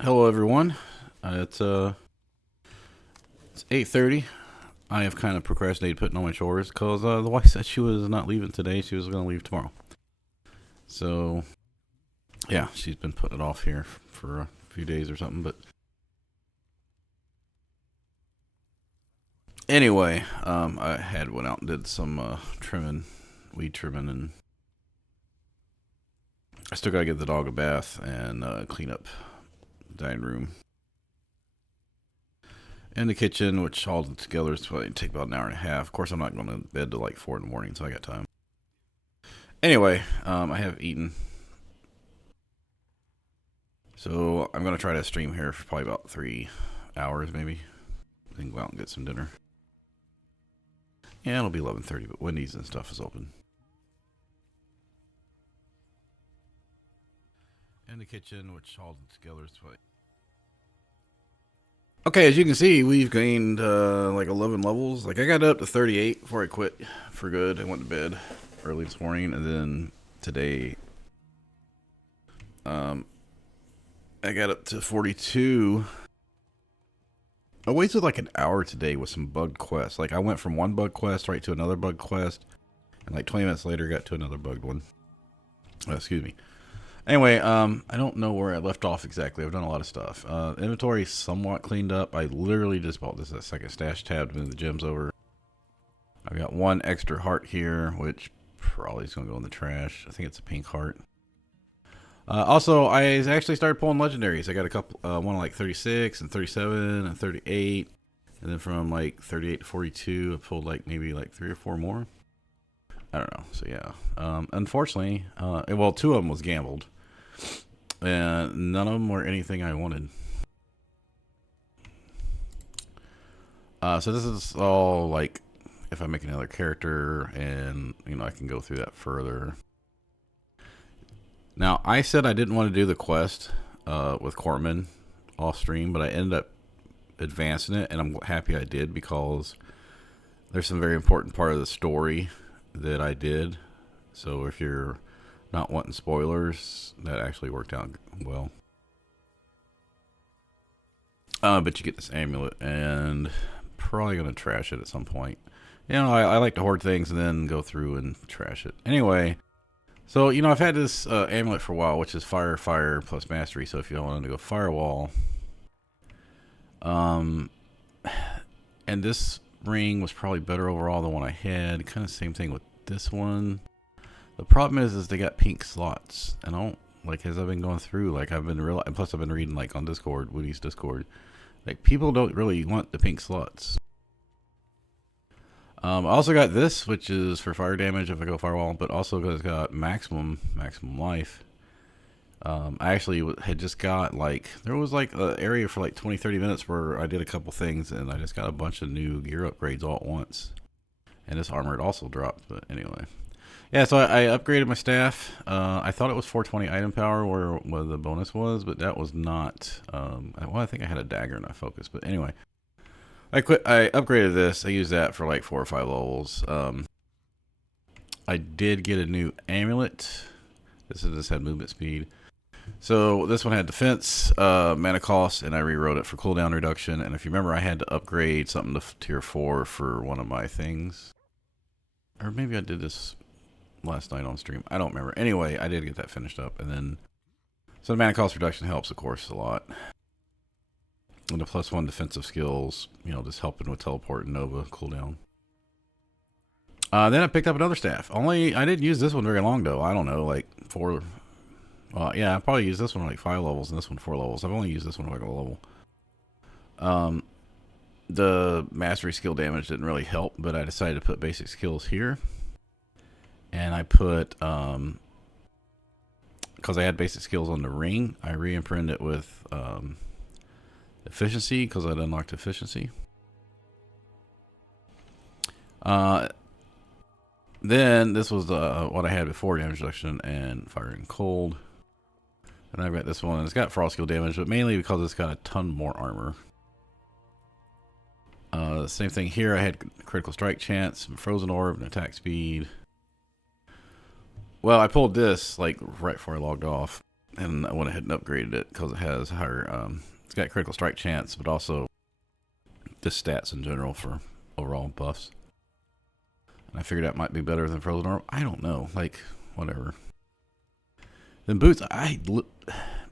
Hello, everyone. It's 8:30. I have kind of procrastinated putting on my chores because the wife said she was not leaving today. She was going to leave tomorrow. So yeah, she's been putting it off here for a few days or something. But anyway, I had went out and did some trimming, weed trimming, and I still got to give the dog a bath and clean up the dining room and the kitchen, which all together is probably take about an hour and a half. Of course, I'm not going to bed till like 4 in the morning, so I got time. Anyway, I have eaten, so I'm gonna try to stream here for probably about 3 hours, maybe. Then go out and get some dinner. Yeah, it'll be 11:30, but Wendy's and stuff is open. And the kitchen, which all together is probably. Okay, as you can see, we've gained like 11 levels. Like I got up to 38 before I quit for good. I went to bed early this morning, and then today, um, I got up to 42. I wasted like an hour today with some bugged quests. Like I went from one bug quest right to another bug quest, and like 20 minutes later got to another bugged one. Excuse me. Anyway, I don't know where I left off exactly. I've done a lot of stuff. Inventory somewhat cleaned up. I literally just bought this a second stash tab to move the gems over. I've got one extra heart here, which probably is going to go in the trash. I think it's a pink heart. Also, I actually started pulling legendaries. I got a couple, one like 36 and 37 and 38. And then from like 38 to 42, I pulled like maybe like 3 or 4 more. I don't know. So yeah. Unfortunately, well, two of them was gambled. And none of them were anything I wanted. So this is all like if I make another character and, I can go through that further. Now, I said I didn't want to do the quest with Cortman off stream, but I ended up advancing it, and I'm happy I did because there's some very important part of the story that I did. So if you're not wanting spoilers, that actually worked out well. But you get this amulet, and probably going to trash it at some point. I like to hoard things and then go through and trash it. Anyway, so, I've had this amulet for a while, which is fire plus mastery. So if you want to go firewall, and this ring was probably better overall than one I had. Kind of same thing with this one. The problem is they got pink slots, and I don't like as I've been going through. Like I've been real, and plus I've been reading like on Discord, Woody's Discord. Like people don't really want the pink slots. I also got this, which is for fire damage if I go firewall, but also it's got maximum life. I actually had just got like there was like an area for like 20-30 minutes where I did a couple things, and I just got a bunch of new gear upgrades all at once. And this armor had also dropped, but anyway. Yeah, so I upgraded my staff. I thought it was 420 item power where the bonus was, but that was not. I think I had a dagger and I focused, but anyway. I upgraded this. I used that for like 4 or 5 levels. I did get a new amulet. This had movement speed. So this one had defense, mana cost, and I rewrote it for cooldown reduction. And if you remember, I had to upgrade something to tier 4 for one of my things. Or maybe I did this last night on stream. I don't remember. Anyway, I did get that finished up. And then, so the mana cost reduction helps, of course, a lot. And the +1 defensive skills, just helping with teleport and Nova cooldown. Then I picked up another staff. I didn't use this one very long, though. I don't know, like 4. Yeah, I probably used this one like 5 levels and this one 4 levels. I've only used this one like a level. The mastery skill damage didn't really help, but I decided to put basic skills here. And I put, because I had basic skills on the ring, I re-imprinted it with efficiency because I'd unlocked efficiency. Then this was what I had before, damage reduction and fire and cold. And I've got this one. It's got frost skill damage, but mainly because it's got a ton more armor. Same thing here. I had critical strike chance, some frozen orb, and attack speed. Well, I pulled this like right before I logged off. and I went ahead and upgraded it because it has higher. It's got critical strike chance, but also just stats in general for overall buffs. And I figured that might be better than Frozen Orb. I don't know, like whatever. Then boots,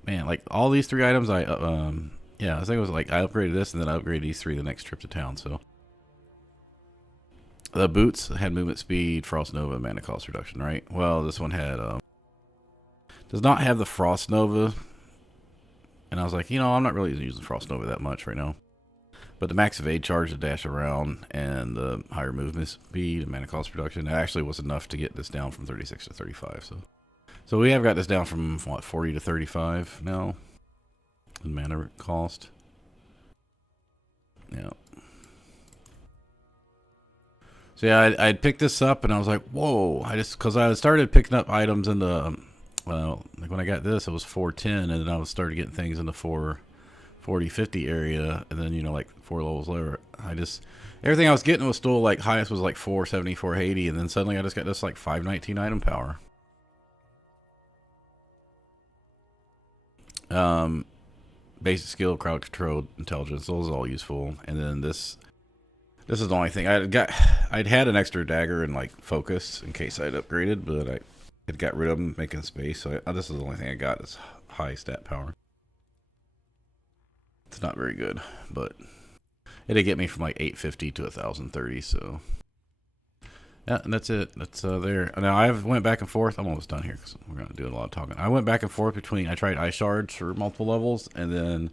man, like all these 3 items, yeah, I think it was like I upgraded this and then I upgraded these 3 the next trip to town. So the boots had movement speed, Frost Nova, mana cost reduction, right? Well, this one had does not have the Frost Nova, and I was like, I'm not really using Frost Nova that much right now. But the max evade charge to dash around and the higher movement speed and mana cost reduction actually was enough to get this down from 36 to 35. So we have got this down from what 40 to 35 now in mana cost. Yeah. So yeah, I picked this up and I was like, whoa! Because I started picking up items in the like when I got this, it was 410, and then I started getting things in the 440, 50 area, and then like 4 levels lower. Everything I was getting was still like highest was like 470, 480, and then suddenly I just got this like 519 item power. Basic skill, crowd control, intelligence, those are all useful. And then this is the only thing I'd had an extra dagger and like focus in case I'd upgraded, but I had got rid of them making space. So this is the only thing I got is high stat power. It's not very good, but it did get me from like 850 to 1030. So yeah, and that's it. That's there. Now I went back and forth. I'm almost done here because we're gonna do a lot of talking. I went back and forth between. I tried ice shards for multiple levels, and then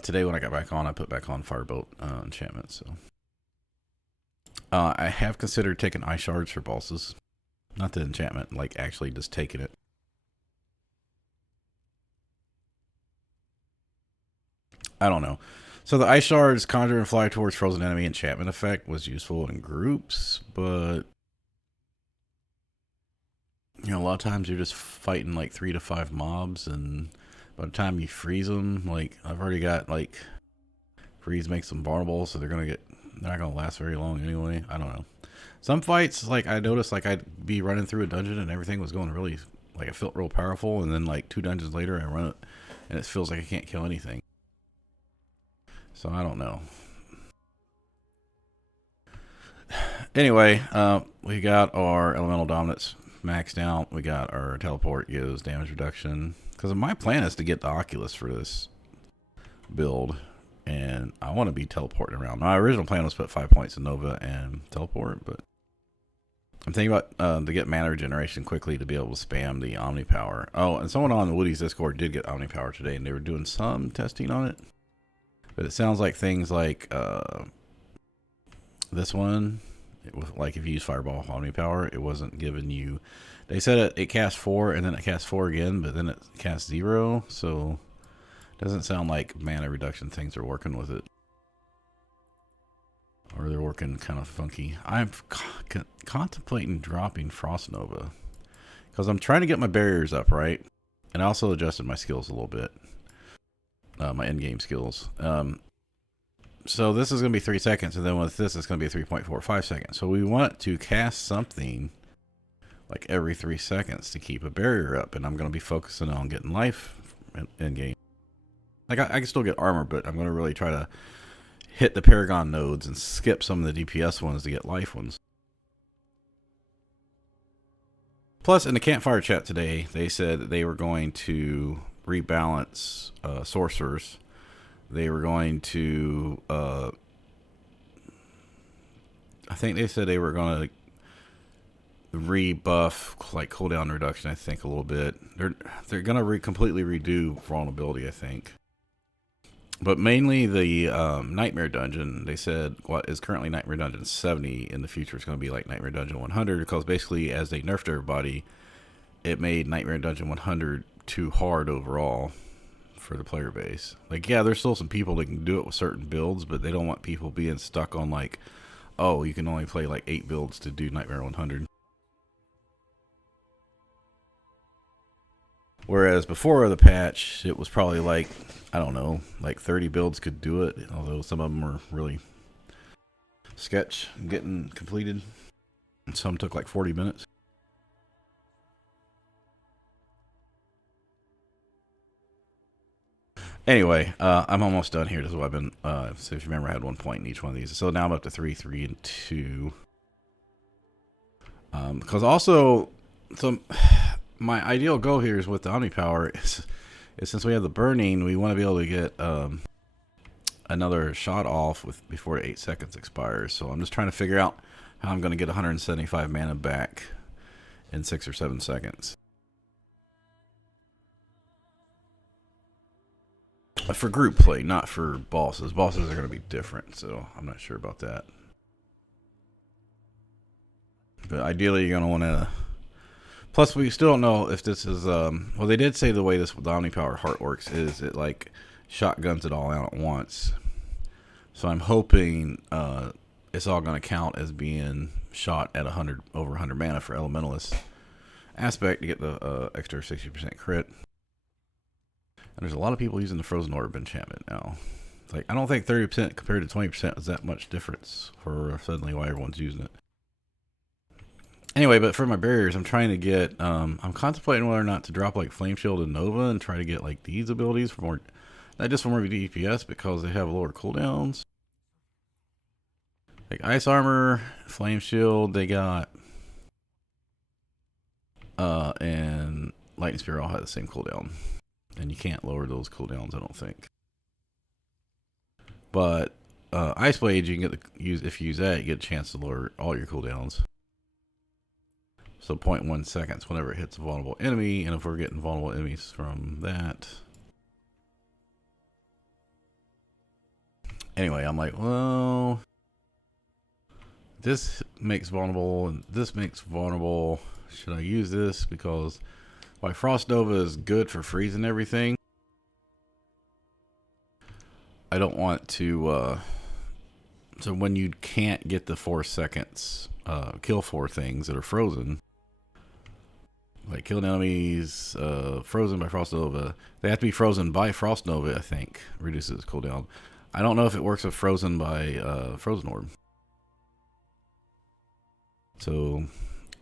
today when I got back on, I put back on firebolt enchantment. So I have considered taking ice shards for bosses, not the enchantment, like actually just taking it. I don't know. So the ice shards conjure and fly towards frozen enemy enchantment effect was useful in groups, but a lot of times you're just fighting like 3 to 5 mobs, and by the time you freeze them, like I've already got like freeze makes them vulnerable, so they're not gonna last very long anyway. I don't know. Some fights, like I noticed, like I'd be running through a dungeon and everything was going really, like it felt real powerful, and then like 2 dungeons later I run it and it feels like I can't kill anything. So I don't know. Anyway, we got our elemental dominance maxed out. We got our teleport gives damage reduction. Because my plan is to get the Oculus for this build, and I want to be teleporting around. My original plan was to put 5 points in Nova and teleport, but I'm thinking about to get mana regeneration quickly to be able to spam the Omni Power. Oh, and someone on the Woody's Discord did get Omni Power today, and they were doing some testing on it. But it sounds like things like this one, like if you use Fireball Omni Power, it wasn't giving you. They said it cast 4 and then it cast 4 again, but then it cast 0. So it doesn't sound like mana reduction things are working with it, or they're working kind of funky. I'm contemplating dropping Frost Nova because I'm trying to get my barriers up, right? And I also adjusted my skills a little bit. My end-game skills. So this is going to be 3 seconds, and then with this, it's going to be 3.45 seconds. So we want to cast something like every 3 seconds to keep a barrier up, and I'm going to be focusing on getting life in-game. Like I can still get armor, but I'm going to really try to hit the Paragon nodes and skip some of the DPS ones to get life ones. Plus, in the campfire chat today, they said that they were going to rebalance sorcerers. They were going to I think they said they were going to rebuff like cooldown reduction, I think, a little bit. They're going to completely redo vulnerability, I think. But mainly the Nightmare Dungeon, they said what is currently Nightmare Dungeon 70 in the future is going to be like Nightmare Dungeon 100, because basically as they nerfed everybody, it made Nightmare Dungeon 100 too hard overall for the player base. Like, yeah, there's still some people that can do it with certain builds, but they don't want people being stuck on like, oh, you can only play like 8 builds to do Nightmare 100. Whereas before the patch, it was probably like, I don't know, like 30 builds could do it, although some of them were really sketch getting completed, and some took like 40 minutes. Anyway, I'm almost done here. This is what I've been. So if you remember, I had 1 point in each one of these. So now I'm up to 3, 3, and 2. Because also, so my ideal goal here is with the Omni Power is since we have the burning, we want to be able to get another shot off before 8 seconds expires. So I'm just trying to figure out how I'm going to get 175 mana back in 6 or 7 seconds. For group play, not for bosses. Bosses are going to be different, so I'm not sure about that. But ideally, you're going to want to... Plus, we still don't know if this is... well, they did say the way this the Omnipower Heart works is it, like, shotguns it all out at once. So I'm hoping it's all going to count as being shot at over 100 mana for Elementalist aspect to get the extra 60% crit. And there's a lot of people using the Frozen Orb enchantment now. Like, I don't think 30% compared to 20% is that much difference for suddenly why everyone's using it. Anyway, but for my barriers, I'm trying to get, I'm contemplating whether or not to drop like Flame Shield and Nova and try to get like these abilities for more, not just for more DPS because they have lower cooldowns. Like Ice Armor, Flame Shield, they got, and Lightning Spear all have the same cooldown. And you can't lower those cooldowns, I don't think. But Ice Blade, you can get if you use that, you get a chance to lower all your cooldowns. So 0.1 seconds whenever it hits a vulnerable enemy, and if we're getting vulnerable enemies from that. Anyway, I'm like, well, this makes vulnerable, and this makes vulnerable. Should I use this? Because while Frost Nova is good for freezing everything, I don't want to, so when you can't get the 4 seconds, kill 4 things that are frozen, like killing enemies, frozen by Frost Nova, they have to be frozen by Frost Nova, I think, reduces cooldown. I don't know if it works with frozen by Frozen Orb. So,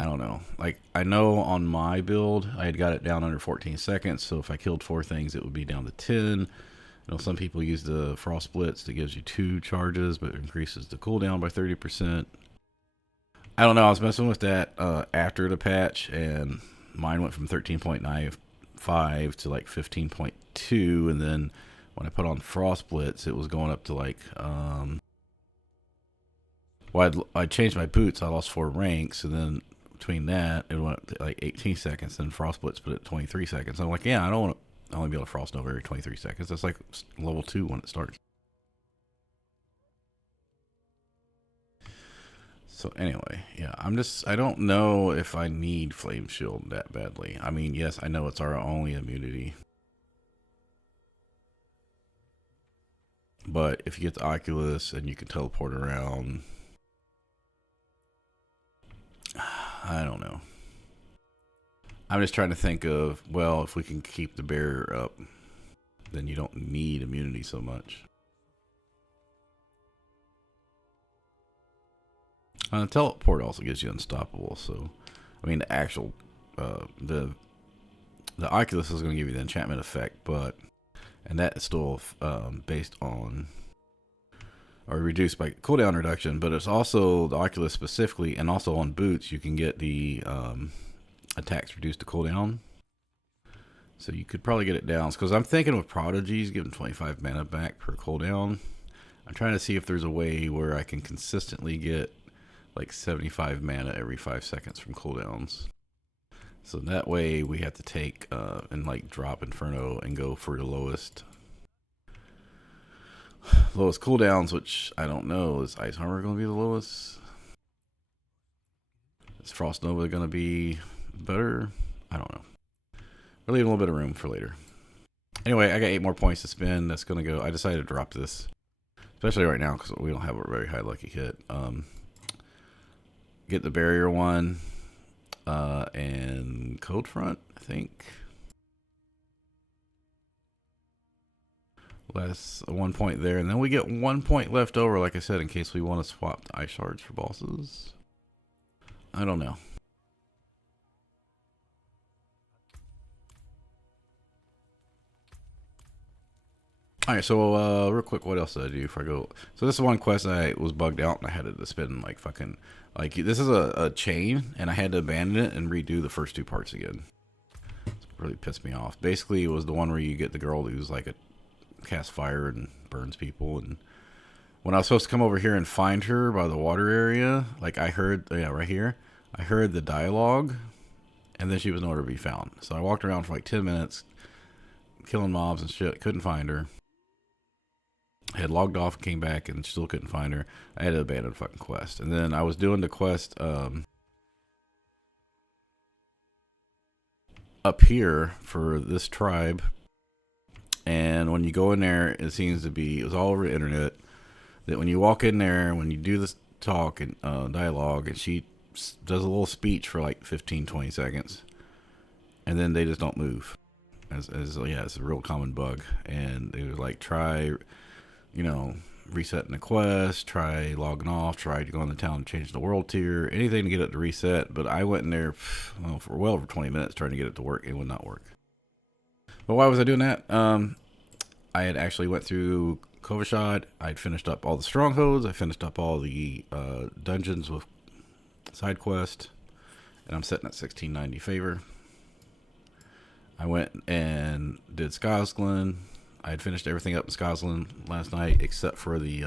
I don't know. Like, I know on my build, I had got it down under 14 seconds, so if I killed 4 things, it would be down to 10. You know, some people use the Frost Blitz that gives you 2 charges, but increases the cooldown by 30%. I don't know, I was messing with that after the patch, and mine went from 13.95 to like 15.2, and then when I put on Frost Blitz, it was going up to like, well, I changed my boots, I lost 4 ranks, and then between that, it went up to like 18 seconds, and Frost Blitz put it at 23 seconds. I'm like, yeah, I don't want to only be able to Frost Nova every 23 seconds. That's like level 2 when it starts. So anyway, yeah, I don't know if I need Flame Shield that badly. I mean, yes, I know it's our only immunity. But if you get the Oculus and you can teleport around, I don't know. I'm just trying to think of, well, if we can keep the barrier up, then you don't need immunity so much. Teleport also gives you unstoppable, so I mean the actual the Oculus is going to give you the enchantment effect, but and that is still based on or reduced by cooldown reduction, but it's also the Oculus specifically, and also on boots you can get the attacks reduced to cooldown. So you could probably get it down, because I'm thinking with Prodigies giving 25 mana back per cooldown. I'm trying to see if there's a way where I can consistently get like 75 mana every 5 seconds from cooldowns. So that way we have to take and like drop Inferno and go for the lowest cooldowns, which I don't know. Is Ice Armor going to be the lowest? Is Frost Nova going to be better? I don't know. We're leaving a little bit of room for later. Anyway, I got 8 more points to spend. That's going to go. I decided to drop this, especially right now because we don't have a very high lucky hit. Get the barrier one and Code Front, I think. Less 1 point there, and then we get 1 point left over, like I said, in case we want to swap the ice shards for bosses. I don't know. All right, so real quick, what else did I do before I go? So this is one quest I was bugged out, and I had to spend like fucking like this is a chain, and I had to abandon it and redo the first two parts again. It really pissed me off. Basically, it was the one where you get the girl who's like a cast fire and burns people, and when I was supposed to come over here and find her by the water area, like I heard, yeah, right here, I heard the dialogue, and then she was nowhere to be found. So I walked around for like 10 minutes, killing mobs and shit, couldn't find her. I had logged off and came back and still couldn't find her. I had to abandon the fucking quest. And then I was doing the quest up here for this tribe. And when you go in there, it seems to be, it was all over the internet, that when you walk in there, when you do this talk and dialogue, and she does a little speech for like 15, 20 seconds, and then they just don't move. Yeah, it's a real common bug. And it was like, try, you know, resetting the quest, try logging off, try to go in the town and change the world tier, anything to get it to reset. But I went in there for well over 20 minutes trying to get it to work. It would not work. But why was I doing that? I had actually went through Kovashad. I'd finished up all the strongholds. I finished up all the dungeons with side quest, and I'm sitting at 1690 favor. I went and did Skosland. I had finished everything up in Skosland last night except for the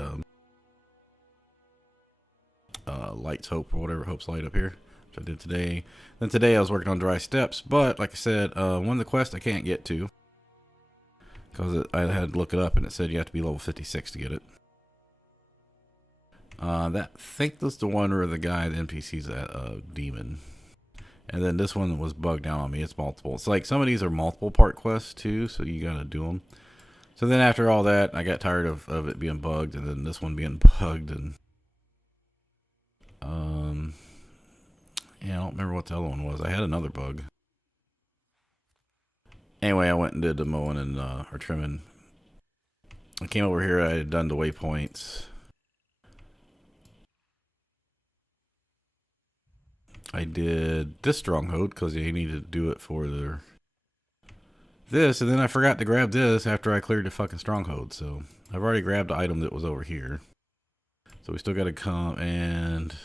Light's Hope or whatever, Hope's Light up here, which I did today. Then today I was working on Dry Steps, but like I said, one of the quests I can't get to because I had to look it up and it said you have to be level 56 to get it. I think that's the one where the guy, the NPC's a demon. And then this one was bugged out on me. It's multiple. It's like some of these are multiple part quests too, so you gotta do them. So then after all that, I got tired of it being bugged, and then this one being bugged, and yeah, I don't remember what the other one was. I had another bug. Anyway, I went and did the mowing and or trimming. I came over here. I had done the waypoints. I did this stronghold because you needed to do it for this, and then I forgot to grab this after I cleared the fucking stronghold. So I've already grabbed the item that was over here. So we still got to come and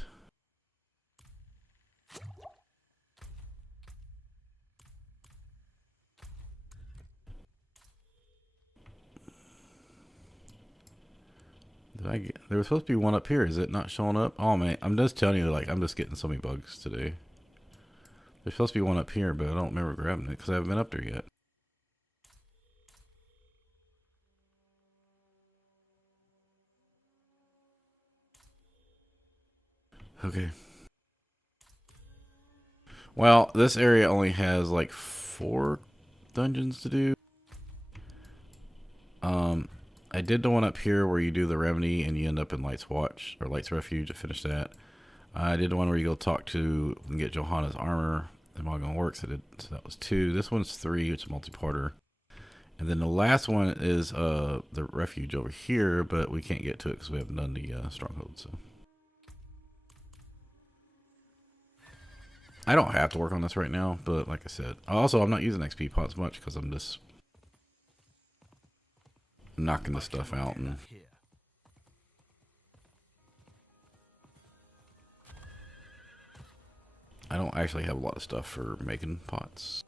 there was supposed to be one up here. Is it not showing up? Oh man, I'm just telling you, like, I'm just getting so many bugs today. There's supposed to be one up here, but I don't remember grabbing it because I haven't been up there yet. Okay. Well, this area only has like 4 dungeons to do. I did the one up here where you do the remedy and you end up in Light's Watch or Light's Refuge. I finished that. I did the one where you go talk to and get Johanna's armor. Am I gonna work? So that was 2. This one's 3, which is multi-parter. And then the last one is the refuge over here, but we can't get to it because we haven't done the stronghold. So I don't have to work on this right now, but like I said, also I'm not using XP pots much because I'm just knocking this stuff out. And I don't actually have a lot of stuff for making pots.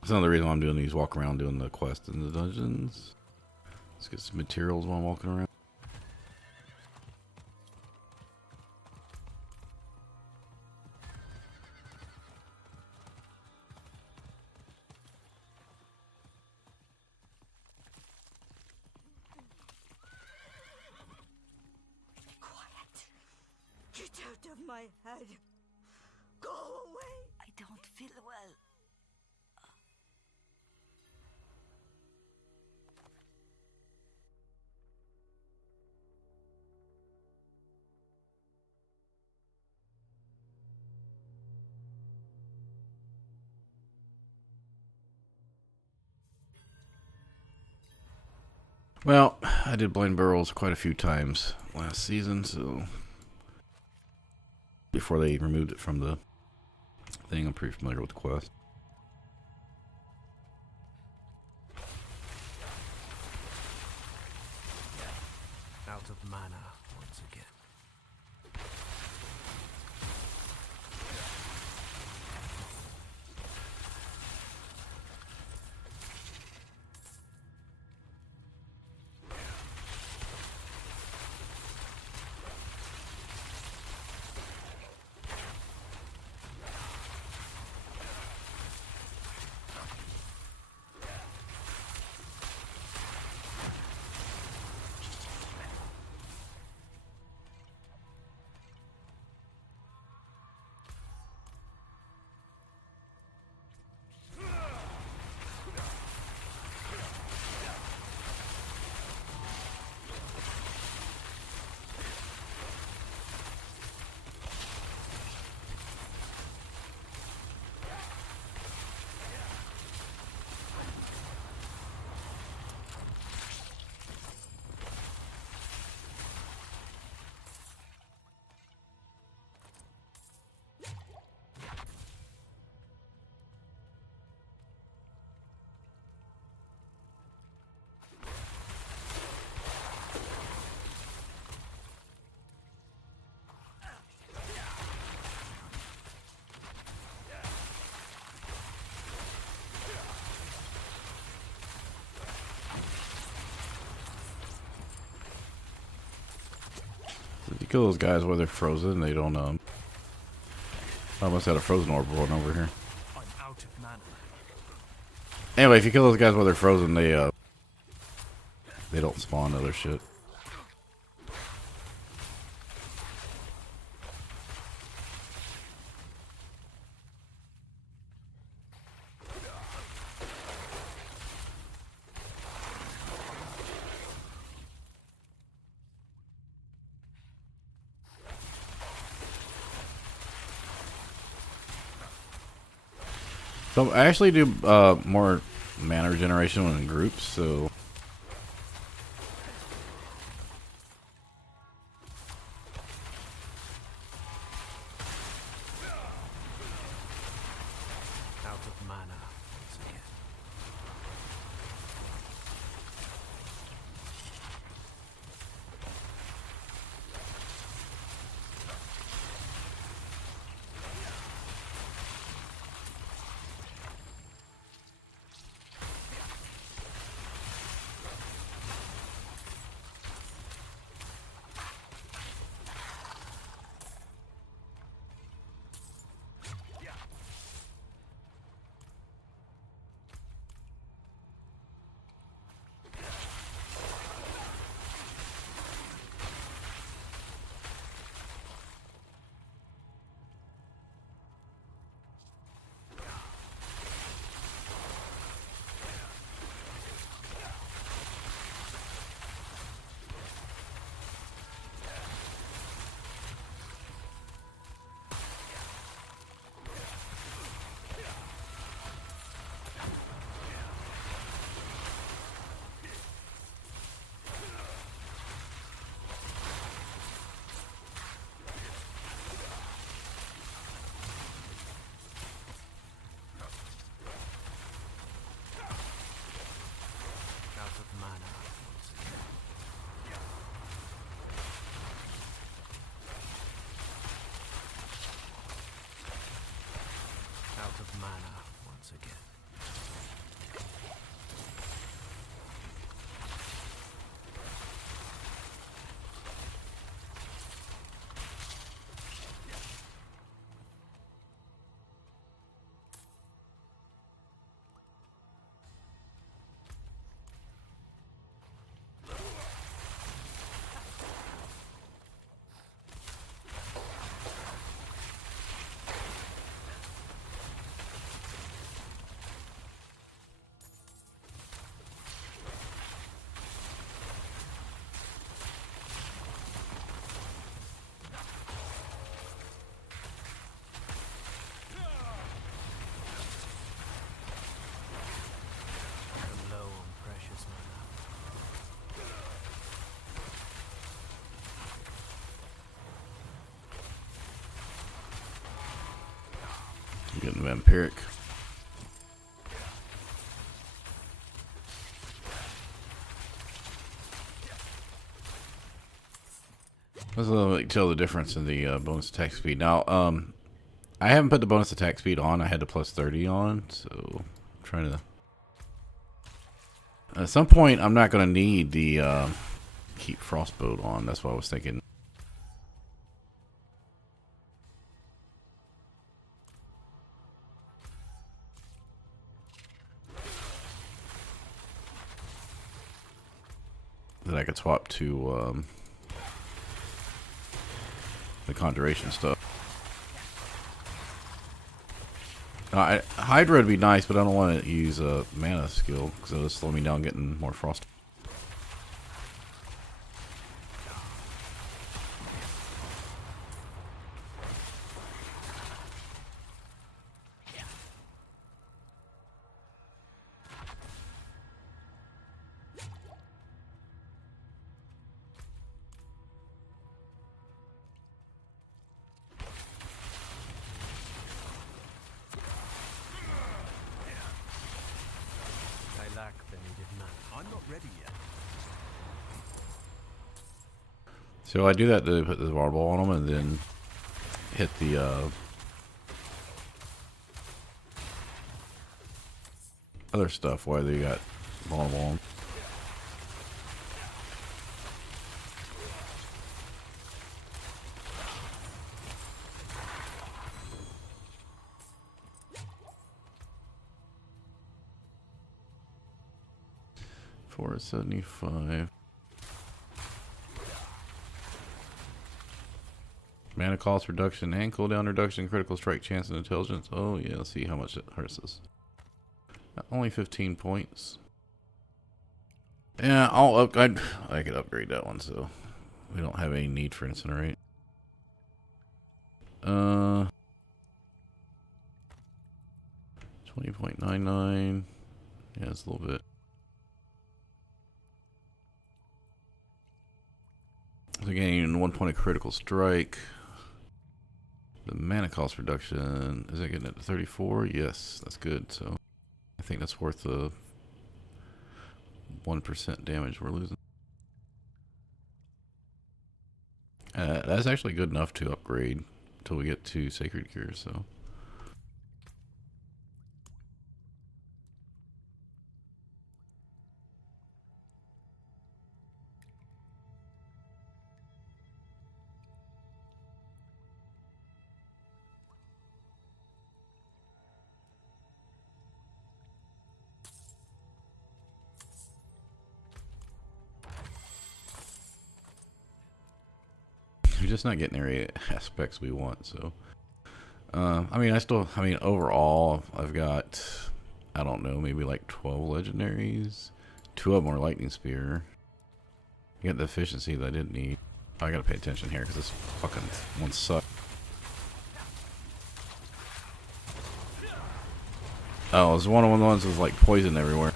That's another reason why I'm doing these walk around doing the quests in the dungeons. Let's get some materials while I'm walking around. Quiet. Get out of my head. Go away. I don't feel well. Well, I did blind barrels quite a few times last season, so before they removed it from the thing. I'm pretty familiar with the quest. Out of mana once again. If you kill those guys while they're frozen, they don't, I almost had a frozen orb rolling over here. I'm out of mana. Anyway, if you kill those guys while they're frozen, they don't spawn other shit. So I actually do more mana regeneration when in groups, so Out of mana once again. Getting vampiric. Let's like, tell the difference in the bonus attack speed. Now, I haven't put the bonus attack speed on. I had the plus 30 on, so I'm trying to. At some point, I'm not going to need the keep frostbolt on. That's what I was thinking. That I could swap to the conjuration stuff. Hydra would be nice, but I don't want to use a mana skill because it'll slow me down getting more frost. So I do that to put the barbell on them and then hit the other stuff while they got barbell on. $475. Mana cost reduction and cooldown reduction, critical strike chance and intelligence. Oh yeah, let's see how much it hurts us. Only 15 points. Yeah, I could upgrade that one, so we don't have any need for incinerate. 20.99. Yeah, it's a little bit. So gaining 1 point of critical strike. The mana cost reduction, is it getting it to 34? Yes, that's good. So I think that's worth the 1% damage we're losing. That's actually good enough to upgrade until we get to Sacred Cure, so. We're just not getting the aspects we want, so. I mean, overall, I've got, I don't know, maybe like 12 legendaries. 2 of them are Lightning Spear. I got the efficiency that I didn't need. I gotta pay attention here because this fucking one sucks. Oh, it's one of the ones with like poison everywhere.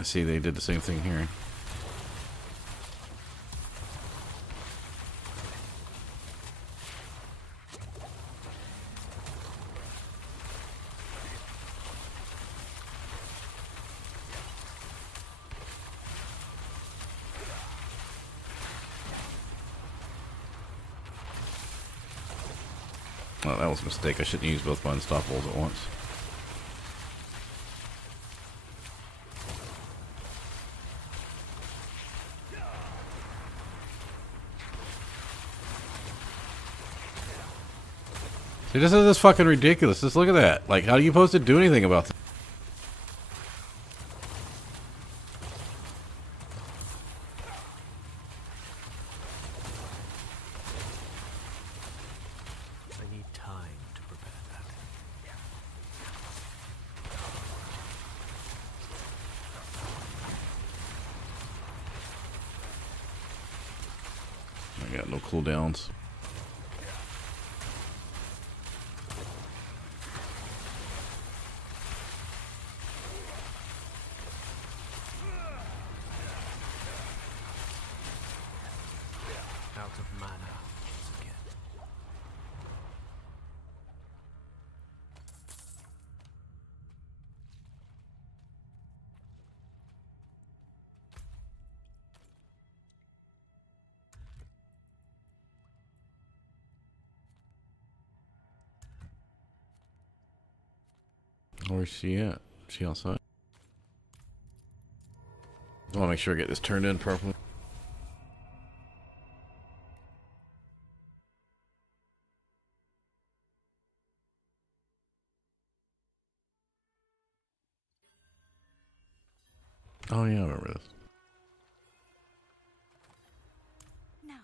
I see they did the same thing here. Oh, that was a mistake. I shouldn't use both my unstoppables at once. See, this is fucking ridiculous. Just look at that. Like, how are you supposed to do anything about this? I need time to prepare that. I got no cooldowns. mana once again. Where's she at? She outside? I want to make sure I get this turned in properly. Oh yeah, I remember this. No.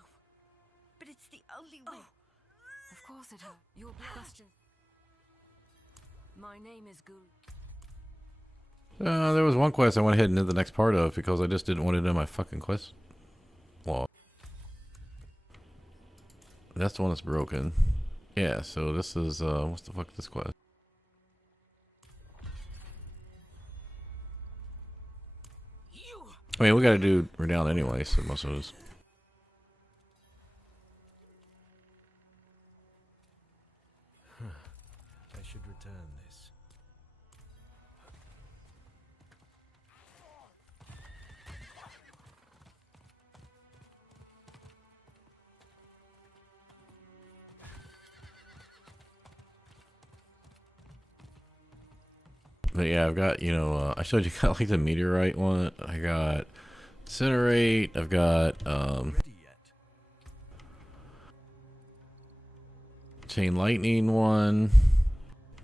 But it's the only way. Of course it has. Your question. My name is Gul. There was one quest I went ahead and did the next part of because I just didn't want to do my fucking quest log. That's the one that's broken. Yeah, so this is, what's the fuck is this quest? I mean, we gotta do Renown anyway, so most of us. I should return this. But yeah, I've got, you know, I showed you kind of like the meteorite one. I got incinerate. I've got, Ready yet? chain lightning one.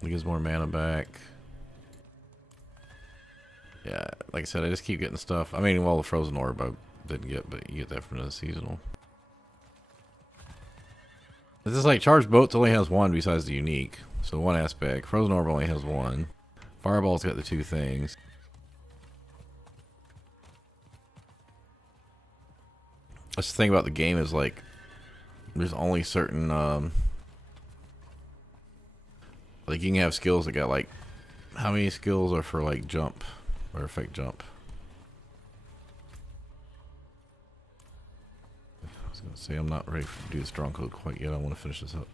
It gives more mana back. Yeah, like I said, I just keep getting stuff. I mean, well, the frozen orb I didn't get, but you get that from the seasonal. This is like charged boats only has one besides the unique. So one aspect. Frozen orb only has one. Fireball's got the two things. That's the thing about the game is like there's only certain like you can have skills that got like how many skills are for like jump or effect jump? I was gonna say I'm not ready to do the strong code quite yet. I want to finish this up.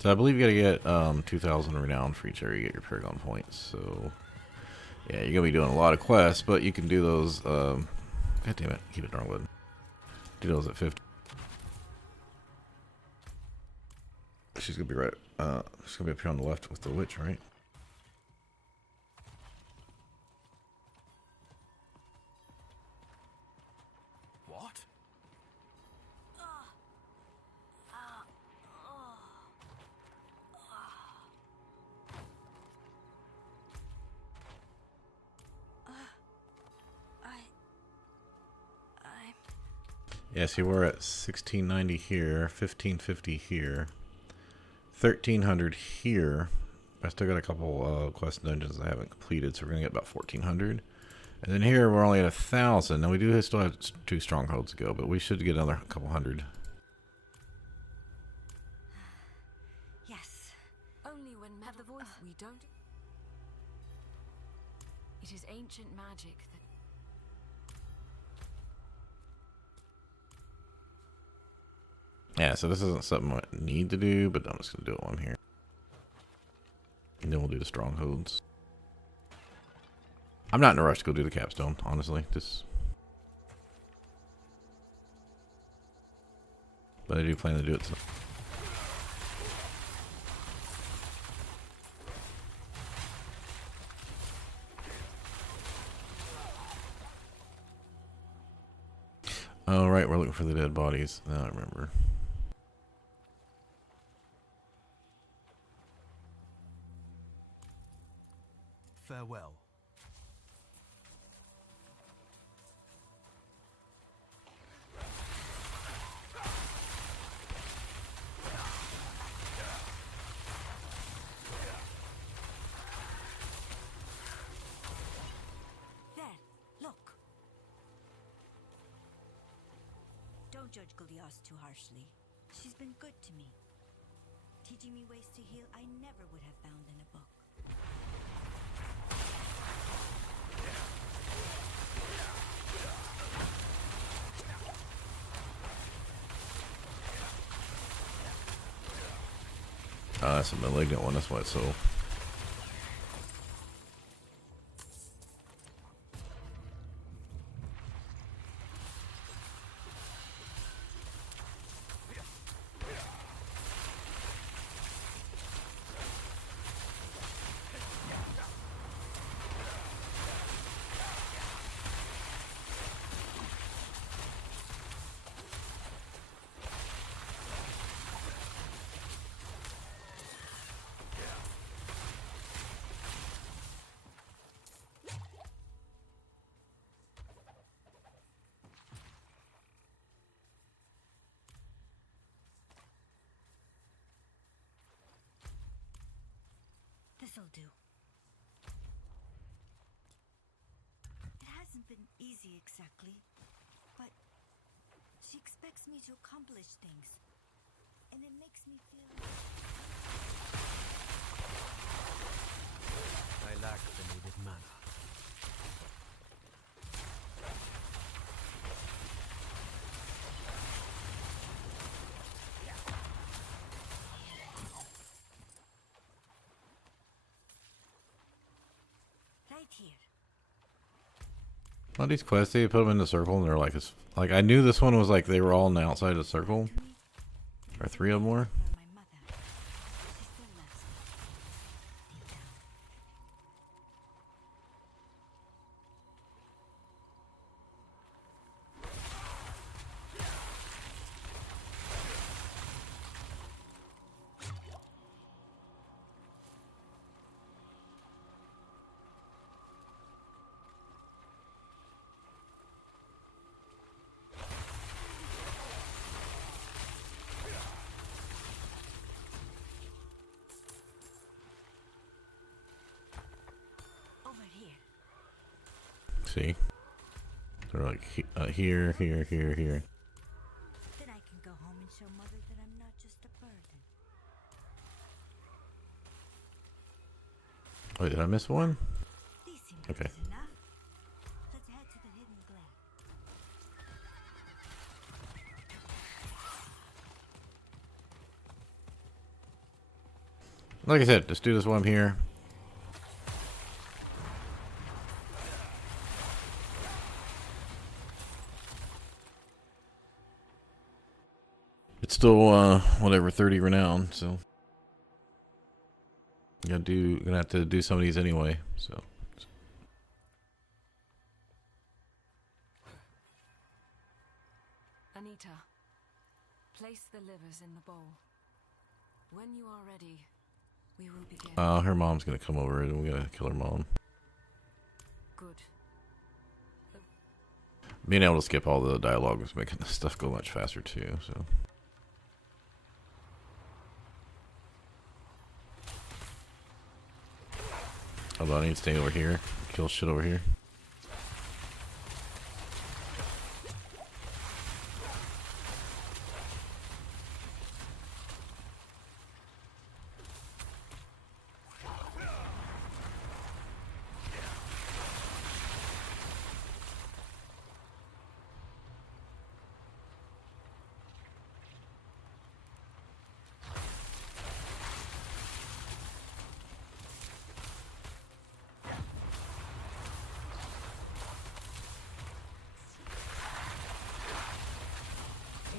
So I believe you gotta get 2,000 renown for each area you get your Paragon points. So yeah, you're gonna be doing a lot of quests, but you can do those. God damn it, keep it darn wood. Do those at 50. She's gonna be right. She's gonna be up here on the left with the witch, right? What? I'm... Yeah, see, we're at 1690 here, 1550 here, 1300 here. I still got a couple quest dungeons I haven't completed, so we're gonna get about 1400. And then here we're only at 1,000. Now we do still have 2 strongholds to go, but we should get another couple hundred. Yes. Only when have the voice we don't. It is ancient magic that. Yeah, so this isn't something I need to do, but I'm just gonna do it on here. And then we'll do the strongholds. I'm not in a rush to go do the capstone, honestly. Just, but I do plan to do it tonight. Oh, right, we're looking for the dead bodies. Now I remember. Farewell. There, look. Don't judge Goliath too harshly. She's been good to me. Teaching me ways to heal I never would have found in a book. That's a malignant one. That's why it's so. This'll do. It hasn't been easy exactly, but she expects me to accomplish things, and it makes me feel. I lack the needed mana. Right here. All these quests, they put them in the circle, and they're like, like I knew this one was like they were all on the outside of the circle, To me, or 3 of them were. for my mother. She still loves me. Deep down. Over here. See, they're like here, here, here, here. Then I can go home and show Mother that I'm not just a burden. Wait, did I miss one? These seem Okay. close enough. Let's head to the hidden glade. Like I said, just do this while I'm here. It's still whatever 30 renown, so gonna have to do some of these anyway. So Anita, place the livers in the bowl. When you are ready, we will begin. her mom's gonna come over and we gotta kill her mom. Good. Being able to skip all the dialogue was making this stuff go much faster too. So. Hold on, I need to stay over here. Kill shit over here.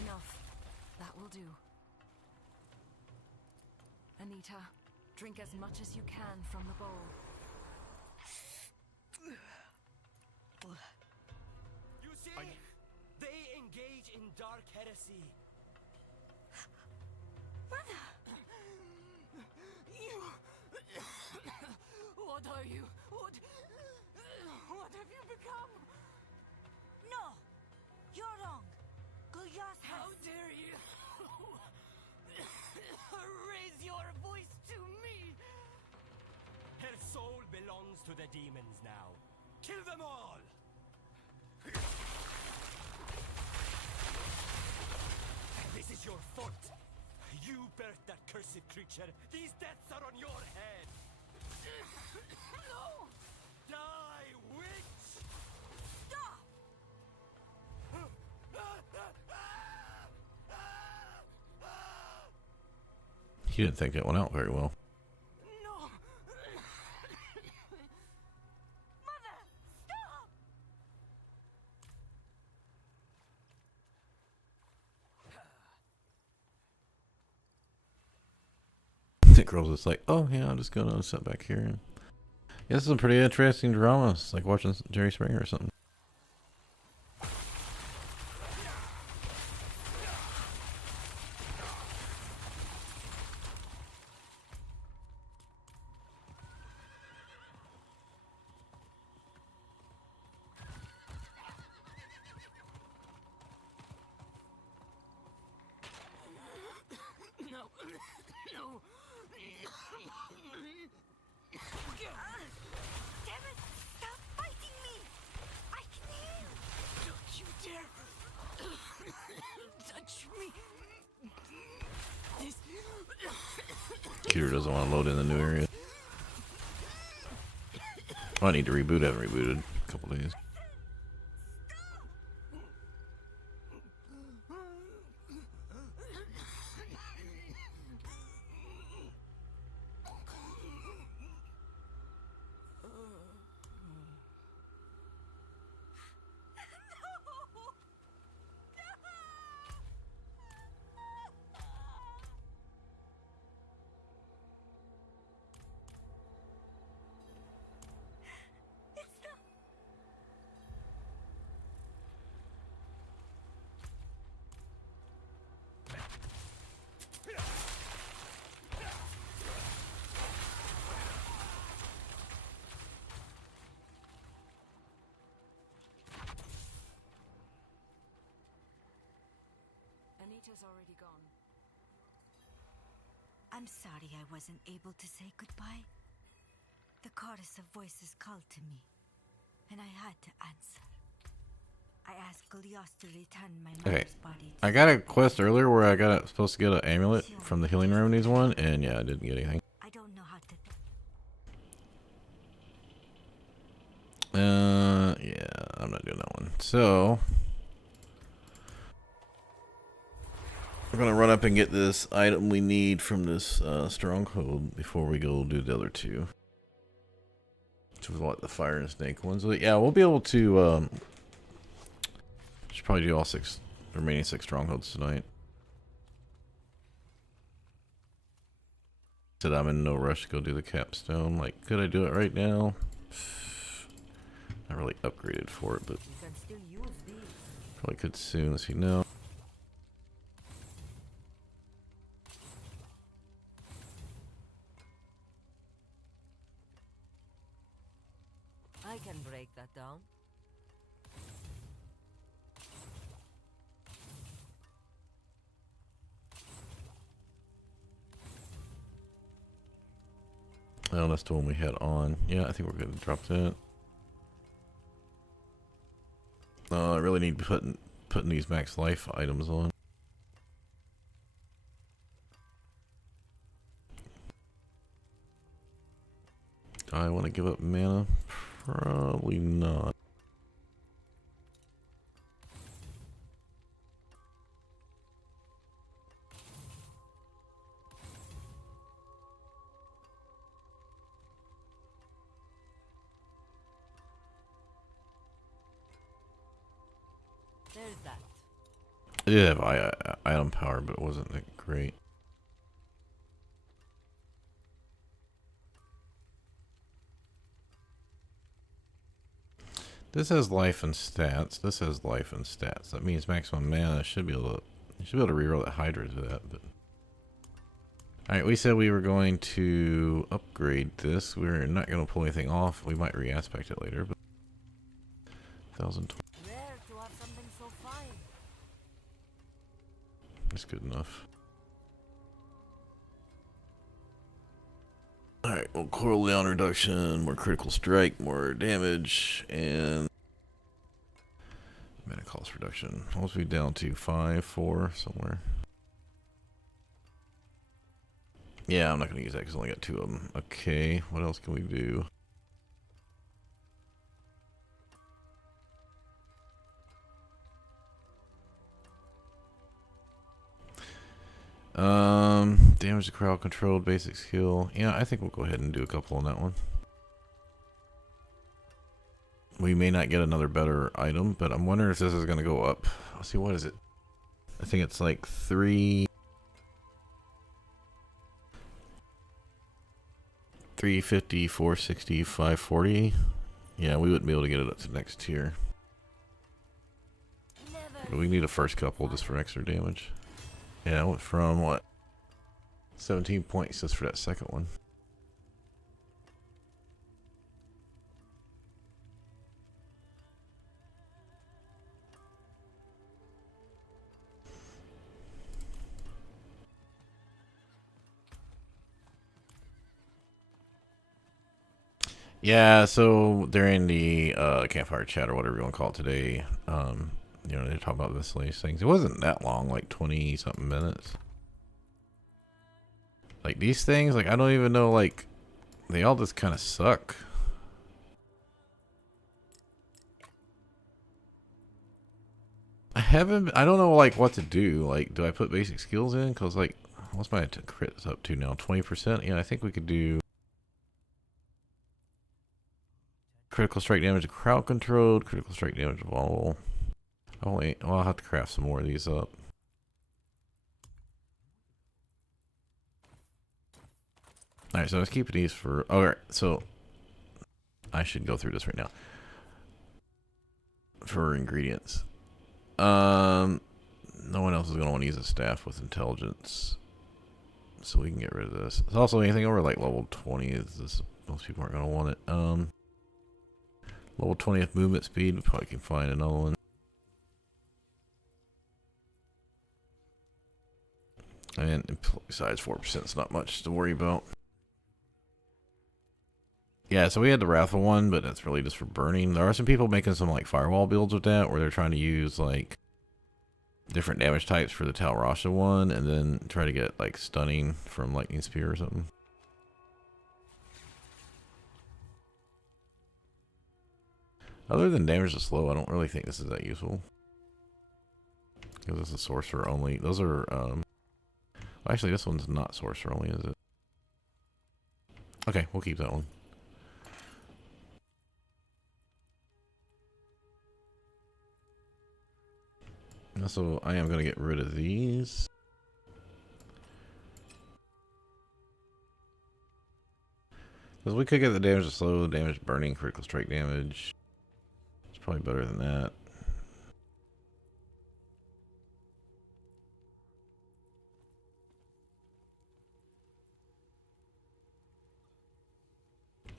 Enough. That will do. Anita, drink as much as you can from the bowl. You see? They engage in dark heresy. What are you? What have you become? No! You're wrong. Guyas How has... dare you raise your voice to me? Her soul belongs to the demons now. Kill them all! This is your fault. You birthed that cursed creature. These deaths are on your head. No! Die, witch! Stop! He didn't think that one out very well. No! Mother, stop! The girl's just like, oh yeah, I'm just gonna sit back here. And... yeah, this is some pretty interesting drama. It's like watching Jerry Springer or something. No. No. Damn it! Stop fighting me! I can heal! Don't you dare touch me. This... Computer doesn't want to load in the new area. I need to reboot. I haven't rebooted in a couple days. Anita's already gone. I'm sorry I wasn't able to say goodbye. The chorus of voices called to me, and I had to answer. I asked Golios to return my Okay, mother's body to I got a quest earlier where I got supposed to get an amulet from the Healing Remedies one, and yeah, I didn't get anything. I don't know how to... Yeah, I'm not doing that one. So, we're gonna run up and get this item we need from this stronghold before we go do the other two. Which was what, the fire and snake ones. But yeah, we'll be able to. Should probably do all remaining six strongholds tonight. Said I'm in no rush to go do the capstone. Like, could I do it right now? Not really upgraded for it, but You can still use these. probably could soon. Let's see, no. I can break that down. Oh, that's the one we had on. Yeah, I think we're gonna drop that. I really need to putting these max life items on. Do I want to give up mana? Probably not. There's that. It did have item power, but it wasn't that great. This has life and stats. This has life and stats. That means maximum mana. Should be able to. You should be able to reroll that Hydra to that. But all right, we said we were going to upgrade this. We're not going to pull anything off. We might re-aspect it later. But 1020 Rare to have something so fine. is good enough. Alright, well, coral down reduction, more critical strike, more damage, and mana cost reduction. What was we down to? 5, 4, somewhere. Yeah, I'm not going to use that because I only got 2 of them. Okay, what else can we do? Damage to crowd controlled, basic skill. Yeah, I think we'll go ahead and do a couple on that one. We may not get another better item, but I'm wondering if this is going to go up. Let's see, what is it? I think it's like 350, 460, 540. Yeah, we wouldn't be able to get it up to next tier. But we need a first couple just for extra damage. Yeah, it went from what? 17 points just for that second one. Yeah, so during the campfire chat or whatever you want to call it today, you know, they talk about miscellaneous things. It wasn't that long, like 20 something minutes. Like these things, like I don't even know, like they all just kind of suck. I don't know like what to do. Like, do I put basic skills in? Cause like, what's my crit up to now? 20%? Yeah, I think we could do critical strike damage to crowd controlled, critical strike damage to vulnerable. Well, I'll have to craft some more of these up. Alright, so I was keeping these for... Alright, so... I should go through this right now. For ingredients. No one else is going to want to use a staff with intelligence. So we can get rid of this. It's also anything over like level 20 is this... Most people aren't going to want it. Level 20th movement speed. We probably can find another one. And besides 4%, it's not much to worry about. Yeah, so we had the Wrathful one, but that's really just for burning. There are some people making some like firewall builds with that, where they're trying to use like different damage types for the Tal Rasha one, and then try to get like stunning from lightning spear or something. Other than damage to slow, I don't really think this is that useful. Because this is sorcerer only. Those are well, actually this one's not sorcerer only, is it? Okay, we'll keep that one. So I am going to get rid of these. Because we could get the damage to slow, damage burning, critical strike damage. It's probably better than that.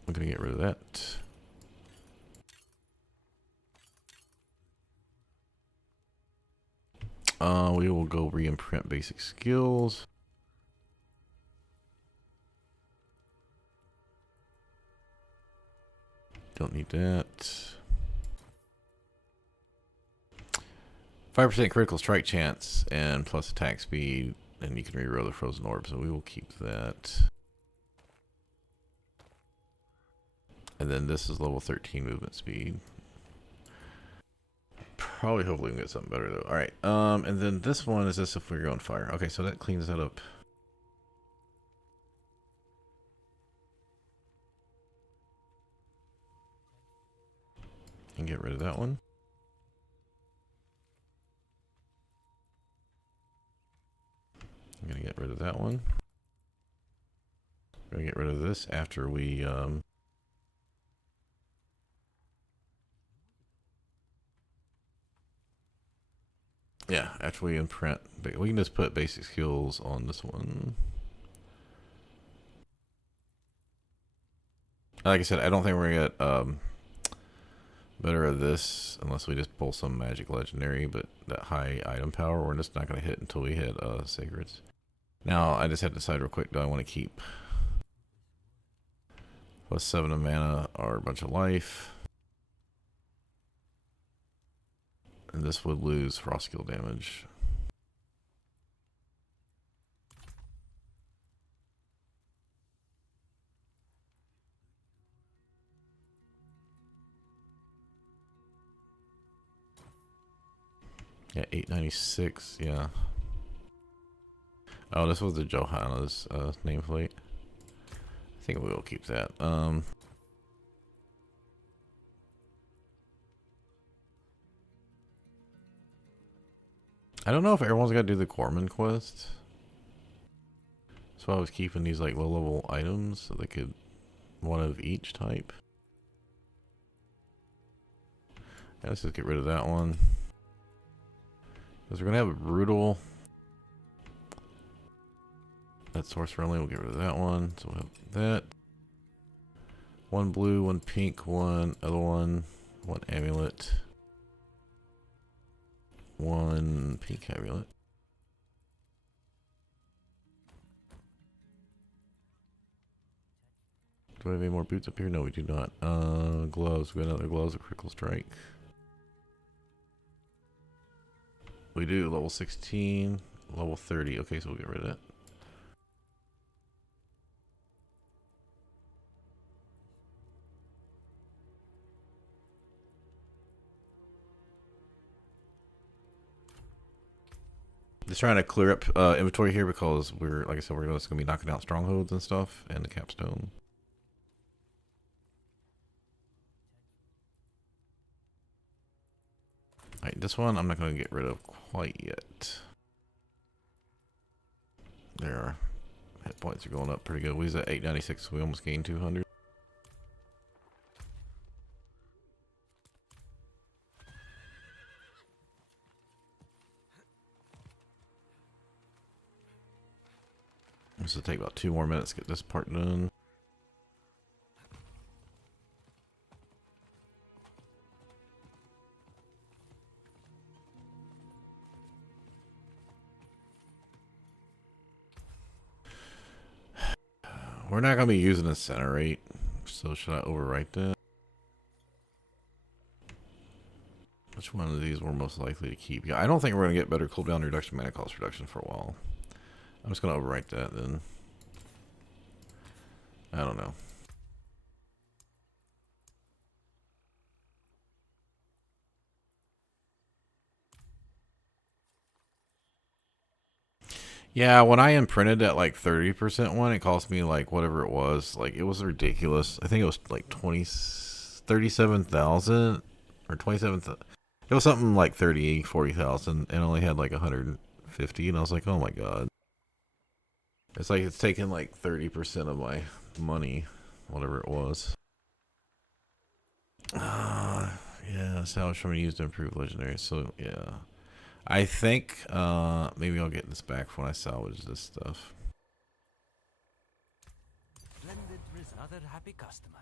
I'm going to get rid of that. We will go re-imprint basic skills. Don't need that. 5% critical strike chance and plus attack speed, and you can reroll the frozen orb, so we will keep that. And then this is level 13 movement speed. Probably, hopefully, we can get something better though. All right, and then this one is this if we're on fire. Okay, so that cleans that up. And get rid of that one. I'm gonna get rid of that one. I'm gonna get rid of this after we yeah, after we imprint. We can just put basic skills on this one. Like I said, I don't think we're gonna get better at this unless we just pull some magic legendary, but that high item power we're just not gonna hit until we hit sacreds. Now I just have to decide real quick, do I want to keep plus 7 of mana or a bunch of life? And this would lose frost skill damage. Yeah, 896, yeah. Oh, this was the Johanna's nameplate. I think we will keep that. I don't know if everyone's got to do the Corpsman quest. So I was keeping these like low-level items so they could one of each type. Yeah, let's just get rid of that one. Because we're gonna have a brutal. That's source friendly. We'll get rid of that one. So we'll have that. One blue, one pink, one other one amulet. One pink amulet. Do we have any more boots up here? No, we do not. Gloves. We got another gloves, a critical strike. We do level 16, level 30. Okay, so we'll get rid of that. Just trying to clear up inventory here because we're, like I said, we're just going to be knocking out strongholds and stuff and the capstone. Alright, this one I'm not going to get rid of quite yet. There, hit points are going up pretty good. We was at 896, so we almost gained 200. This will take about 2 more minutes to get this part done. We're not going to be using incinerate, so should I overwrite that? Which one of these we're most likely to keep? Yeah, I don't think we're going to get better cooldown reduction, mana cost reduction for a while. I'm just going to overwrite that then. I don't know. Yeah, when I imprinted at like 30% one, it cost me like whatever it was. Like it was ridiculous. I think it was like 37,000 or 27,000. It was something like 40,000 and only had like 150. And I was like, oh my God. It's like it's taking like 30% of my money, whatever it was. Yeah, salvage from used to improve legendary. So yeah. I think maybe I'll get this back when I salvage this stuff. Splendid with another happy customer.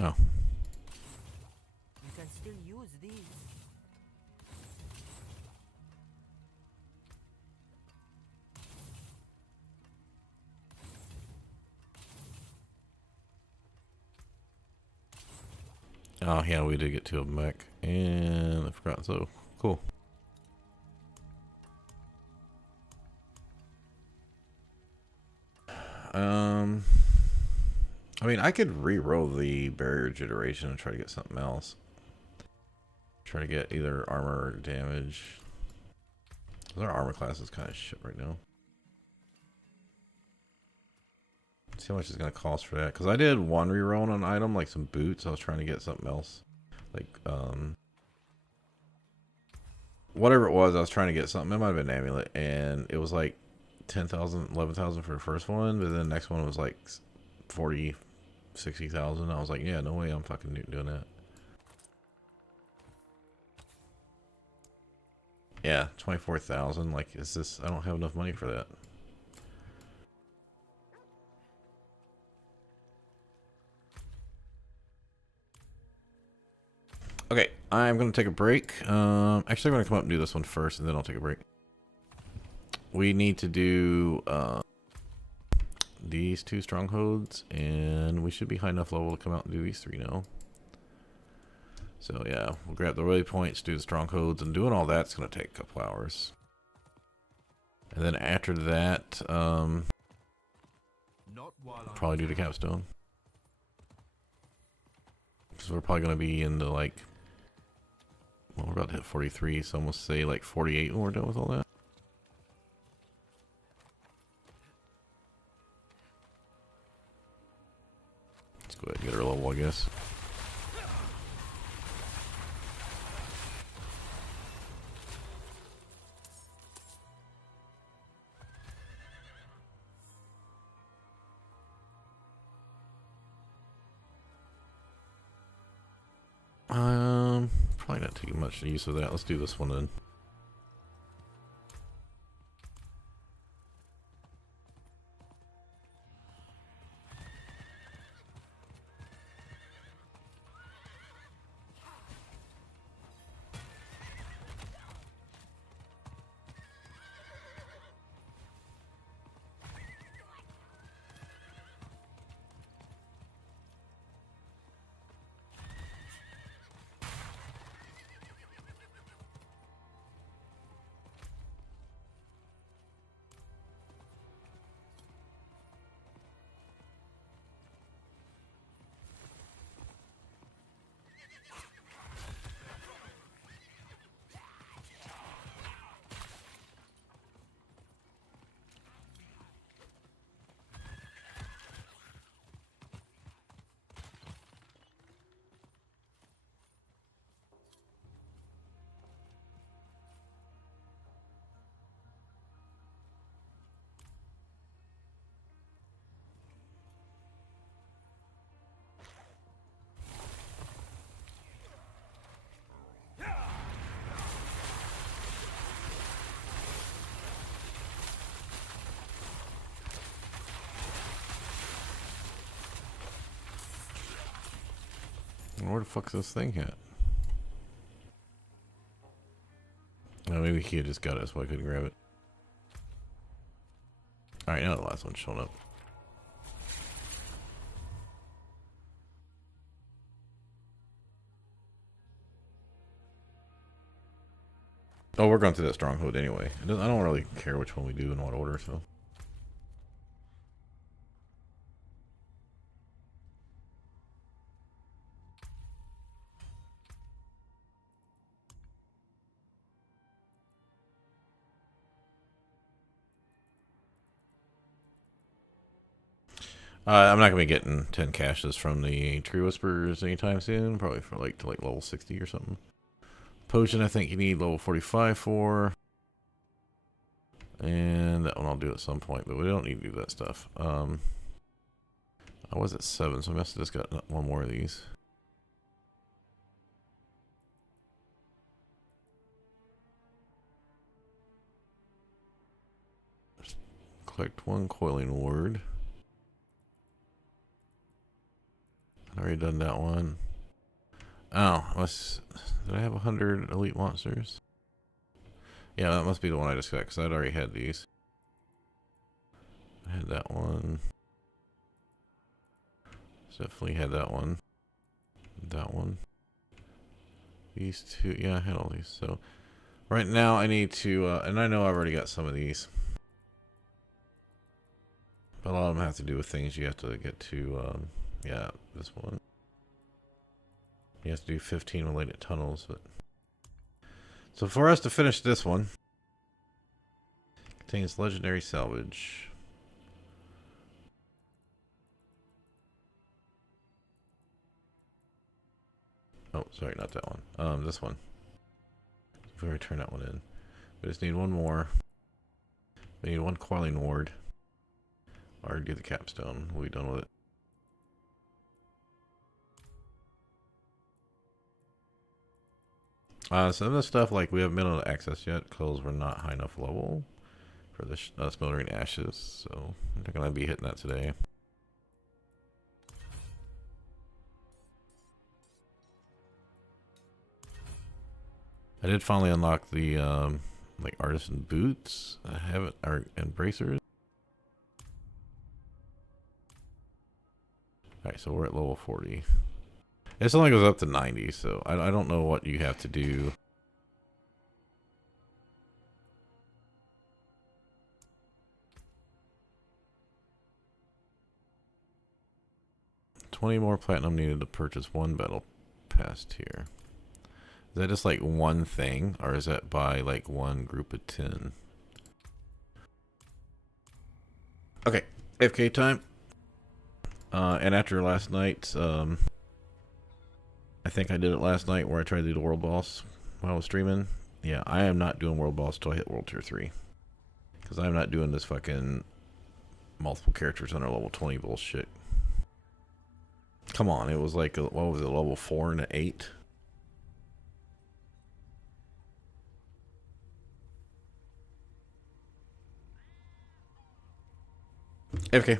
Oh. You can still use these. Oh yeah, we did get 2 of them back. And I forgot, so cool. I mean, I could re-roll the barrier generation and try to get something else. Try to get either armor or damage. Our armor class is kind of shit right now. See how much it's gonna cost for that. Because I did one reroll on an item, like some boots. I was trying to get something else. Like, whatever it was, I was trying to get something. It might have been an amulet. And it was like 10,000, 11,000 for the first one. But then the next one was like 40, 60,000. I was like, yeah, no way I'm fucking doing that. Yeah, 24,000. Like, is this? I don't have enough money for that. Okay, I'm gonna take a break. Actually, I'm gonna come up and do this one first, and then I'll take a break. We need to do these 2 strongholds, and we should be high enough level to come out and do these 3 now. So yeah, we'll grab the waypoints, do the strongholds, and doing all that's gonna take a couple hours. And then after that, Not while I'm Probably do the capstone. Because we're probably going to be into like, well, we're about to hit 43, so I'm going to say like 48 when we're done with all that. Let's go ahead and get our level, I guess. Probably not too much use of that. Let's do this one then. Where the fuck's this thing at? Oh, maybe he had just got it, so I couldn't grab it. Alright, now the last one's showing up. Oh, we're going to that stronghold anyway. I don't really care which one we do in what order, so. I'm not gonna be getting 10 caches from the Tree Whisperers anytime soon. Probably for like to like level 60 or something. Potion, I think you need level 45 for, and that one I'll do at some point, but we don't need to do that stuff. I was at 7, so I must have just got one more of these. Collect one coiling ward. I've already done that one. Oh, did I have 100 elite monsters? Yeah, that must be the one I just got, because I'd already had these. I had that one. Definitely had that one. That one. These two. Yeah, I had all these. So, right now I need to, and I know I've already got some of these. But a lot of them have to do with things you have to get to, yeah, this one. You have to do 15 related tunnels, but so for us to finish this one, contains legendary salvage. Oh, sorry, not that one. This one. We've already turned that one in. We just need one more. We need one coiling ward. Or do the capstone. We'll be done with it. Some of the stuff like we haven't been able to access yet because we're not high enough level for the smoldering ashes, so I'm not gonna be hitting that today. I did finally unlock the like artisan boots. I haven't, or and bracers. Alright, so we're at level 40. It only goes up to 90, so I don't know what you have to do. 20 more platinum needed to purchase one battle pass tier. Is that just like one thing, or is that by like one group of 10? Okay, FK time. And after last night, I think I did it last night where I tried to do the world boss while I was streaming. Yeah, I am not doing world boss till I hit world tier 3. Because I'm not doing this fucking multiple characters under level 20 bullshit. Come on, it was like, what was it, level 4 and an 8? Okay.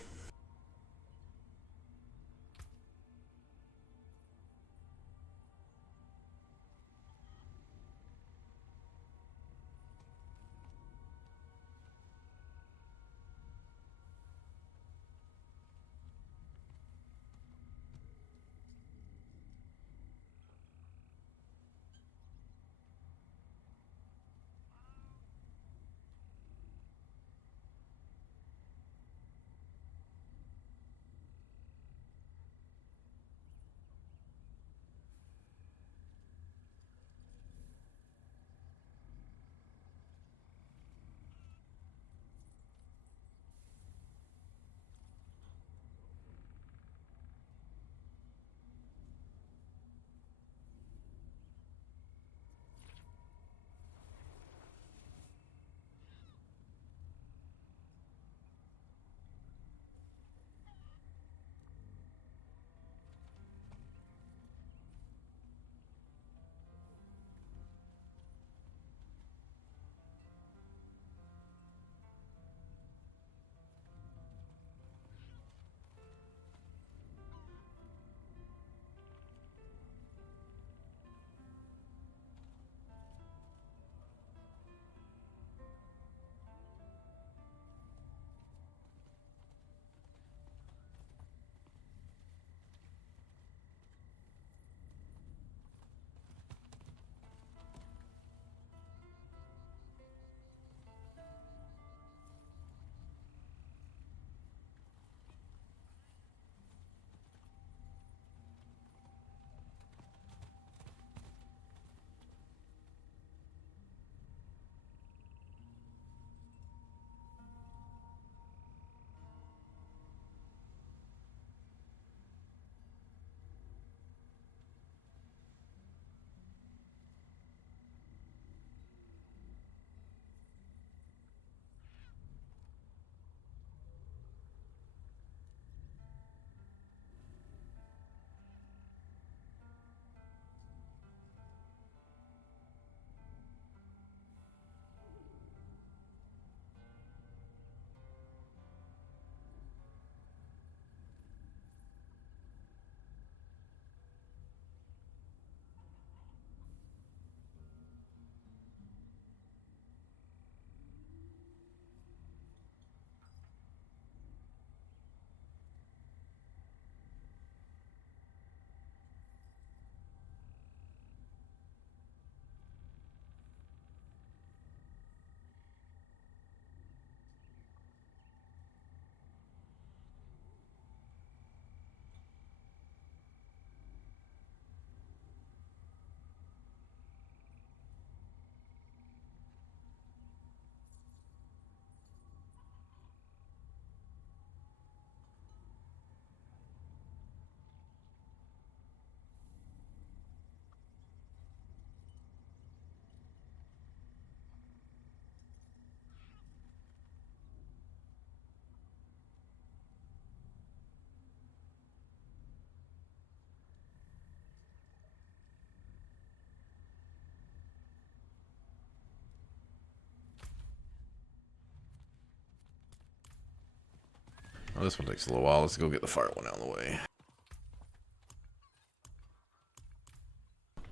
Well, this one takes a little while. Let's go get the fire one out of the way.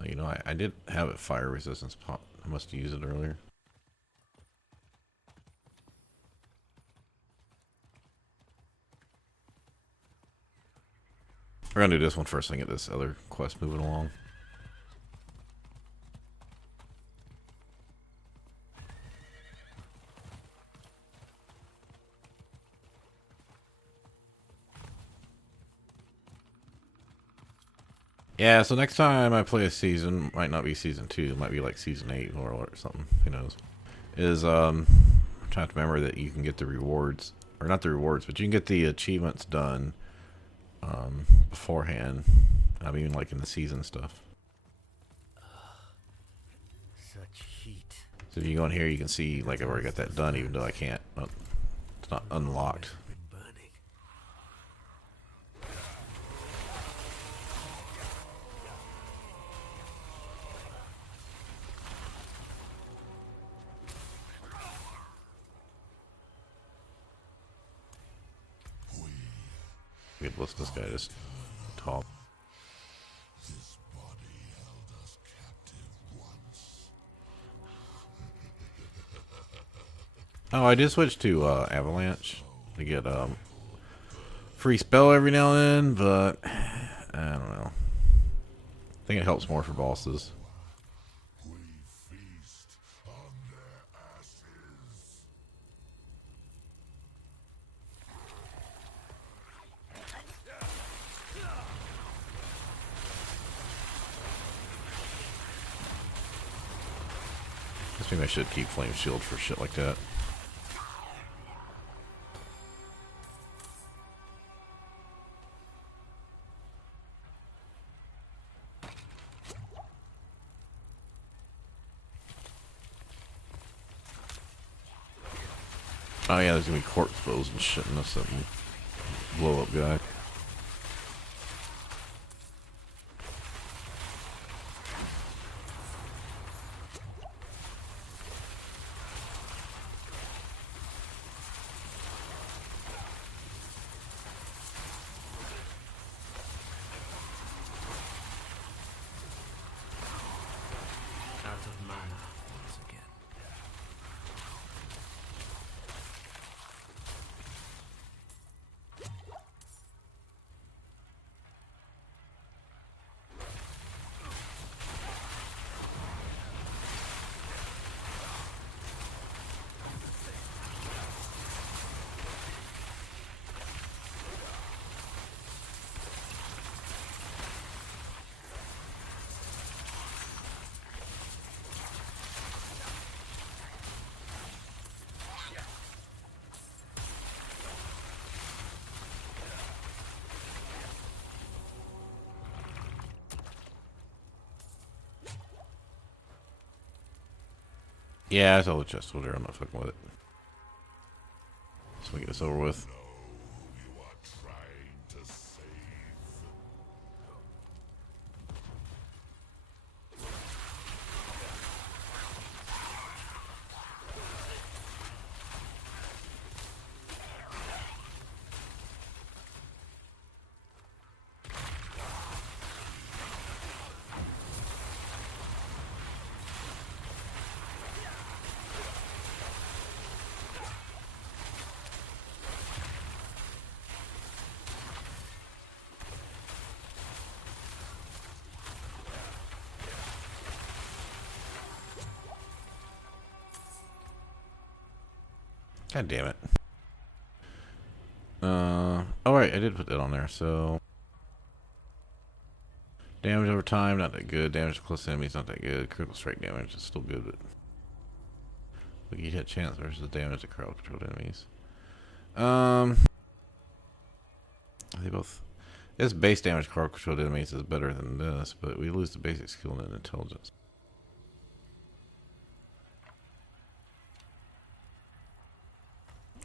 You know, I did have a fire resistance pop. I must have used it earlier. We're gonna do this one first and get this other quest moving along. Yeah, so next time I play a season, might not be season 2, it might be like season 8 or something, who knows. Is I'm trying to remember that you can get the rewards, or not the rewards, but you can get the achievements done beforehand. I mean, like in the season stuff. Such heat. So if you go in here, you can see like I've already got that done, even though I can't. It's not unlocked. Been burning. Wait, what's this guy just tall? Oh, I did switch to Avalanche to get free spell every now and then, but I don't know. I think it helps more for bosses. Guess maybe I should keep Flame Shield for shit like that. Oh yeah, there's gonna be corpse bows and shit in this something blow up guy. Out of mana once again. Yeah, it's all the chest holder. I'm not fucking with it. So we get this over with. God damn it. Oh right, I did put that on there, so damage over time, not that good. Damage to close enemies, not that good. Critical strike damage is still good, but look, you hit chance versus damage to crowd controlled enemies. They both. This base damage crowd controlled enemies is better than this, but we lose the basic skill and intelligence.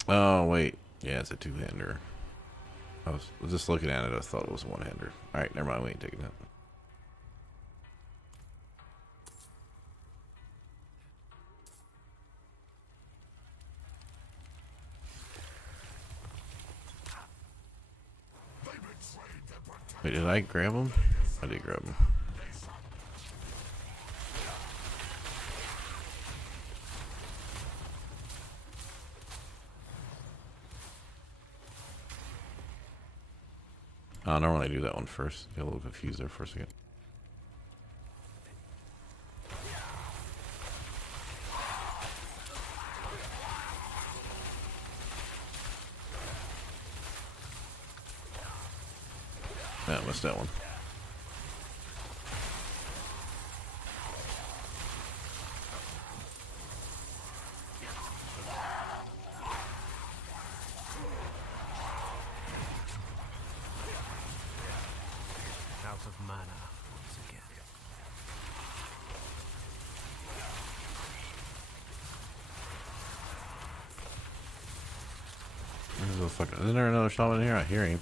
Oh wait, yeah, it's a two-hander. I was just looking at it. I thought it was a one-hander. All right, never mind. We ain't taking that. Wait, did I grab him? I did grab him. I normally do that one first. Get a little confused there for a second. Yeah, I missed that one. mana once again. Isn't there another shaman here? I hear him.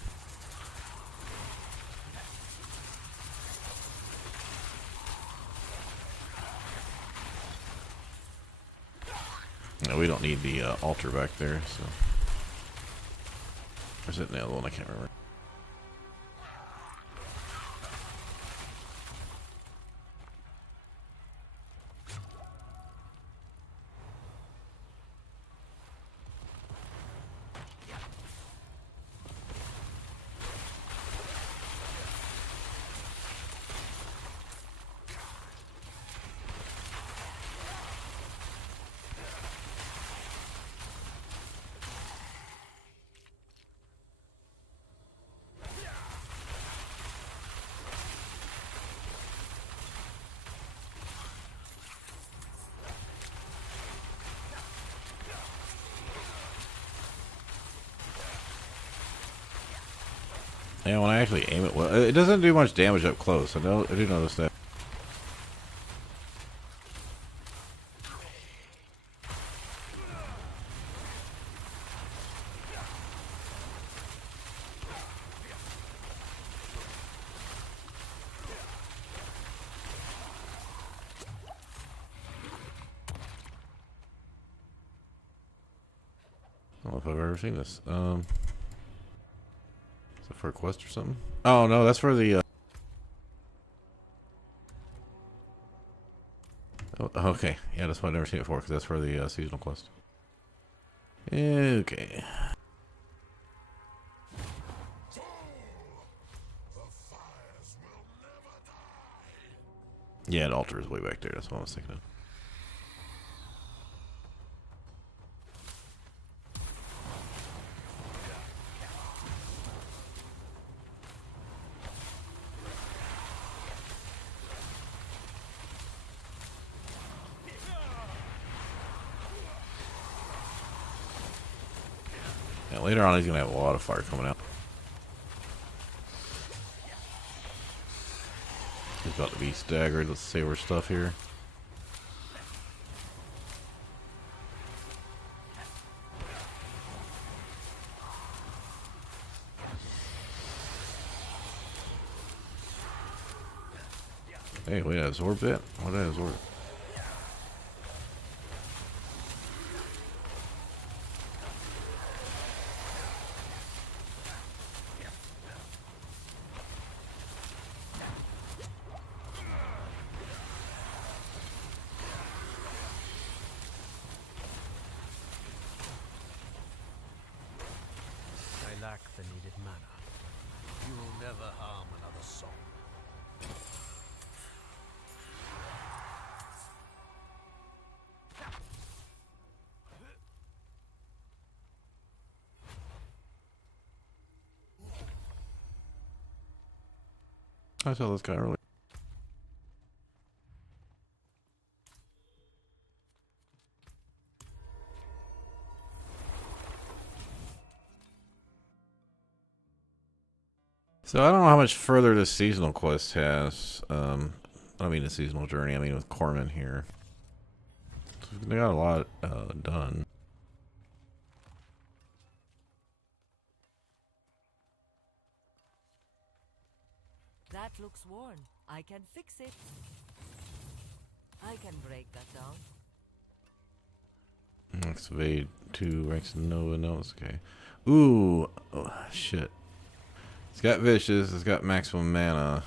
No, we don't need the altar back there, so. Or is it the other one? I can't remember. Yeah, when I actually aim it well, it doesn't do much damage up close. I do notice that. I don't know if I've ever seen this. Is that for a quest or something? Oh no, that's for the. Oh, okay, yeah, that's why I've never seen it before, because that's for the seasonal quest. Okay. Yeah, the altar is way back there. That's what I was thinking of. Yeah, later on he's gonna have a lot of fire coming out. He's about to be staggered. Let's save our stuff here. Hey, wait, I absorbed that? What did I absorb? I lack the needed mana. You will never harm another soul. I saw this guy earlier. So I don't know how much further this seasonal quest has. I don't mean the seasonal journey. I mean with Corman here. So they got a lot done. That looks worn. I can fix it. I can break that down. Excavate 2 ranks Nova notes. Okay. Ooh. Oh, shit. It's got vicious. It's got maximum mana.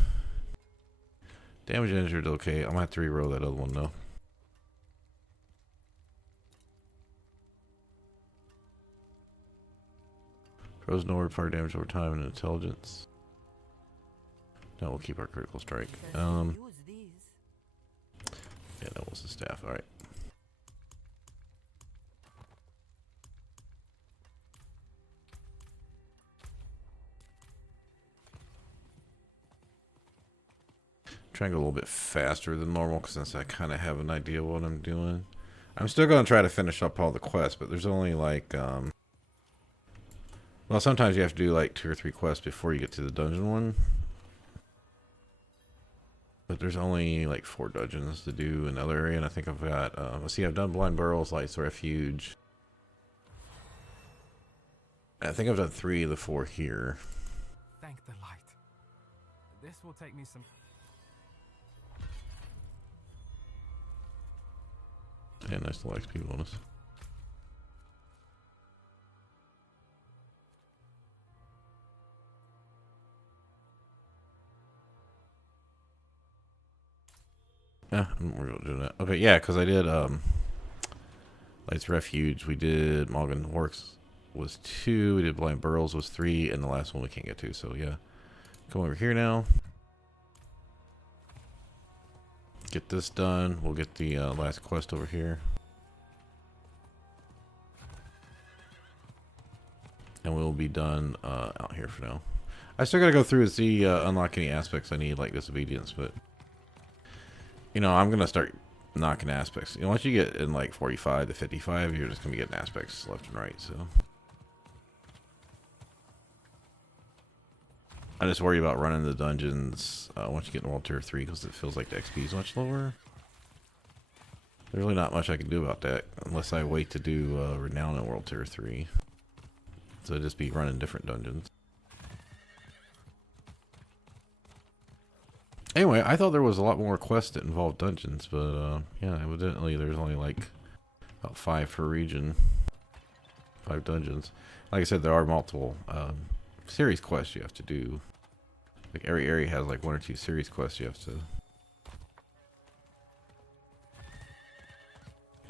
Damage injured. Okay. I'm gonna have to reroll that other one though. Frozen orb, fire damage over time, and intelligence. No, we'll keep our critical strike. Can still use these. Yeah, that was the staff. All right. Trying to go a little bit faster than normal because since I kind of have an idea what I'm doing. I'm still going to try to finish up all the quests, but there's only like, well, sometimes you have to do like 2 or 3 quests before you get to the dungeon one. But there's only like 4 dungeons to do in another area, and I think I've got, let's see, I've done Blind Burrows, Light's Refuge. I think I've done 3 of the 4 here. Thank the light. This will take me some. Yeah, nice little XP bonus. Yeah, we're gonna do that. Okay, yeah, because I did Light's Refuge. We did Malgan Works was 2. We did Blind Burrows was 3, and the last one we can't get to. So yeah, come over here now. Get this done. We'll get the last quest over here, and we'll be done out here for now. I still gotta go through and see unlock any aspects I need, like Disobedience, but you know, I'm gonna start knocking aspects. You know, once you get in like 45 to 55, you're just gonna be getting aspects left and right. So I just worry about running the dungeons once you get in World Tier 3, because it feels like the XP is much lower. There's really not much I can do about that unless I wait to do Renown in World Tier 3. So I'd just be running different dungeons. Anyway, I thought there was a lot more quests that involved dungeons, but yeah, evidently there's only like about 5 per region. 5 dungeons. Like I said, there are multiple series quests you have to do. Like every area has like 1 or 2 series quests you have to.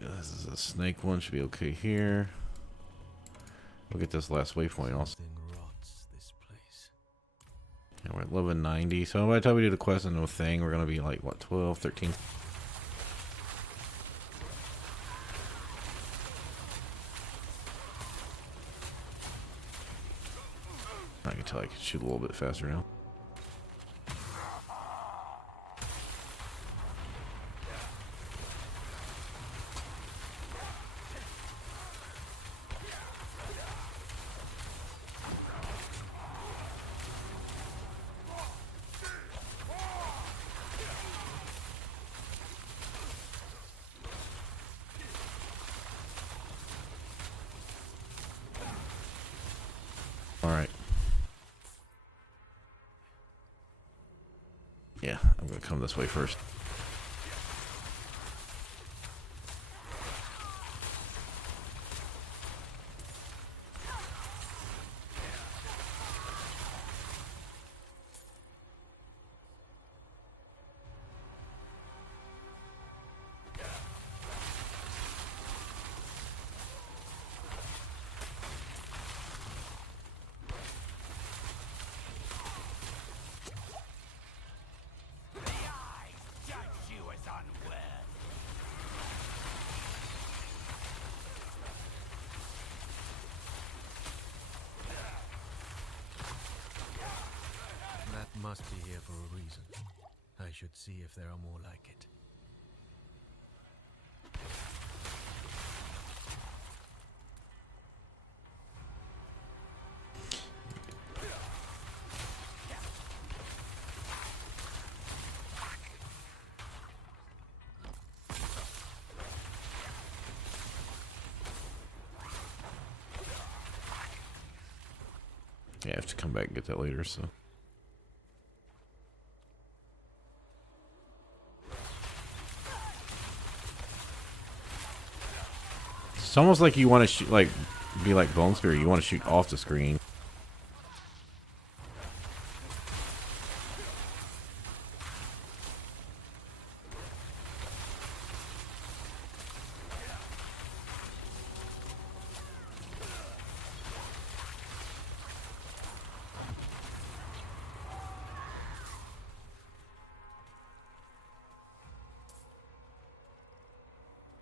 Yeah, this is a snake one, should be okay here. We'll get this last waypoint also. Rots this place. And we're at level 90, so by the time we do the quest and the thing, we're gonna be like what, 12, 13. I can tell I can shoot a little bit faster now. Alright. Yeah, I'm gonna come this way first. That must be here for a reason. I should see if there are more like it. Yeah, I have to come back and get that later, so. It's almost like you want to shoot, like, be like Bone Spear. You want to shoot off the screen.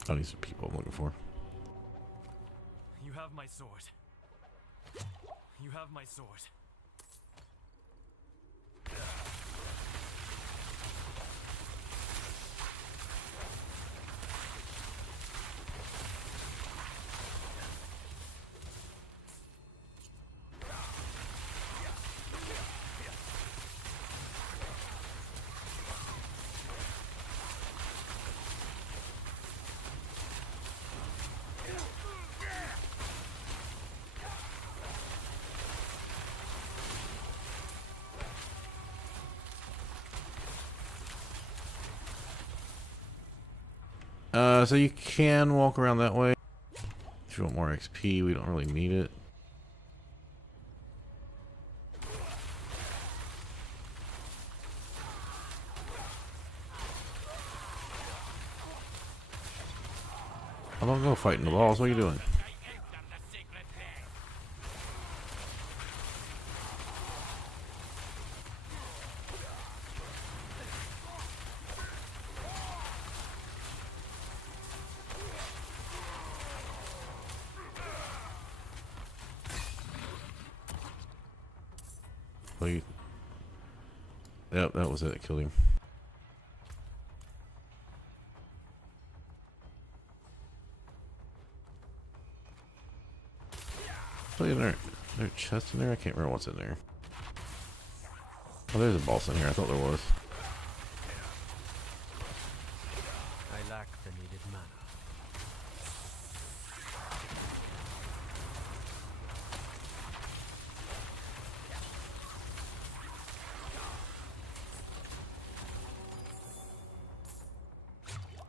I need some people I'm looking for. You have my sword. You have my sword. So you can walk around that way. If you want more XP, we don't really need it. I'm gonna go fighting the balls. What are you doing? Wait. Yep, that was it. It killed him. What's in there? Is there a chest in there? I can't remember what's in there. Oh, there's a boss in here. I thought there was. I lack the needed mana.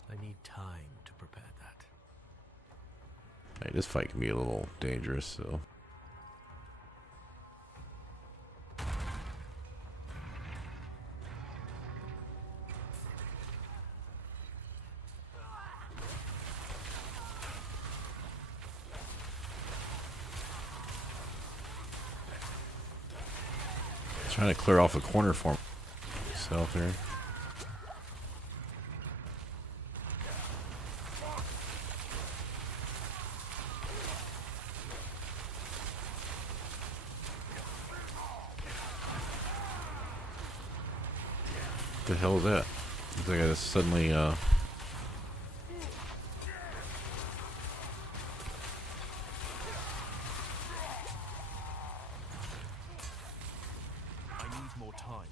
I need time to prepare that. Hey, this fight can be a little dangerous, so. Trying to clear off a corner for myself here. What the hell is that? Looks like I just suddenly I need more time.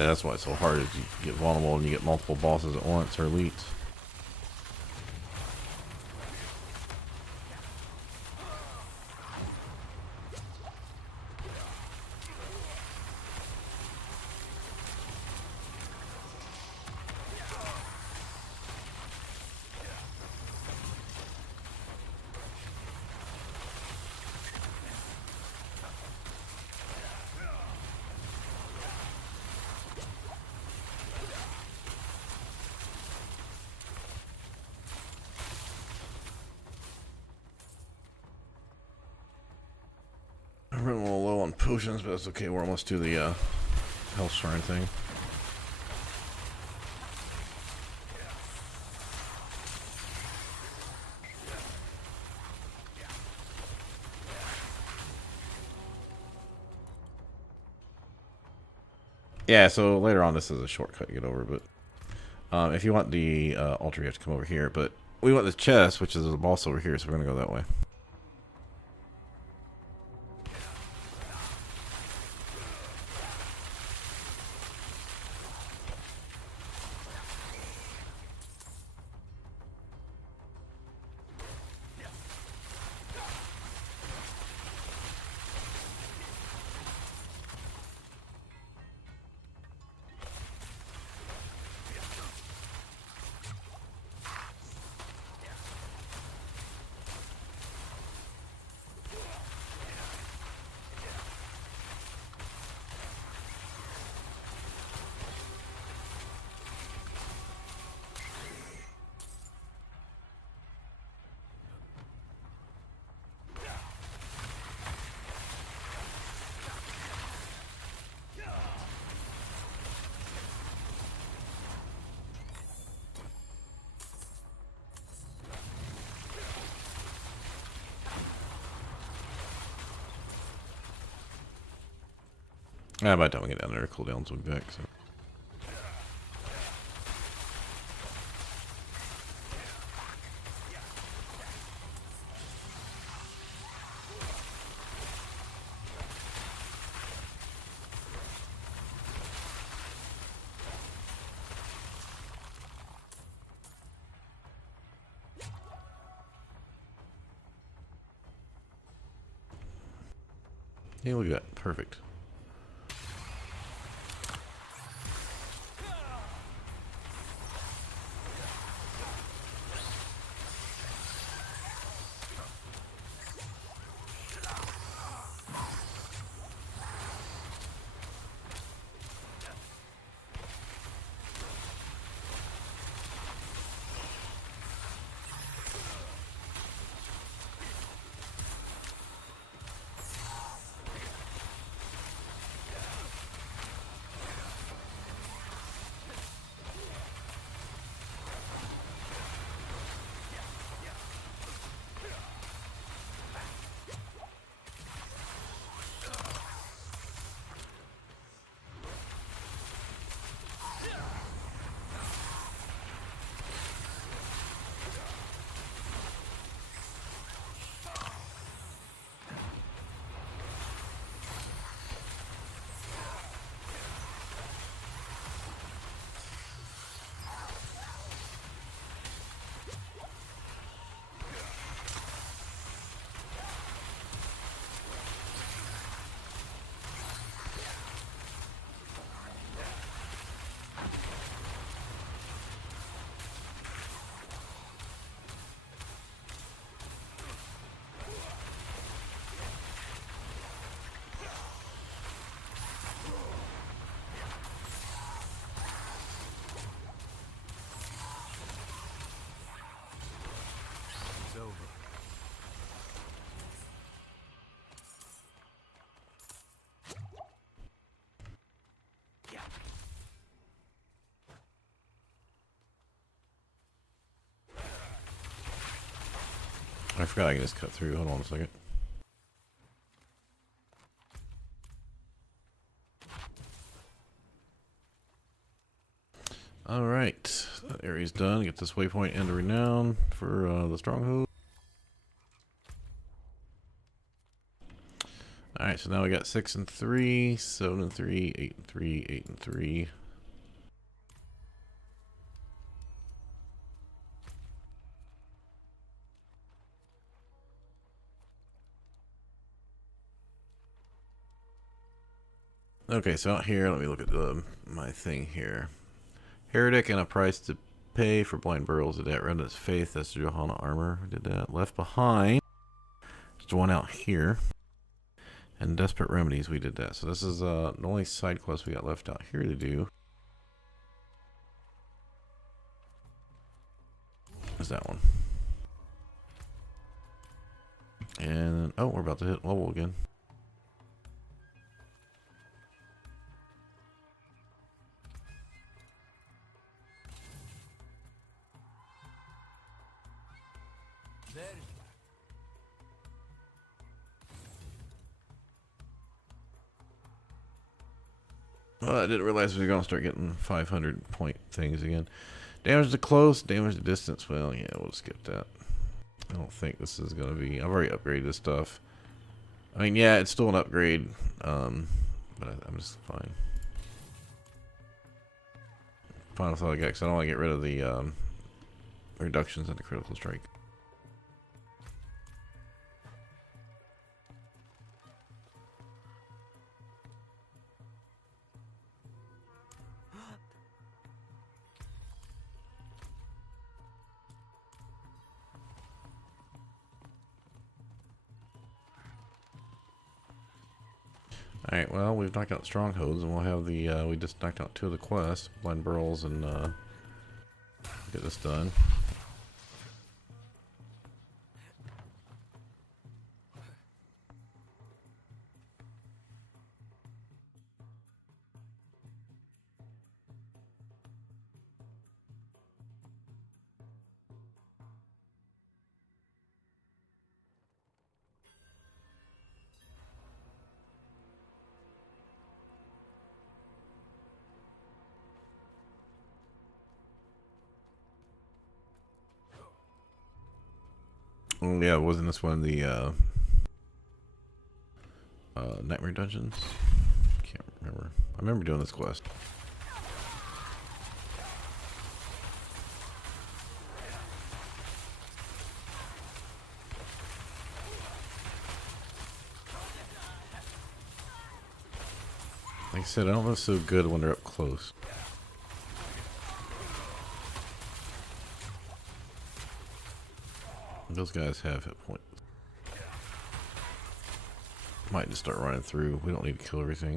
yeah, that's why it's so hard. Is you get vulnerable and you get multiple bosses at once or elites. I'm running a little low on potions, but that's okay. We're almost to the health shrine thing. Yeah, so later on this is a shortcut to get over, but if you want the altar, you have to come over here. But we want the chest, which is the boss over here, so we're going to go that way. By the time we get down there, cooldowns will be back. So. Hey, look at that. Perfect. It's over. I forgot I can just cut through. Hold on a second. Alright. That area's done. Get this waypoint into renown for the stronghold. Alright, so now we got 6 and 3, 7 and 3, 8 and 3, 8 and 3. Okay, so out here, let me look at my thing here. Heretic and a price to pay for blind burials. Did that? Remnant's faith. That's Johanna armor. Did that. Left behind. Just one out here. And desperate remedies. We did that. So this is the only side quest we got left out here to do. Is that one? And oh, we're about to hit level again. There you Well, I didn't realize we were going to start getting 500 point things again. Damage to close, damage to distance. Well, yeah, we'll skip that. I don't think this is going to be... I've already upgraded this stuff. I mean, yeah, it's still an upgrade. But I'm just fine. Final thought I got, because I don't want to get rid of the reductions in the critical strike. Alright, well, we've knocked out strongholds, and we'll have the, we just knocked out 2 of the quests, blind burls, and, get this done. Oh, yeah, wasn't this one of the, Nightmare Dungeons? Can't remember. I remember doing this quest. Like I said, I don't know if it's so good when they're up close. Those guys have hit points. Might just start running through. We don't need to kill everything.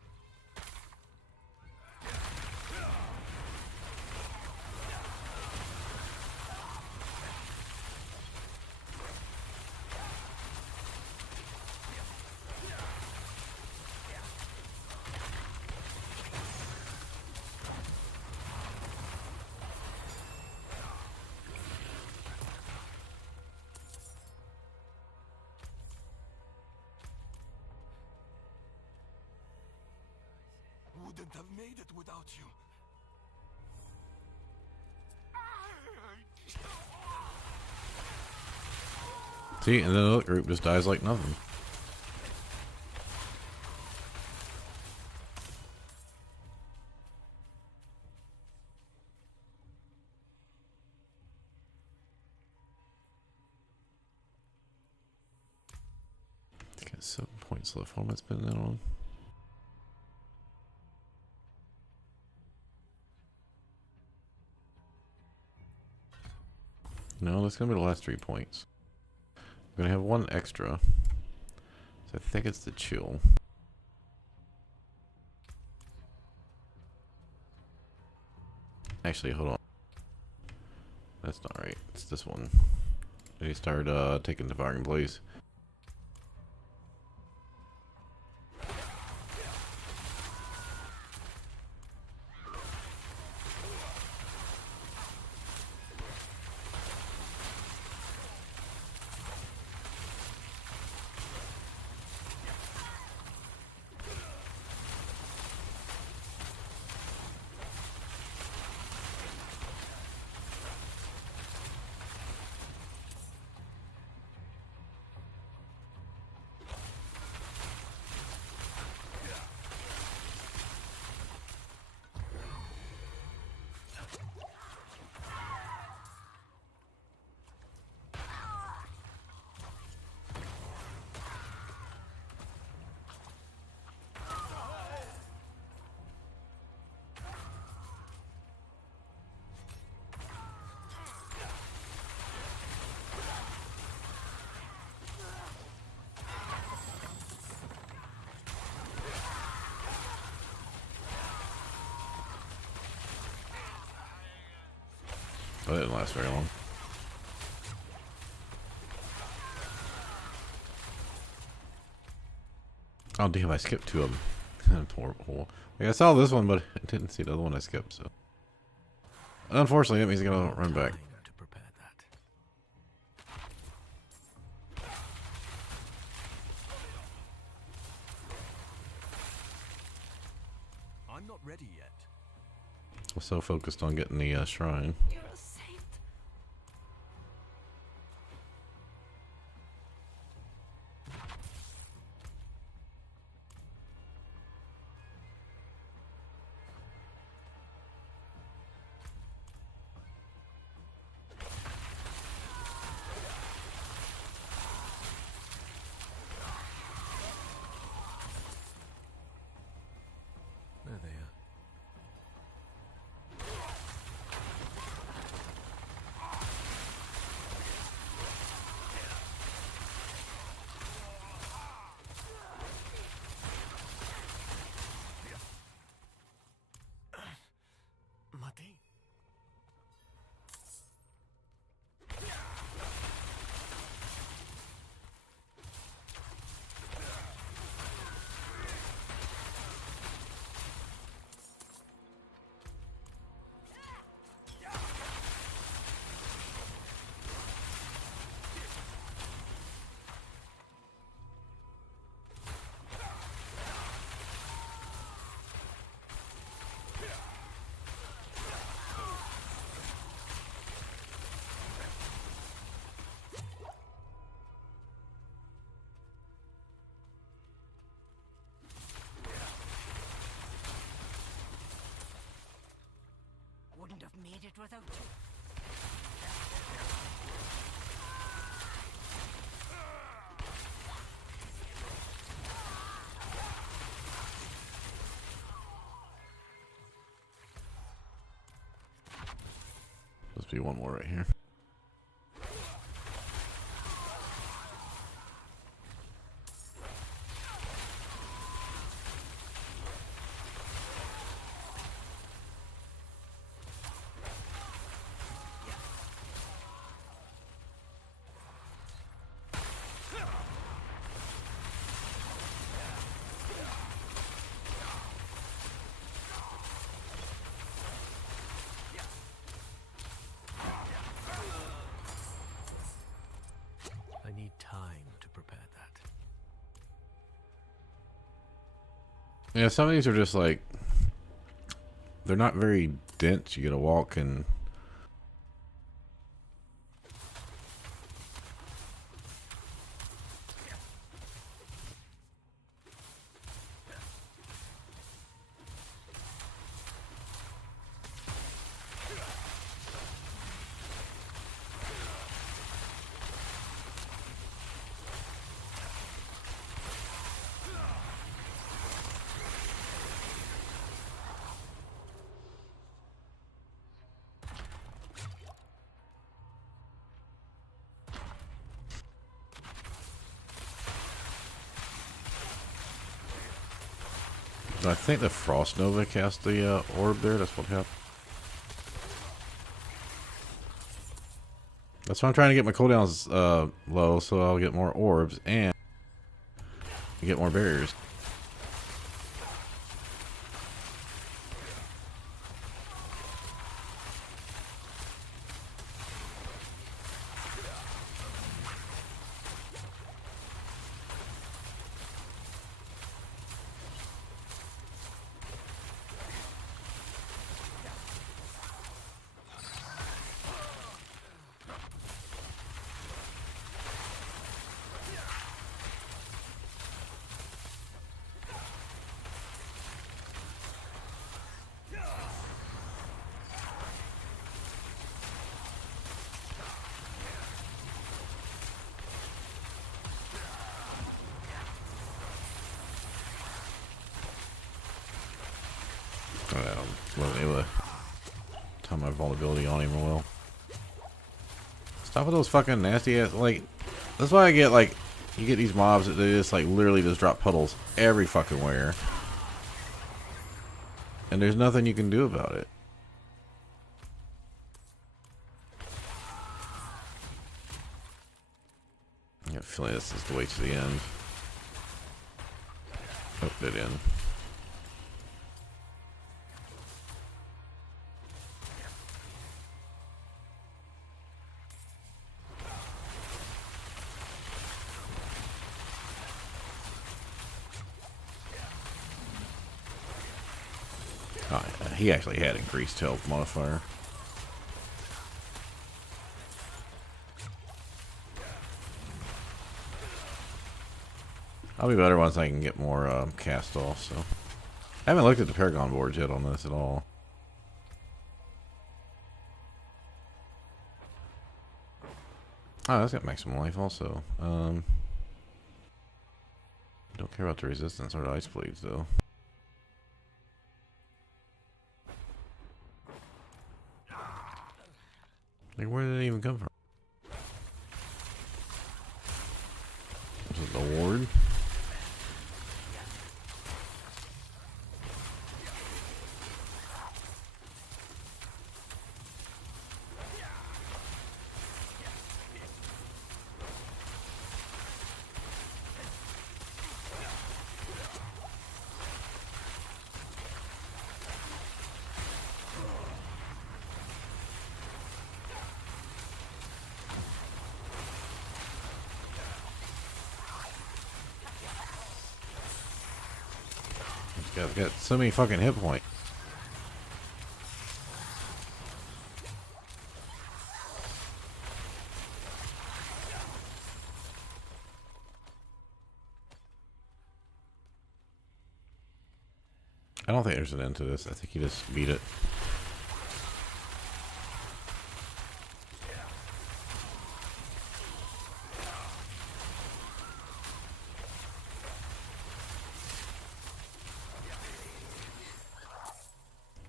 Wouldn't have made it without you. See, and then the other group just dies like nothing. Got 7 points left. What am I spending that on? No, that's gonna be the last 3 points. I'm gonna have 1 extra. So I think it's the chill. Actually, hold on. That's not right. It's this one. They start taking devouring blaze. That didn't last very long. Oh damn, I skipped 2 of them. Poor hole. Like, I saw this one, but I didn't see the other one I skipped, so. Unfortunately, that means I gotta run back. To prepare that. I'm not ready yet. I was so focused on getting the shrine. You're a saint. There they are. Mate. Wouldn't have made it without you. do one more right here. I need time to prepare that. Yeah, some of these are just like, they're not very dense. You gotta walk and I think the Frost Nova cast the orb there. That's what happened. That's why I'm trying to get my cooldowns low, so I'll get more orbs and get more barriers. I wasn't able to time my vulnerability on him well. Stop with those fucking nasty ass, like, that's why I get, like, you get these mobs that they just, like, literally just drop puddles every fucking where. And there's nothing you can do about it. I have a feeling this is the way to the end. Oh, dead end. Oh, he actually had increased health modifier. I'll be better once I can get more cast off. So I haven't looked at the Paragon boards yet on this at all. Oh, that's got maximum life also. Don't care about the resistance or the ice blades though. Like, where did it even come from? Was it the ward? I've got so many fucking hit points. I don't think there's an end to this. I think you just beat it.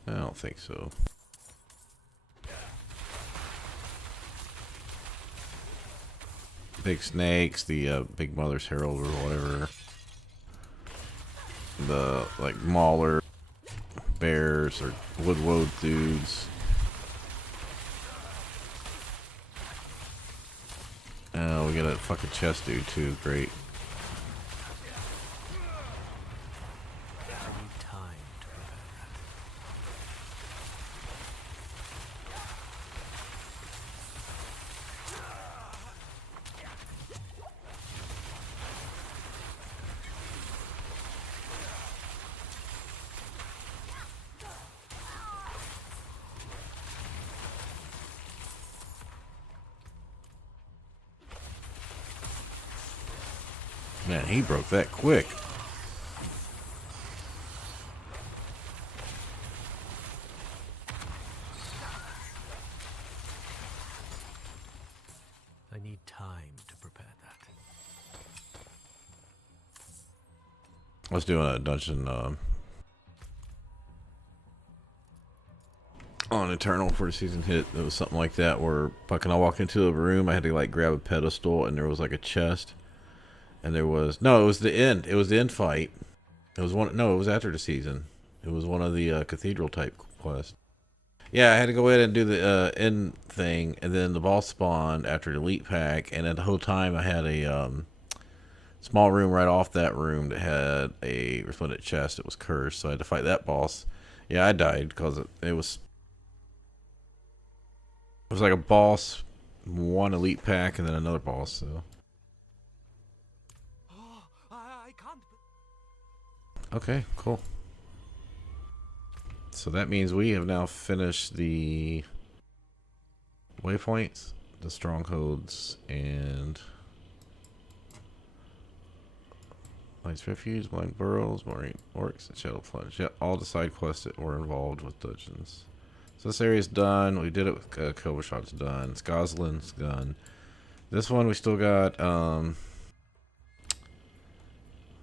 I don't think so. big snakes, the big mother's herald or whatever. The like mauler bears or wood dudes. Oh, we got a fucking chest dude too. Great. I need time to prepare Man, he broke that quick. I need time to prepare that. I was doing a dungeon on Eternal for the season hit. It was something like that where fucking I walked into a room, I had to like grab a pedestal and there was like a chest. And there was no, it was the end. It was the end fight. It was one. No, it was after the season. It was one of the cathedral type quests. Yeah, I had to go in and do the end thing, and then the boss spawned after the elite pack, and then the whole time I had a small room right off that room that had a resplendent chest. It was cursed, so I had to fight that boss. Yeah, I died because it was like a boss, one elite pack, and then another boss. So. I can't. Okay, cool. So that means we have now finished the waypoints, the strongholds, and Light's Refuge, Blind Burrows, Marine Orcs, and Shadow Plunge. Yeah, all the side quests that were involved with dungeons. So this area's done. We did it with Cobra Shot's done. Skoslin's done. This one we still got, let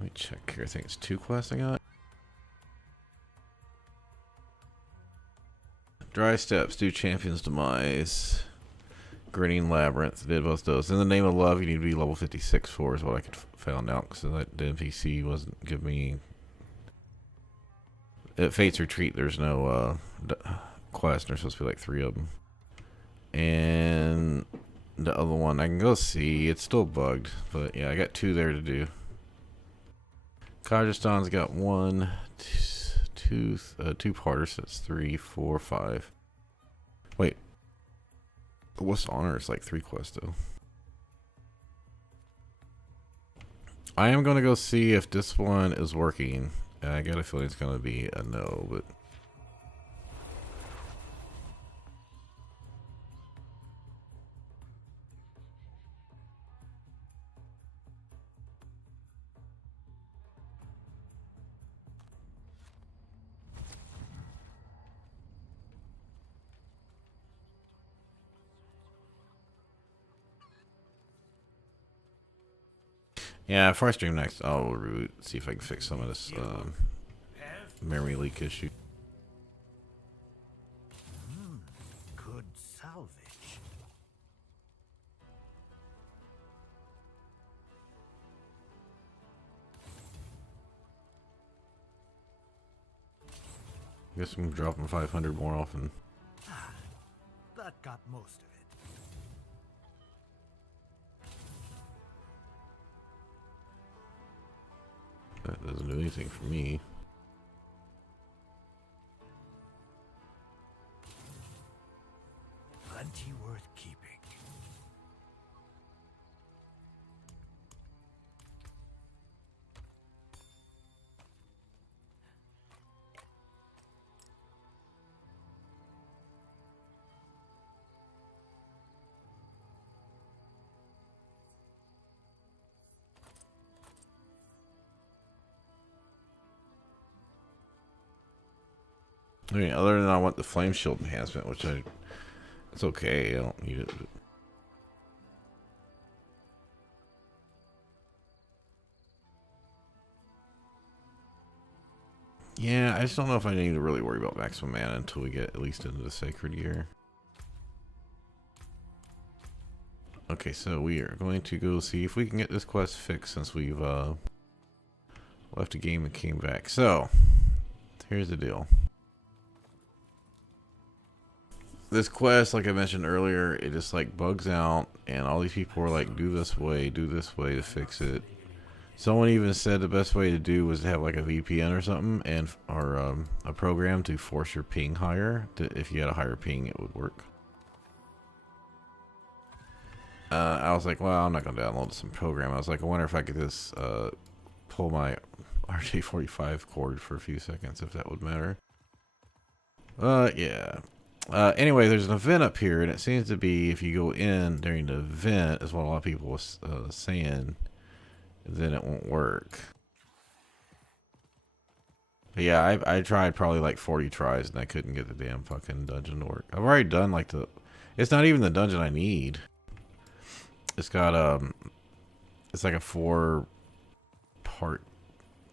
me check here. I think it's 2 quests I got. Dry Steps, do Champion's Demise. Grinning Labyrinth, did both those. In the Name of Love, you need to be level 56 for, is what I found out. Because the NPC wasn't giving me... At Fate's Retreat, there's no quest. There's supposed to be like 3 of them. And the other one, I can go see. It's still bugged. But yeah, I got 2 there to do. Kajastan's got 1, 2 parters, so it's 3, 4, 5. Wait. What's honor? It's like 3 quests though. I am gonna go see if this one is working. I got a feeling it's gonna be a no, but yeah, before I stream next, I'll see if I can fix some of this memory leak issue. Good salvage. Guess I'm dropping 500 more often. That got most of it. That doesn't do anything for me. Plenty worth keeping. I mean, other than I want the flame shield enhancement, which it's okay. I don't need it. But. Yeah, I just don't know if I need to really worry about maximum mana until we get at least into the Sacred Gear. Okay, so we are going to go see if we can get this quest fixed since we've left the game and came back. So, here's the deal. This quest, like I mentioned earlier, it just like bugs out, and all these people were like, do this way to fix it. Someone even said the best way to do was to have like a VPN or something, and or a program to force your ping higher. If you had a higher ping, it would work. I was like, well, I'm not gonna download some program. I was like, I wonder if I could just pull my RJ45 cord for a few seconds, if that would matter. Yeah. Anyway, there's an event up here, and it seems to be if you go in during the event, is what a lot of people was saying, then it won't work. But yeah, I tried probably like 40 tries, and I couldn't get the damn fucking dungeon to work. I've already done like it's not even the dungeon I need. It's got it's like a 4-part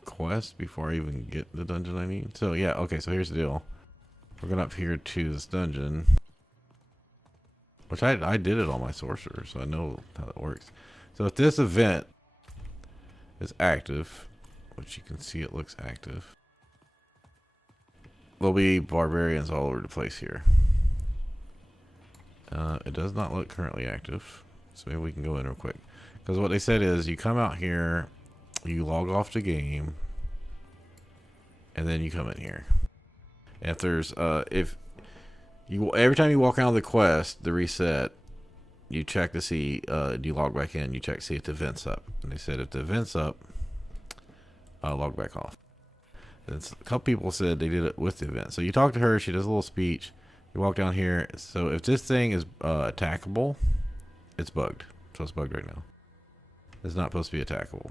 quest before I even get the dungeon I need. So yeah, okay, so here's the deal. We're going up here to this dungeon, which I did it on my sorcerer, so I know how that works. So if this event is active, which you can see it looks active, there'll be barbarians all over the place here. It does not look currently active, so maybe we can go in real quick. Because what they said is you come out here, you log off the game, and then you come in here. And if there's every time you walk out of the quest, the reset, you check to see, you log back in, you check to see if the event's up. And they said if the event's up, log back off. And a couple people said they did it with the event. So you talk to her, she does a little speech, you walk down here. So if this thing is attackable, it's bugged. So it's bugged right now. It's not supposed to be attackable.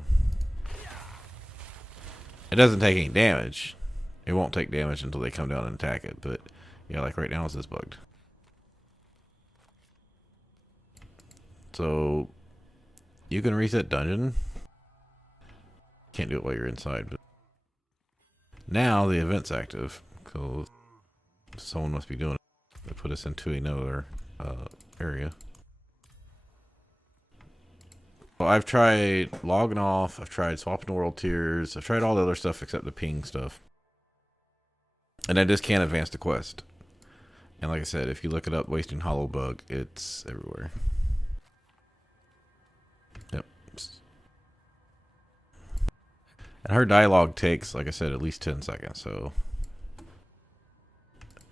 It doesn't take any damage. It won't take damage until they come down and attack it. But yeah, like right now it's just bugged. So you can reset dungeon. Can't do it while you're inside. But now the event's active. So someone must be doing it. They put us into another area. Well, I've tried logging off. I've tried swapping to world tiers. I've tried all the other stuff except the ping stuff. And I just can't advance the quest. And like I said, if you look it up, Wasting Hollow bug, it's everywhere. Yep. And her dialogue takes, like I said, at least 10 seconds. So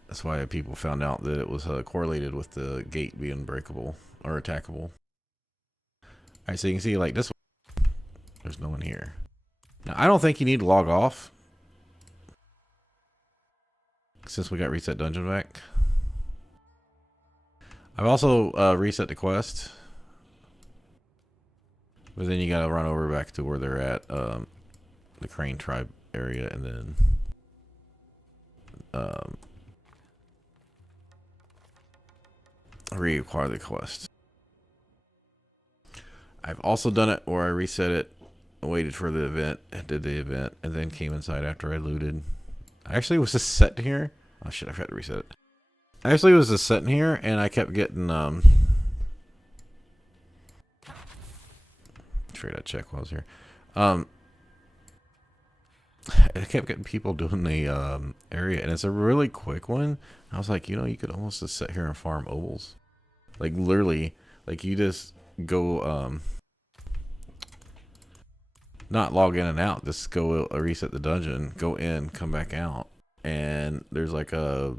that's why people found out that it was correlated with the gate being breakable or attackable. Alright, so you can see like this one, there's no one here. Now, I don't think you need to log off, since we got reset dungeon back. I've also reset the quest, but then you gotta run over back to where they're at, the Crane tribe area, and then reacquire the quest. I've also done it where I reset it, waited for the event, did the event, and then came inside after I looted. I actually was just sitting here. Oh shit, I forgot to reset it. I actually was just sitting here and I kept getting figured I'd check while I was here. I kept getting people doing the area, and it's a really quick one. I was like, you know, you could almost just sit here and farm ovals. Like literally, like you just go not log in and out, just go reset the dungeon, go in, come back out, and there's like a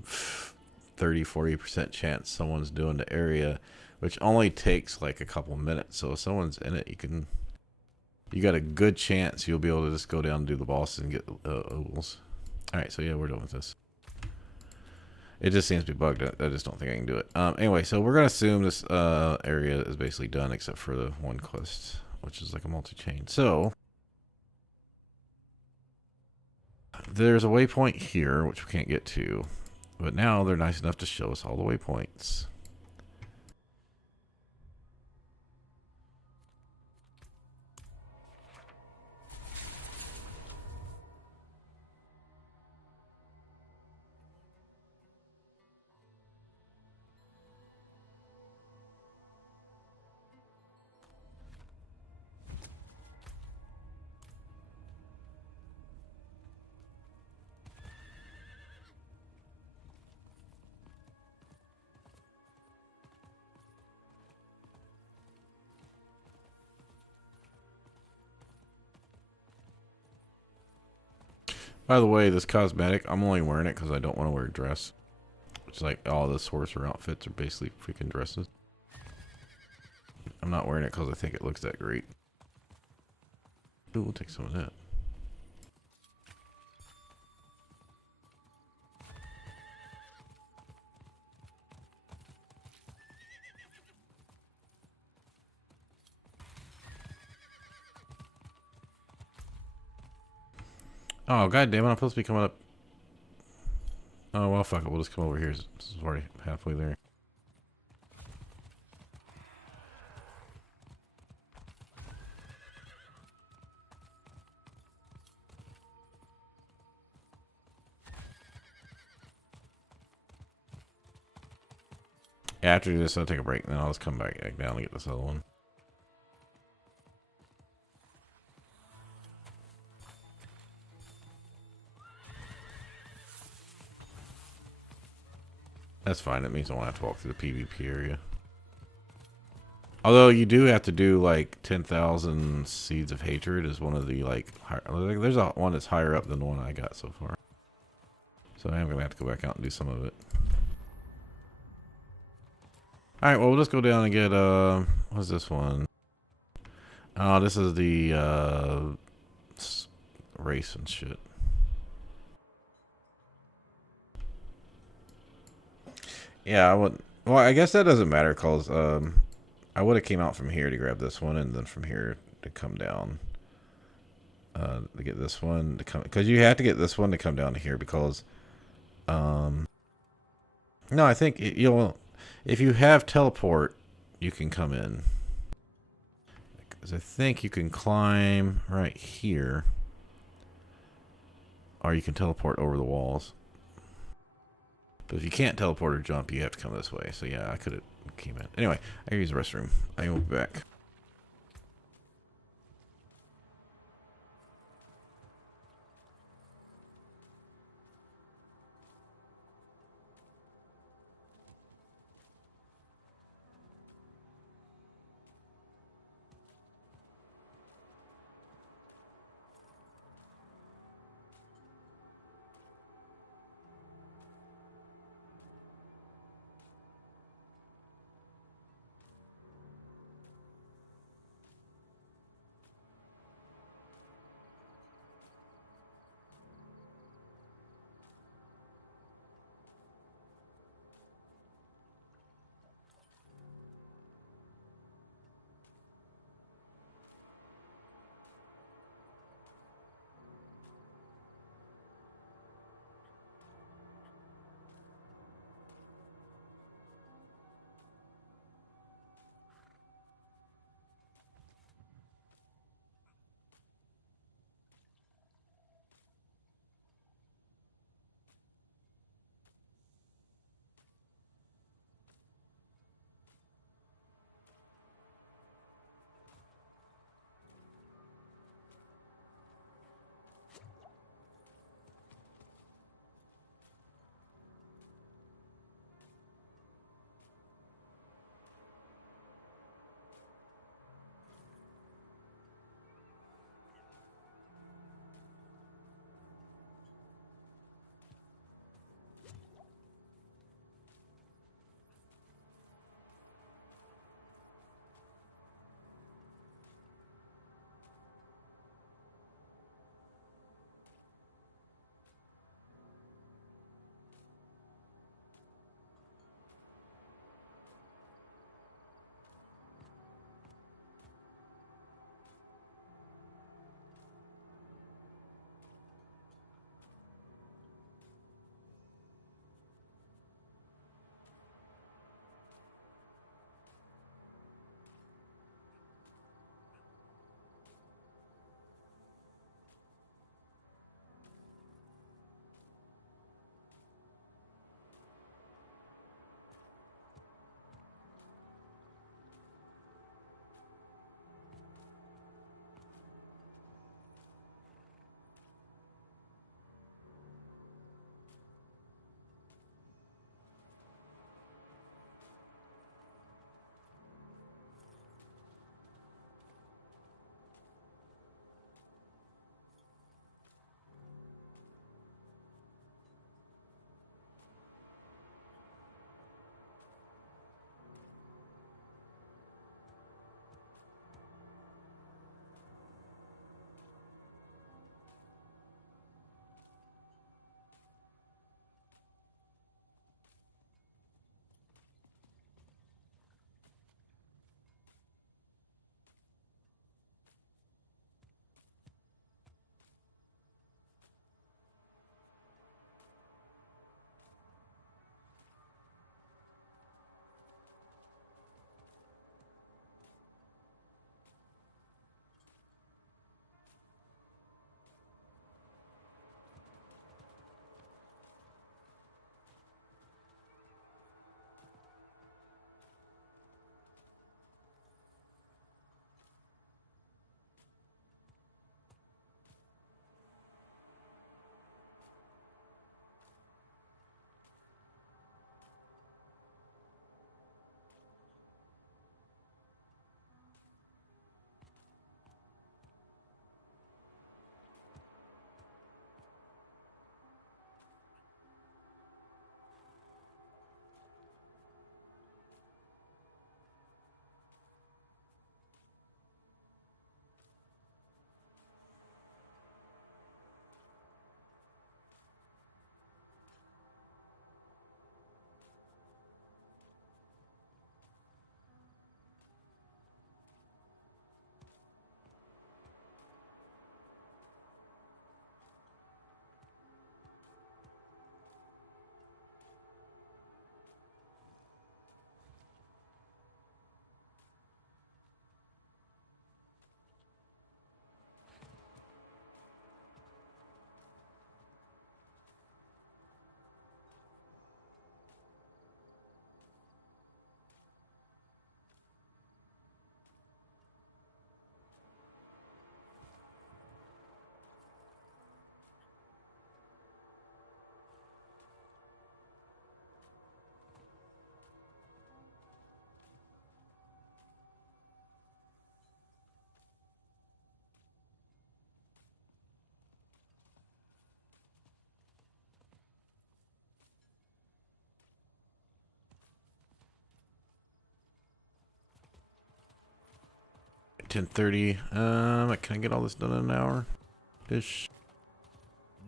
30-40% chance someone's doing the area, which only takes like a couple minutes. So if someone's in it, you got a good chance you'll be able to just go down and do the boss and get ovals. Alright, so yeah, we're done with this. It just seems to be bugged. I just don't think I can do it. Anyway, so we're gonna assume this area is basically done except for the one quest, which is like a multi-chain. So there's a waypoint here, which we can't get to, but now they're nice enough to show us all the waypoints. By the way, this cosmetic, I'm only wearing it because I don't want to wear a dress. It's like all the sorcerer outfits are basically freaking dresses. I'm not wearing it because I think it looks that great. Ooh, we'll take some of that. Oh, god damn it, I'm supposed to be coming up. Oh, well, fuck it. We'll just come over here. This is already halfway there. Yeah, after this, I'll take a break, and then I'll just come back down and get this other one. That's fine. It means I won't have to walk through the PvP area. Although you do have to do like 10,000 Seeds of Hatred is one of the like there's a one that's higher up than the one I got so far. So I am gonna have to go back out and do some of it. All right, well we'll just go down and get what's this one? Oh, this is the race and shit. Yeah, I would. Well, I guess that doesn't matter because I would have came out from here to grab this one, and then from here to come down to get this one to come, because you have to get this one to come down to here because no, I think you'll, if you have teleport, you can come in, because I think you can climb right here, or you can teleport over the walls. But if you can't teleport or jump, you have to come this way. So yeah, I could have came in. Anyway, I can use the restroom. I will be back. 10:30. Can I get all this done in an hour? Ish.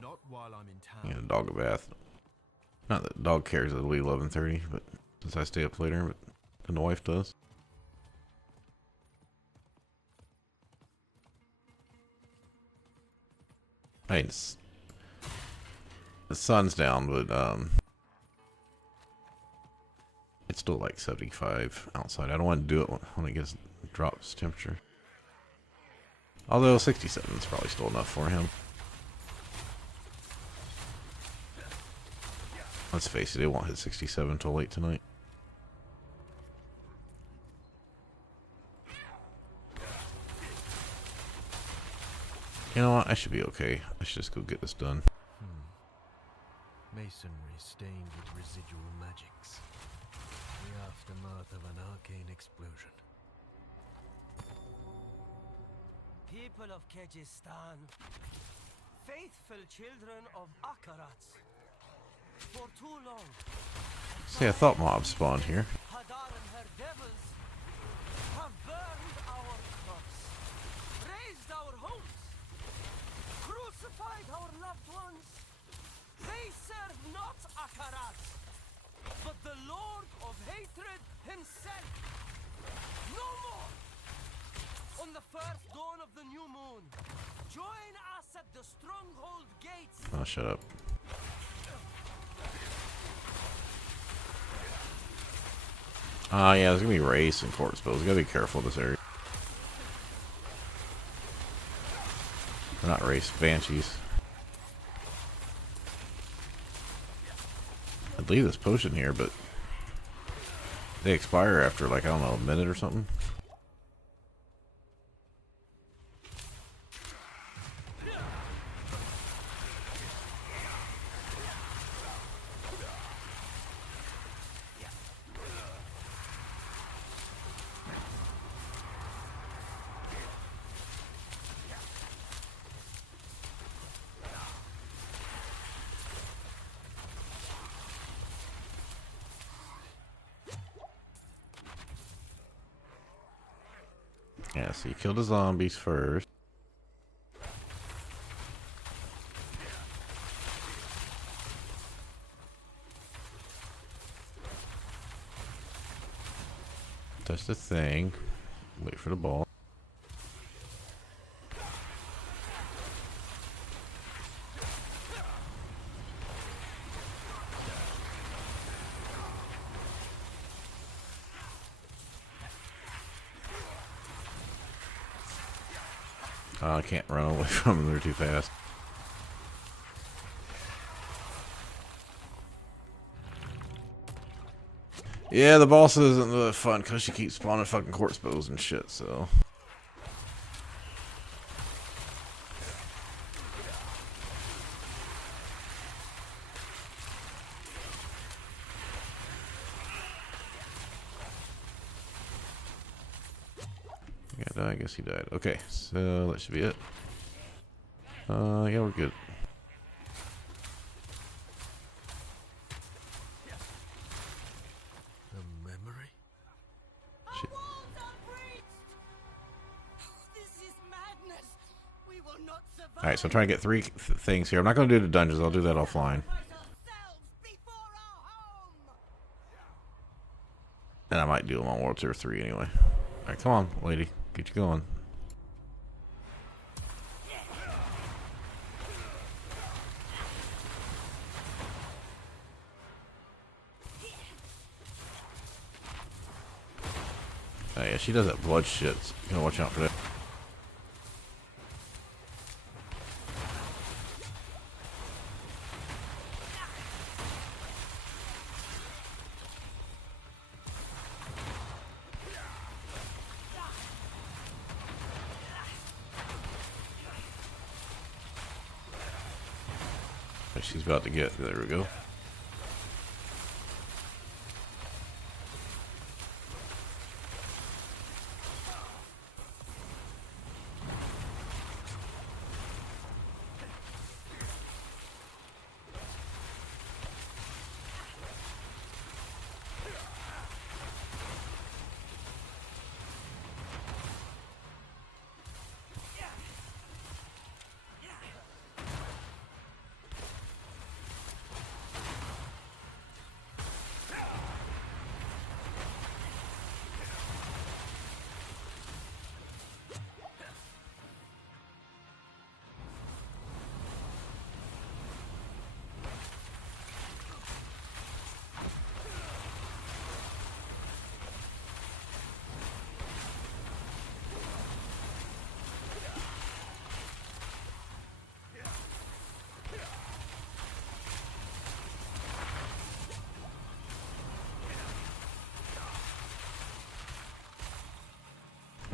Not while I'm in town. Yeah, dog a bath. Not that dog cares it'll be 11:30, but since I stay up later, but then the wife does. Hey, the sun's down, but it's still like 75 outside. I don't want to do it when it gets drops temperature. Although 67 is probably still enough for him. Let's face it, it won't hit 67 until late tonight. You know what? I should be okay. I should just go get this done. Masonry stained with residual magics. The aftermath of an arcane explosion. People of Kyrgyzstan, faithful children of Akarats. For too long, See, I thought mobs spawned here. Hadar and her devils have burned our crops, razed our homes, crucified our loved ones. They serve not Akarat, but the Lord of Hatred himself. No more! On the first dawn of the new moon, join us at the stronghold gates. Oh, shut up. Yeah, there's gonna be race and corpse spells. You gotta be careful in this area. Or not race, banshees. I'd leave this potion here, but they expire after, like, I don't know, a minute or something. Yeah, so you kill the zombies first. Touch the thing. Wait for the ball. I can't run away from them, they're too fast. Yeah, the boss isn't really fun because she keeps spawning fucking corpse bows and shit, so. I guess he died. Okay, so that should be it. Yeah, we're good. A memory? Shit. Alright, so I'm trying to get three things here. I'm not going to do the dungeons. I'll do that offline. And I might do them on World Tour 3 anyway. Alright, come on, lady. Get you going. Oh yeah, she does that blood shit. So you gotta watch out for that. She's about to get. There we go.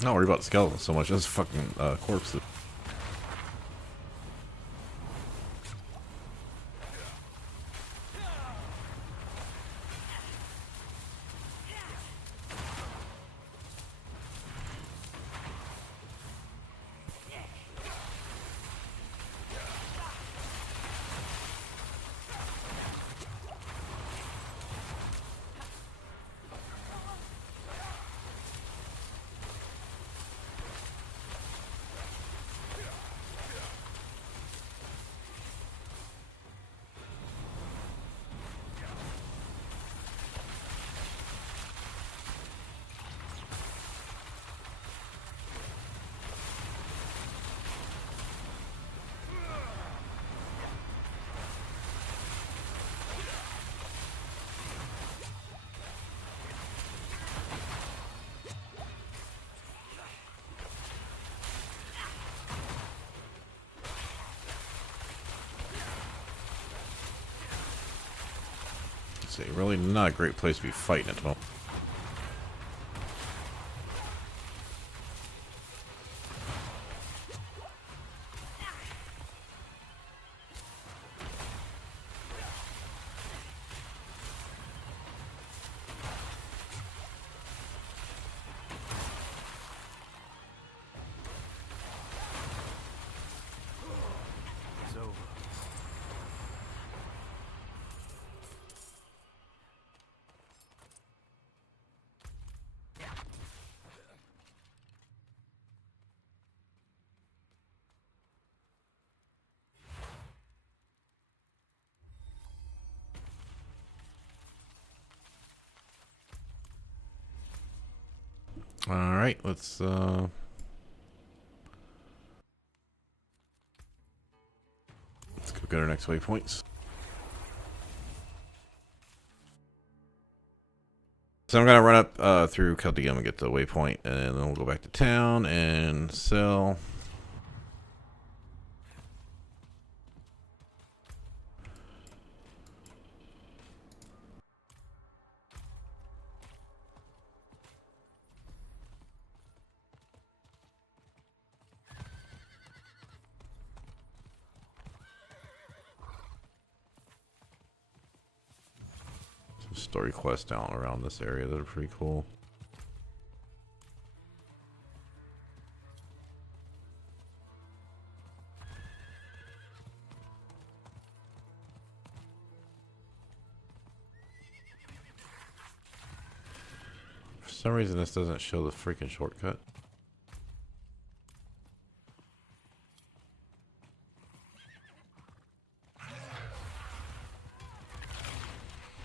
Don't worry about the skeletons so much. Those fucking corpses. It's really not a great place to be fighting at the moment. It's over. All right, let's go get our next waypoints. So I'm gonna run up through Caldeum and get the waypoint, and then we'll go back to town and sell. Some story quests down around this area that are pretty cool. For some reason, this doesn't show the freaking shortcut.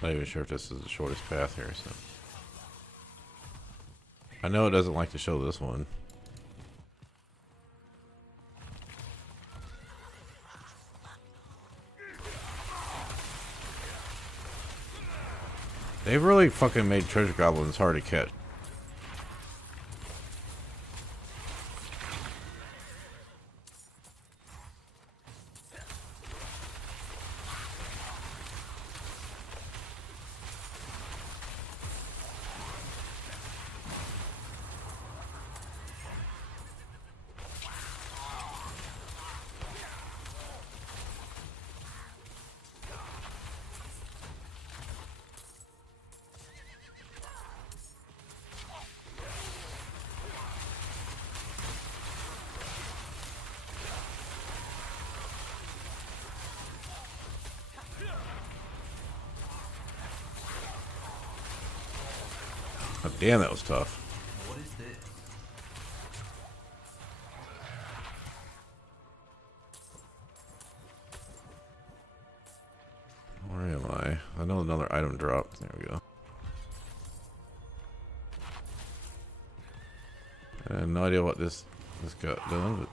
Not even sure if this is the shortest path here, so. I know it doesn't like to show this one. They've really fucking made treasure goblins hard to catch. Oh, damn, that was tough. What is this? Where am I? I know another item dropped. There we go. I have no idea what this got done, but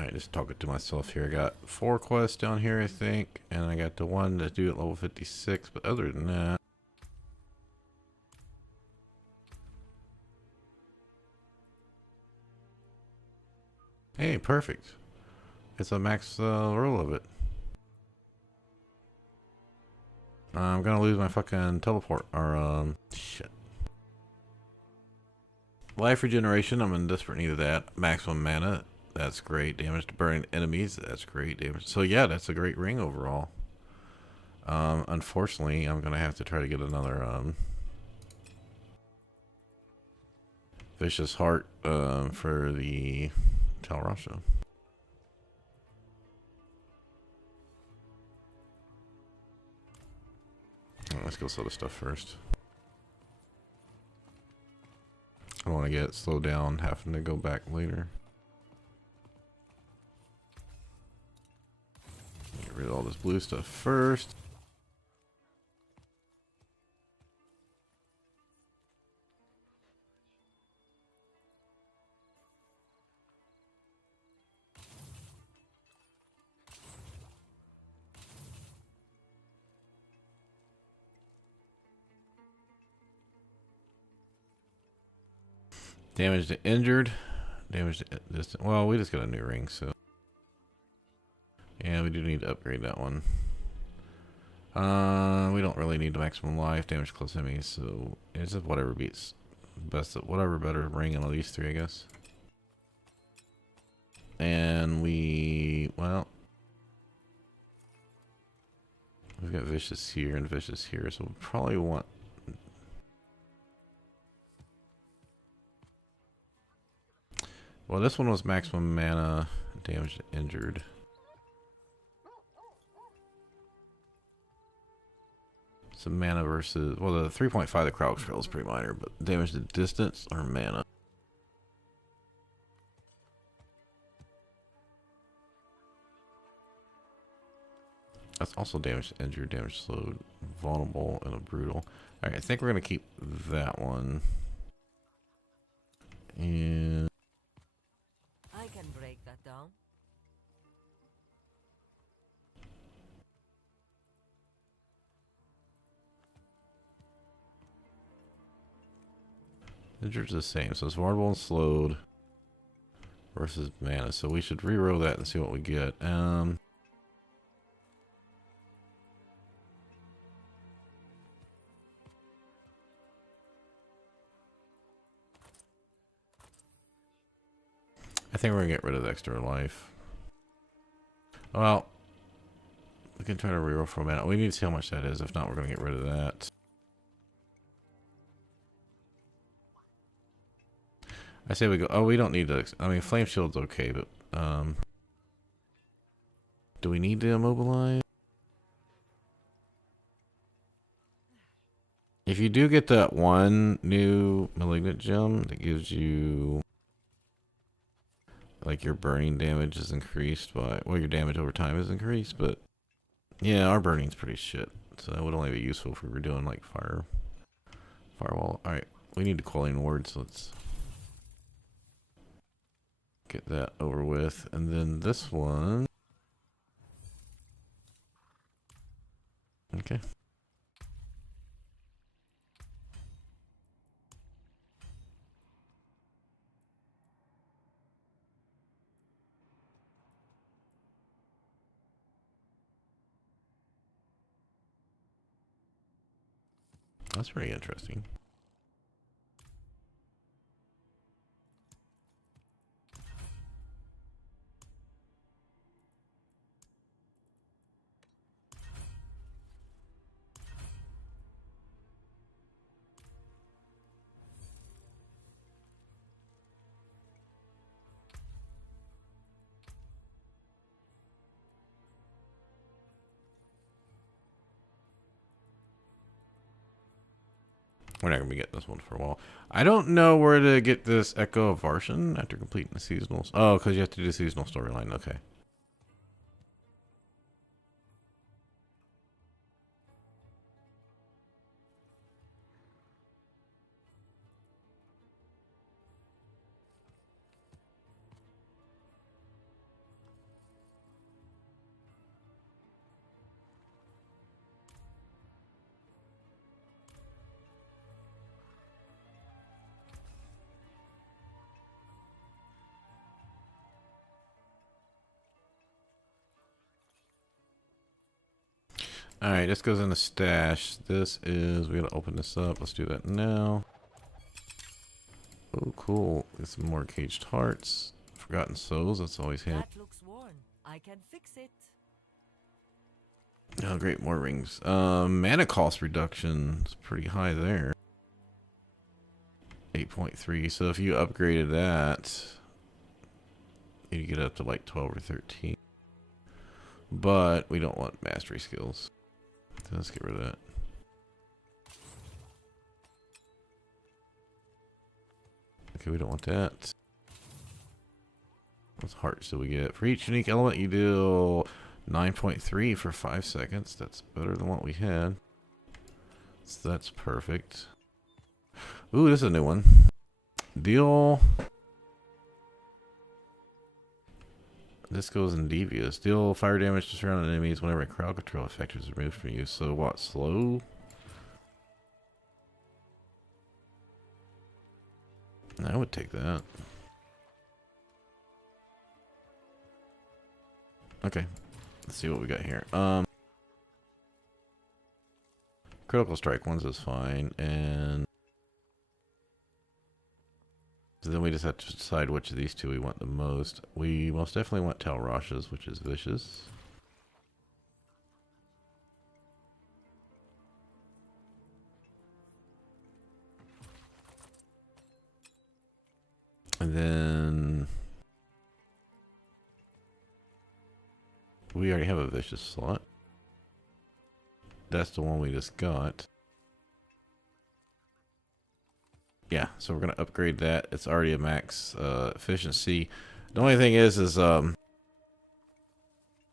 Alright, just talking to myself here. I got 4 quests down here, I think. And I got the one to do at level 56. But other than that... Hey, perfect. It's a max roll of it. I'm gonna lose my fucking teleport. Or, shit. Life regeneration, I'm in desperate need of that. Maximum mana, that's great. Damage to burning enemies, that's great. Damage. So yeah, that's a great ring overall. Unfortunately, I'm gonna have to try to get another vicious heart for the Talrasha. Let's go sell the stuff first. I don't want to get slowed down having to go back later. Get rid of all this blue stuff first. Damage to injured. Damage to distant. Well, we just got a new ring, so. Yeah, we do need to upgrade that one. We don't really need the maximum life, damage to close enemies, so it's just whatever beats best, whatever better ring in all these 3, I guess. And well, we've got vicious here and vicious here, so we'll probably want. Well, this one was maximum mana, damage to injured. Some mana versus, well, the 3.5 the crowd control is pretty minor, but damage to distance or mana. That's also damage to injured, damage slowed, vulnerable, and a brutal. Alright, I think we're gonna keep that one. And I can break that down. injured's the same, so it's vulnerable and slowed versus mana. So we should reroll that and see what we get. I think we're gonna get rid of the extra life. Well, we can try to reroll for a minute. We need to see how much that is. If not, we're gonna get rid of that. I say we go. Oh, we don't need to. I mean, flame shield's okay, but do we need to immobilize? If you do get that one new malignant gem that gives you, like, your burning damage is increased by, well, your damage over time is increased, but yeah, our burning's pretty shit. So that would only be useful if we were doing like firewall. All right, we need to quelling ward, so let's get that over with, and then this one. Okay. That's pretty interesting. We're not gonna be getting this one for a while. I don't know where to get this Echo of Varshan after completing the seasonals. Oh, because you have to do the seasonal storyline. Okay. Alright, this goes in the stash. This is, we gotta open this up. Let's do that now. Oh, cool. Get some more caged hearts. Forgotten souls, that's always handy. That looks worn. I can fix it. Oh, great, more rings. Mana cost reduction is pretty high there. 8.3. So if you upgraded that, you get up to like 12 or 13. But we don't want mastery skills. So let's get rid of that. Okay, we don't want that. What hearts do we get? For each unique element, you do 9.3 for 5 seconds. That's better than what we had. So that's perfect. Ooh, this is a new one. Deal. This goes in devious. Deal fire damage to surrounding enemies whenever a crowd control effect is removed from you. So what? Slow? I would take that. Okay. Let's see what we got here. Critical strike ones is fine, and so then we just have to decide which of these two we want the most. We most definitely want Talrash's, which is vicious. And then we already have a vicious slot. That's the one we just got. Yeah, so we're gonna upgrade that. It's already a max efficiency. The only thing is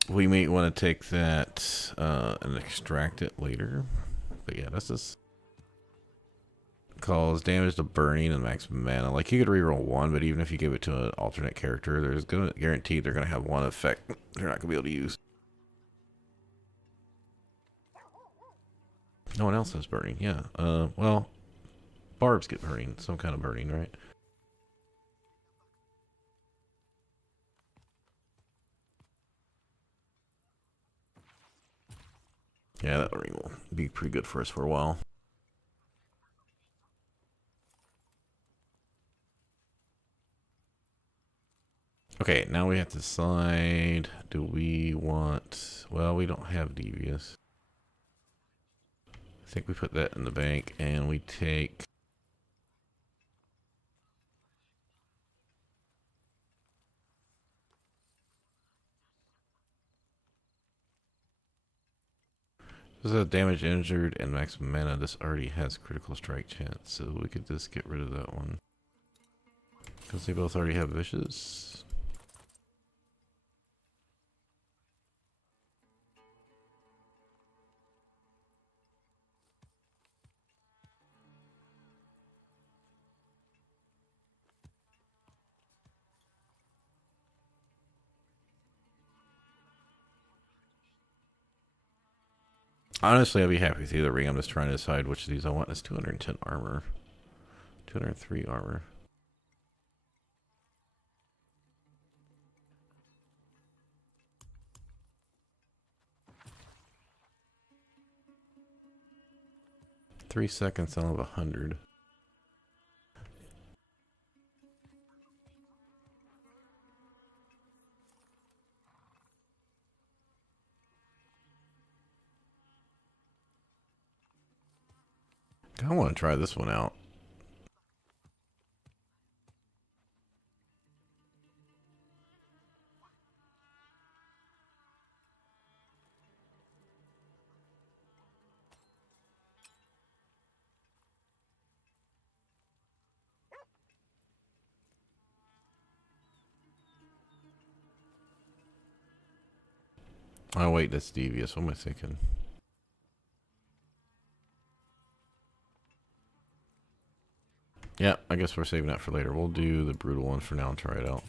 we may want to take that and extract it later. But yeah, that's just cause damage to burning and max mana. Like you could reroll one, but even if you give it to an alternate character, there's gonna guaranteed they're gonna have one effect they're not gonna be able to use. No one else has burning. Yeah. Well, barbs get burning. Some kind of burning, right? Yeah, that ring will be pretty good for us for a while. Okay, now we have to decide, do we want, well, we don't have devious. I think we put that in the bank and we take this is a damage injured and maximum mana. This already has critical strike chance, so we could just get rid of that one. Because they both already have vicious. Honestly, I'd be happy with either ring. I'm just trying to decide which of these I want. It's 210 armor. 203 armor. Three seconds out of 100. I want to try this one out. Oh wait, that's devious. What am I thinking? Yeah, I guess we're saving that for later. We'll do the brutal one for now and try it out.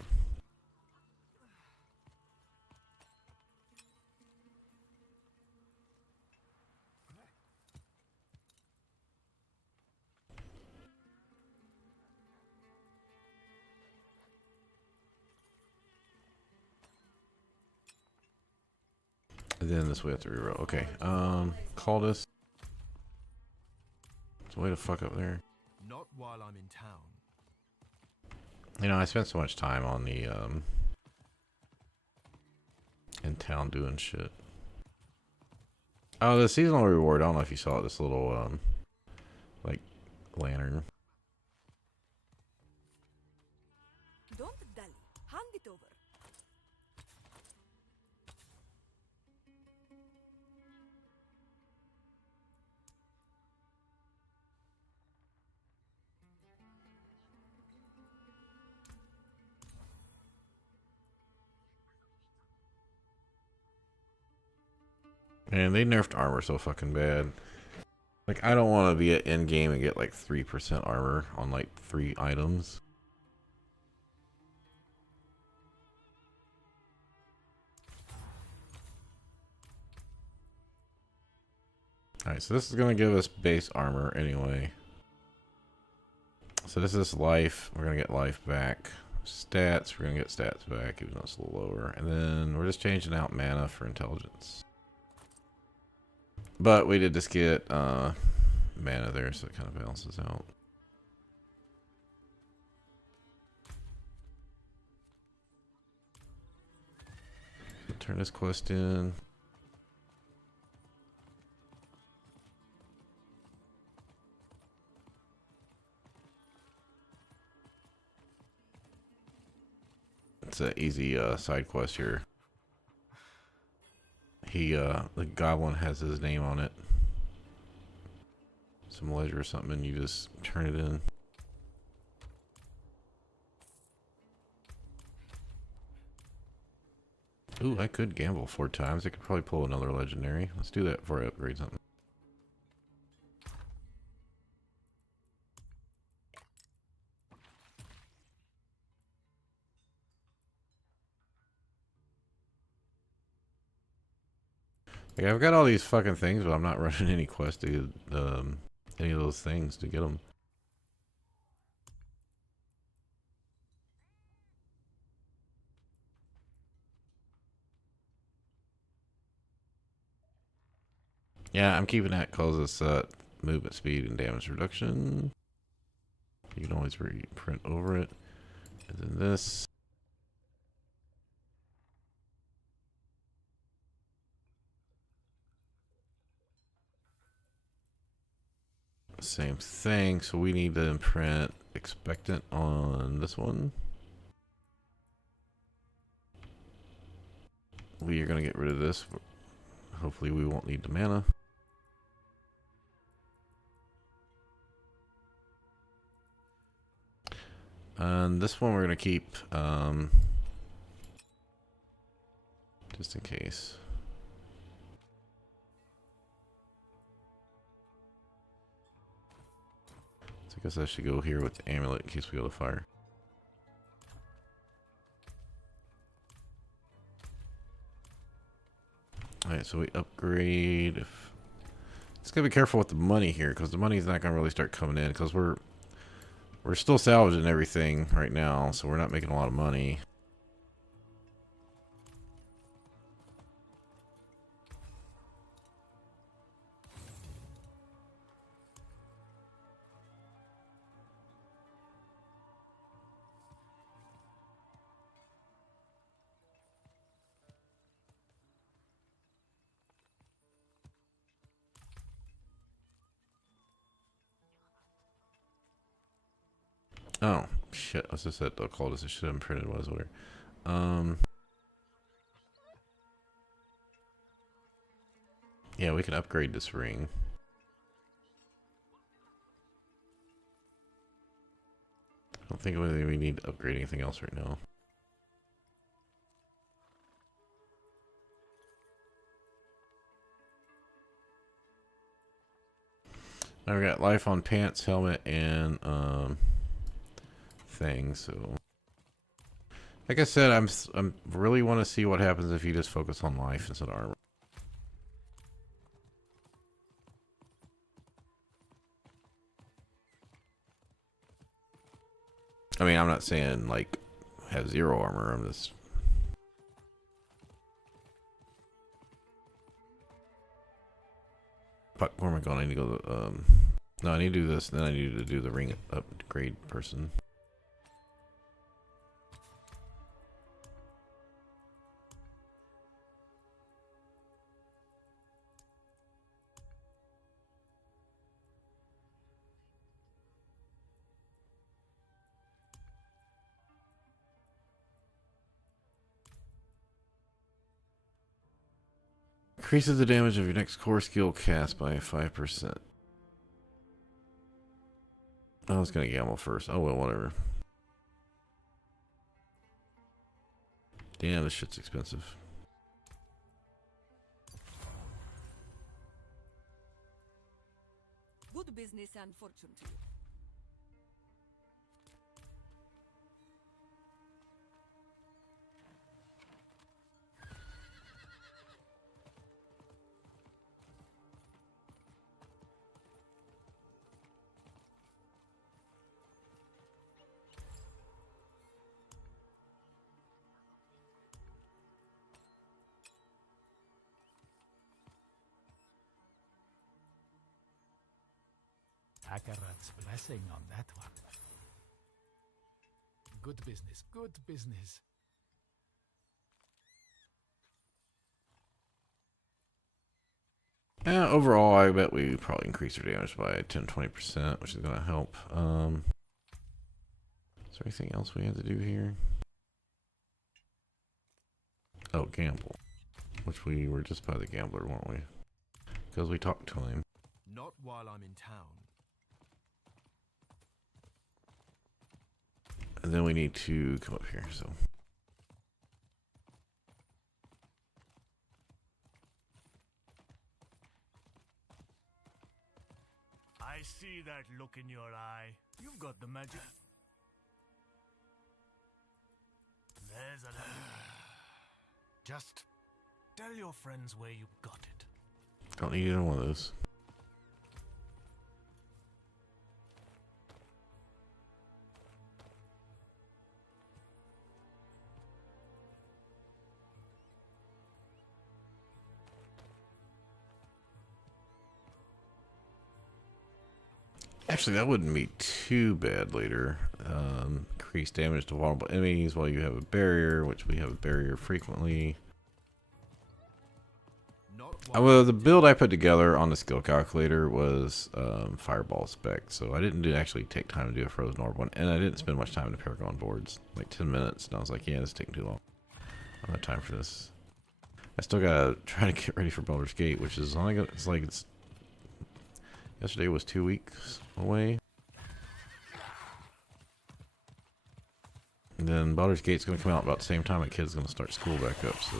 And then this we have to reroll. Okay. Call this. It's a way to fuck up there. Not while I'm in town. You know, I spent so much time on the in town doing shit. Oh, the seasonal reward. I don't know if you saw it. This little like lantern. Don't dally. Hand it over. Man, they nerfed armor so fucking bad. Like, I don't want to be at end game and get like 3% armor on like 3 items. Alright, so this is going to give us base armor anyway. So this is life. We're going to get life back. Stats, we're going to get stats back, even though it's a little lower. And then we're just changing out mana for intelligence. But we did just get mana there, so it kind of balances out. Turn this quest in. It's an easy side quest here. The goblin has his name on it. Some ledger or something, and you just turn it in. Ooh, I could gamble 4 times. I could probably pull another legendary. Let's do that before I upgrade something. Like, I've got all these fucking things, but I'm not running any quests to get any of those things to get them. Yeah, I'm keeping that because it's movement speed and damage reduction. You can always reprint over it. And then this. Same thing, so we need to imprint expectant on this one. We are going to get rid of this. Hopefully we won't need the mana. And this one we're going to keep just in case. So I guess I should go here with the amulet in case we go to fire. Alright, so we upgrade. Just gotta be careful with the money here, because the money's not gonna really start coming in, because we're still salvaging everything right now, so we're not making a lot of money. Oh, shit. I just said they'll call this. I should have printed what I was ordering. Yeah, we can upgrade this ring. I don't think we need to upgrade anything else right now. Now we got life on pants, helmet, and thing. So, like I said, I'm really want to see what happens if you just focus on life instead of armor. I mean, I'm not saying like have 0 armor. I'm just Fuck, where am I going? I need to go to, no, I need to do this, and then I need to do the ring upgrade person. Increases the damage of your next core skill cast by 5%. I was gonna gamble first. Oh well, whatever. Damn, this shit's expensive. Good business and fortune to you. Akarat's blessing on that one. Good business, good business. Yeah, overall, I bet we probably increase our damage by 10-20%, which is gonna help. Is there anything else we had to do here? Oh, gamble. Which we were just by the gambler, weren't we? Because we talked to him. Not while I'm in town. And then we need to come up here, so. I see that look in your eye. You've got the magic. There's a Just tell your friends where you got it. Don't need either one of those. Actually, that wouldn't be too bad later. Increase damage to vulnerable enemies while you have a barrier, which we have a barrier frequently. Well, the build I put together on the skill calculator was fireball spec, so I didn't actually take time to do a frozen orb one, and I didn't spend much time in the Paragon boards, like 10 minutes, and I was like, yeah, this is taking too long. I don't have time for this. I still gotta try to get ready for Baldur's Gate, which is only gonna, it's yesterday was 2 weeks away. And then Baldur's Gate's gonna come out about the same time my kid's gonna start school back up, so.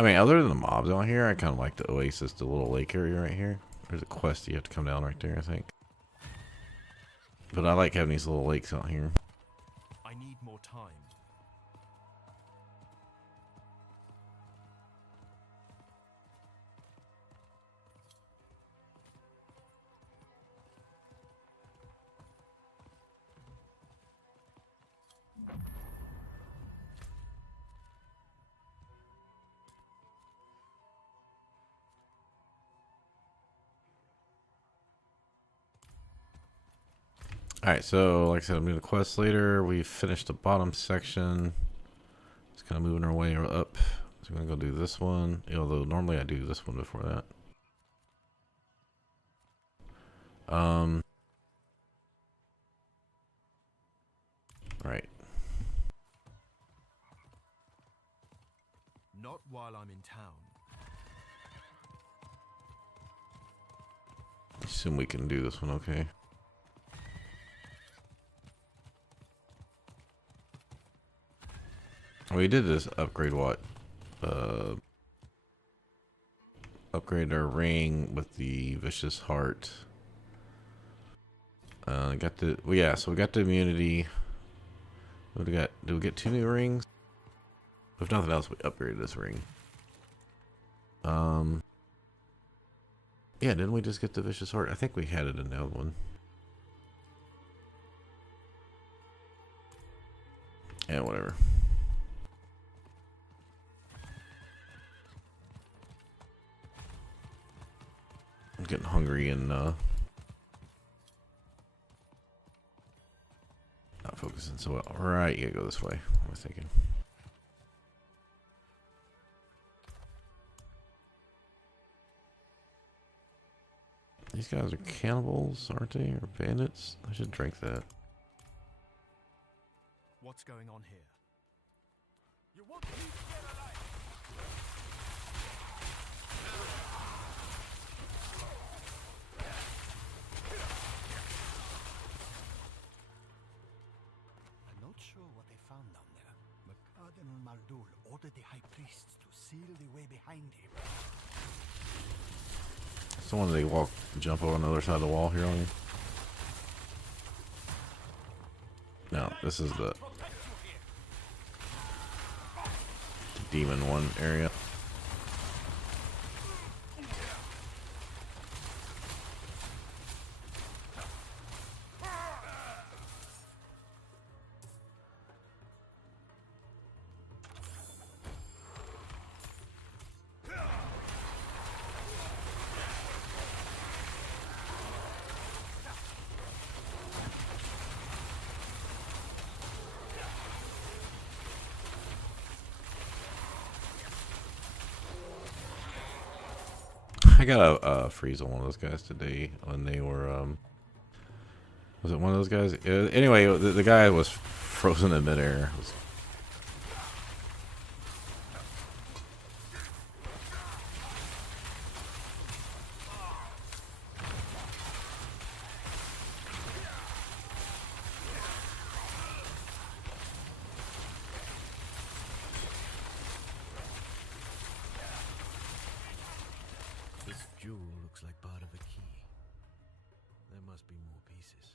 I mean, other than the mobs out here, I kind of like the Oasis, the little lake area right here. There's a quest you have to come down right there, I think. But I like having these little lakes out here. I need more time. Alright, so like I said, I'm doing the quest later. We finished the bottom section. Just kind of moving our way up. So we're going to go do this one. Although normally I do this one before that. Right. Not while I'm in town. Assume we can do this one okay. We did this upgrade what? Upgrade our ring with the vicious heart. Got the yeah, so we got the immunity. What do we got? Do we get 2 new rings? If nothing else, we upgraded this ring. Yeah, didn't we just get the Vicious Heart? I think we had it in the other one. Yeah, whatever. I'm getting hungry and not focusing so well. Right, you gotta go this way. I was thinking. These guys are cannibals, aren't they? Or bandits? I should drink that. What's going on here? You want me to get alive? I'm not sure what they found down there, but Cardinal Mardul ordered the High Priests to seal the way behind him. Someone they jump over on the other side of the wall here on you. No, this is the demon one area. I got a freeze on one of those guys today when they were, was it one of those guys? Anyway, the guy was frozen in midair. It was This jewel looks like part of a key. There must be more pieces.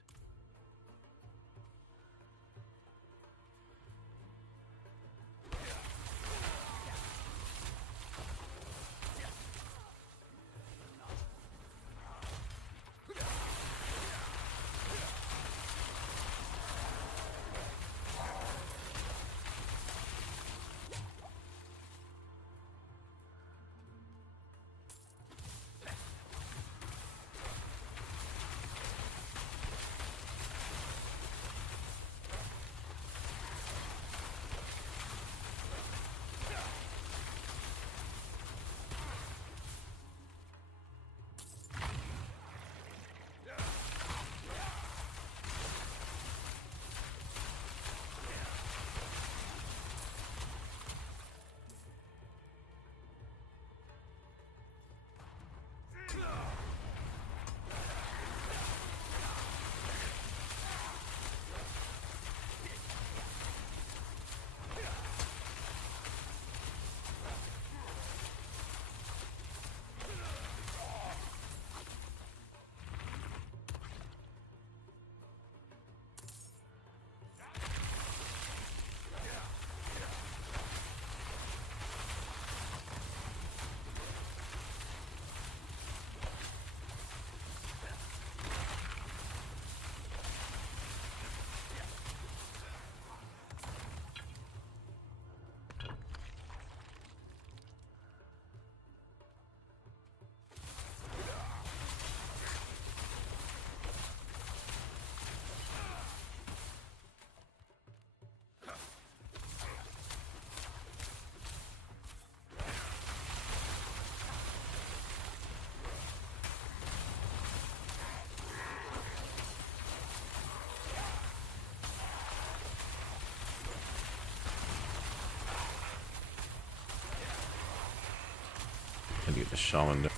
had to get the shaman.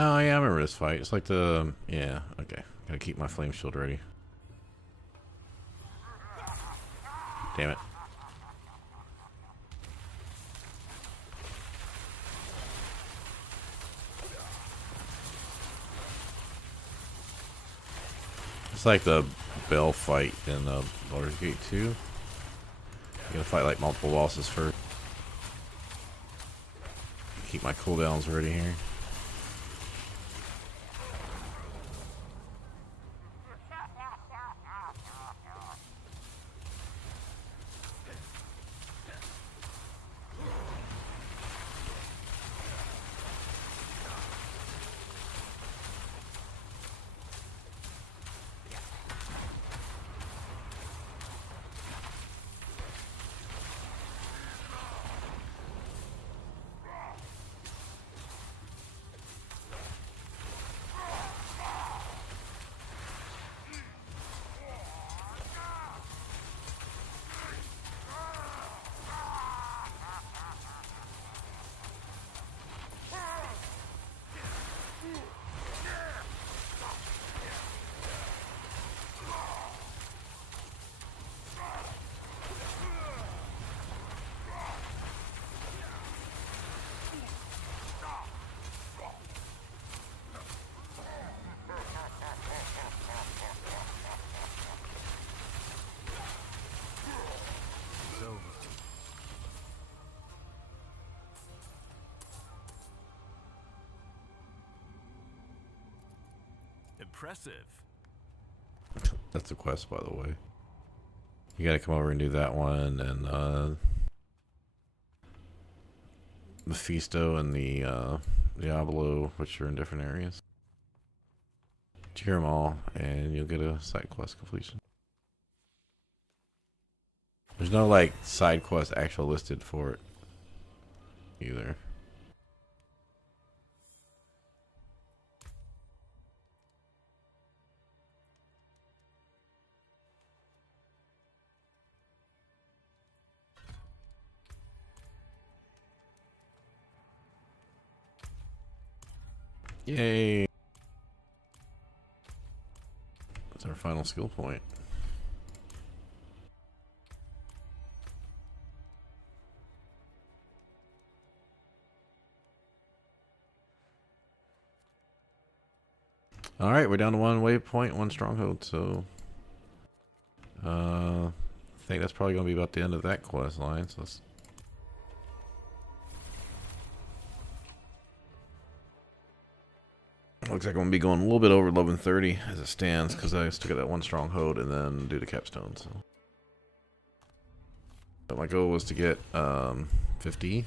Oh yeah, I remember this fight. It's like the yeah. Okay, gotta keep my flame shield ready. Damn it. It's like the bell fight in Baldur's Gate 2. You gotta fight like multiple bosses first. Keep my cooldowns ready here. Impressive. That's a quest, by the way. You gotta come over and do that one, and Mephisto and the Diablo, which are in different areas. Cheer them all, and you'll get a side quest completion. There's no like side quest actual listed for it either. Yay! That's our final skill point. All right, we're down to one waypoint, one stronghold. So, I think that's probably gonna be about the end of that quest line. So let's. Looks like I'm gonna be going a little bit over 1130 as it stands because I still got that one stronghold and then do the capstone. So, but my goal was to get 50.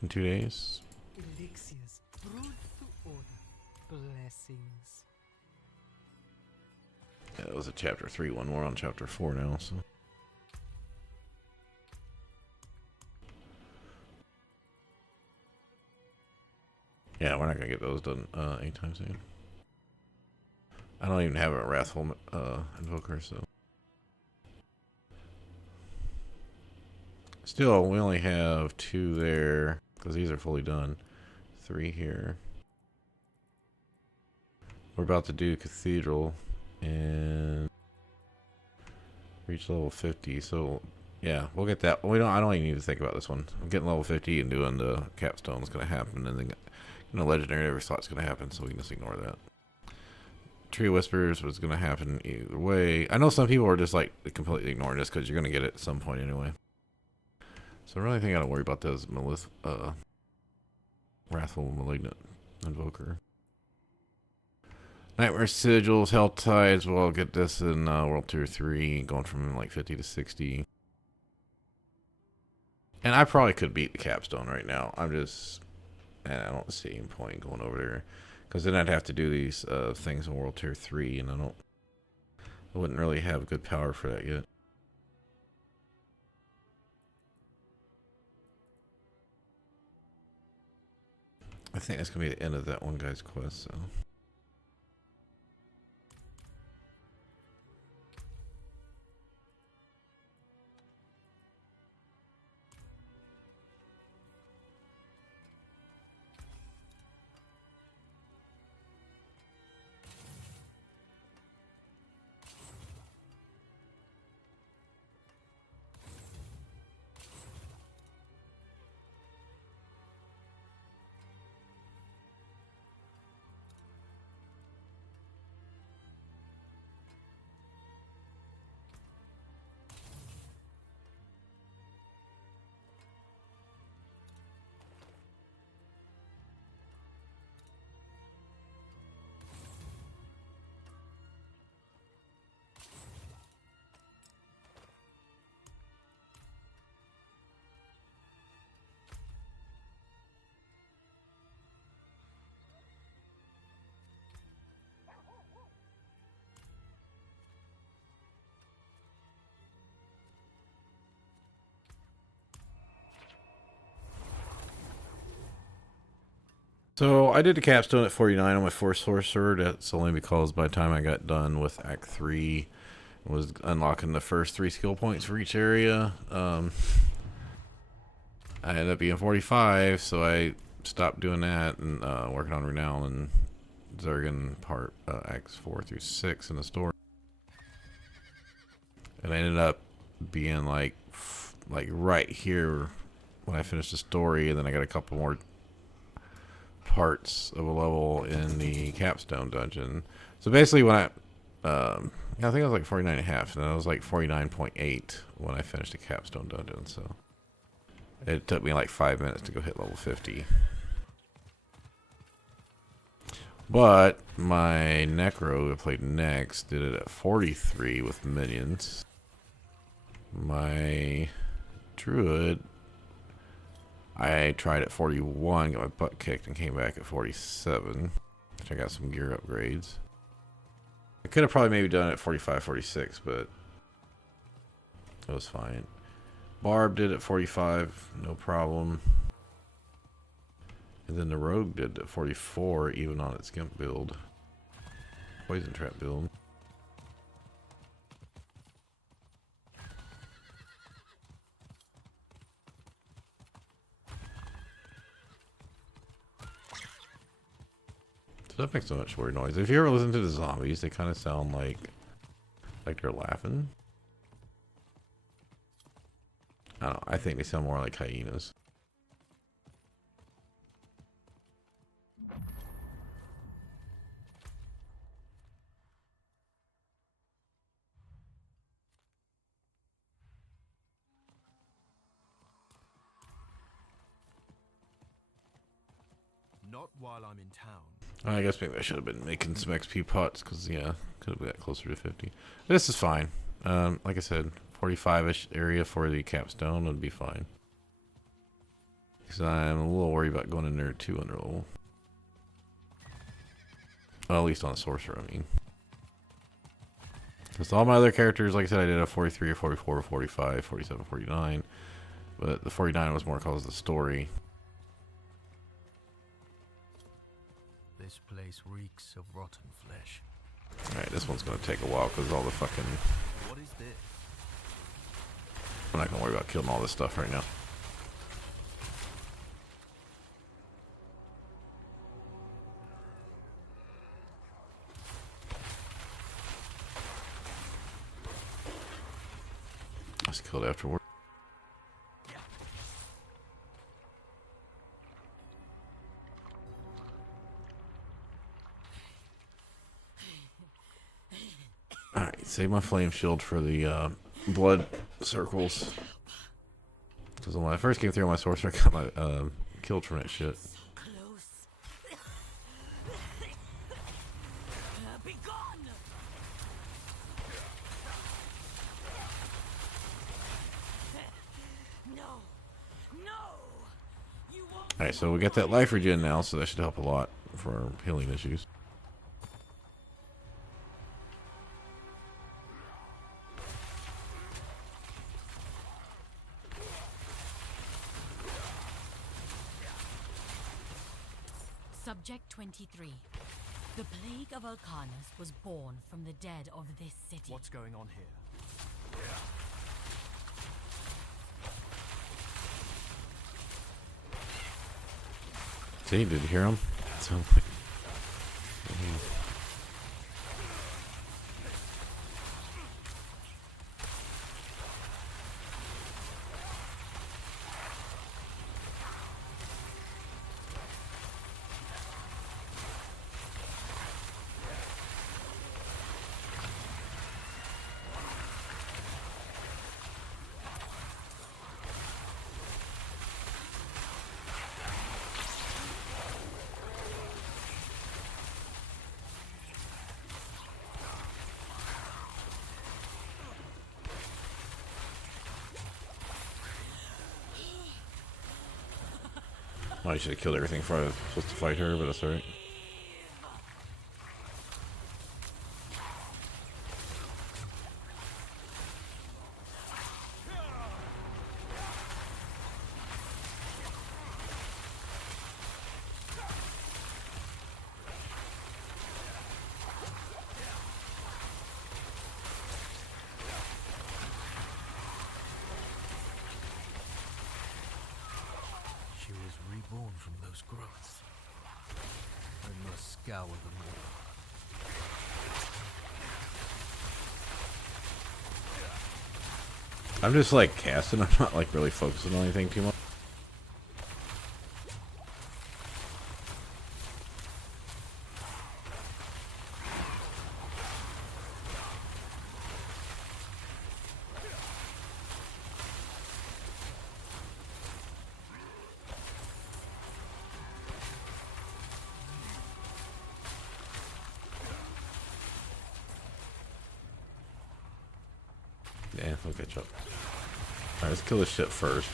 In 2 days. Elixirs, brewed to order. Blessings. Yeah, that was a chapter 3 one. We're on chapter 4 now. So. Yeah, we're not gonna get those done anytime soon. I don't even have a Wrathful Invoker, so. Still, we only have 2 there, because these are fully done. 3 here. We're about to do Cathedral, and reach level 50, so yeah, we'll get that. I don't even need to think about this one. I'm getting level 50 and doing the capstone is going to happen, and then legendary every slot's going to happen, so we can just ignore that. Tree of Whispers was going to happen either way. I know some people are just like completely ignoring this because you're going to get it at some point anyway. So I really think I don't worry about those Wrathful Malignant Invoker. Nightmare Sigils, Hell Tides. Well, I'll get this in World Tier 3, going from like 50 to 60. And I probably could beat the capstone right now. I don't see any point going over there. Because then I'd have to do these things in World Tier 3, and I wouldn't really have good power for that yet. I think that's going to be the end of that one guy's quest, so. So I did a capstone at 49 on my 4 sorcerer. That's only because by the time I got done with Act 3, was unlocking the first 3 skill points for each area. I ended up being 45, so I stopped doing that and working on Renown and Zergan part Acts 4 through 6 in the story. And I ended up being like right here when I finished the story, and then I got a couple more parts of a level in the capstone dungeon. So basically when I think I was like 49 and a half, and then I was like 49.8 when I finished the capstone dungeon. So it took me like 5 minutes to go hit level 50. But my Necro who I played next did it at 43 with minions. My Druid, I tried at 41, got my butt kicked, and came back at 47. Which I got some gear upgrades. I could have probably maybe done it at 45, 46, but it was fine. Barb did at 45, no problem. And then the Rogue did at 44, even on its Gimp build. Poison Trap build. So that makes so much weird noise. If you ever listen to the zombies, they kind of sound like they're laughing. I don't know, I think they sound more like hyenas. Not while I'm in town. I guess maybe I should have been making some XP pots, because yeah, could have got closer to 50. This is fine. Like I said, 45-ish area for the capstone would be fine. Because I'm a little worried about going in there too under level. Well, at least on a sorcerer, I mean. Because all my other characters, like I said, I did a 43 or 44 or 45, 47, 49. But the 49 was more because of the story. This place reeks of rotten flesh. Alright, this one's going to take a while because all the fucking... What is this? I'm not going to worry about killing all this stuff right now. I was killed afterward. Alright, save my flame shield for the blood circles. Because when I first came through on my sorcerer, I got my killed from that shit. Close. Be gone. No. No. You won't. Alright, so we got that life regen now, so that should help a lot for our healing issues. Subject 23. The plague of Alcanus was born from the dead of this city. What's going on here? See, did you hear him? Sounds like... Oh, I should have killed everything before I was supposed to fight her, but that's alright. born from those growths. I must scour them all. I'm just like casting. I'm not like really focusing on anything too much. Yeah, I'll catch up. Alright, let's kill this shit first.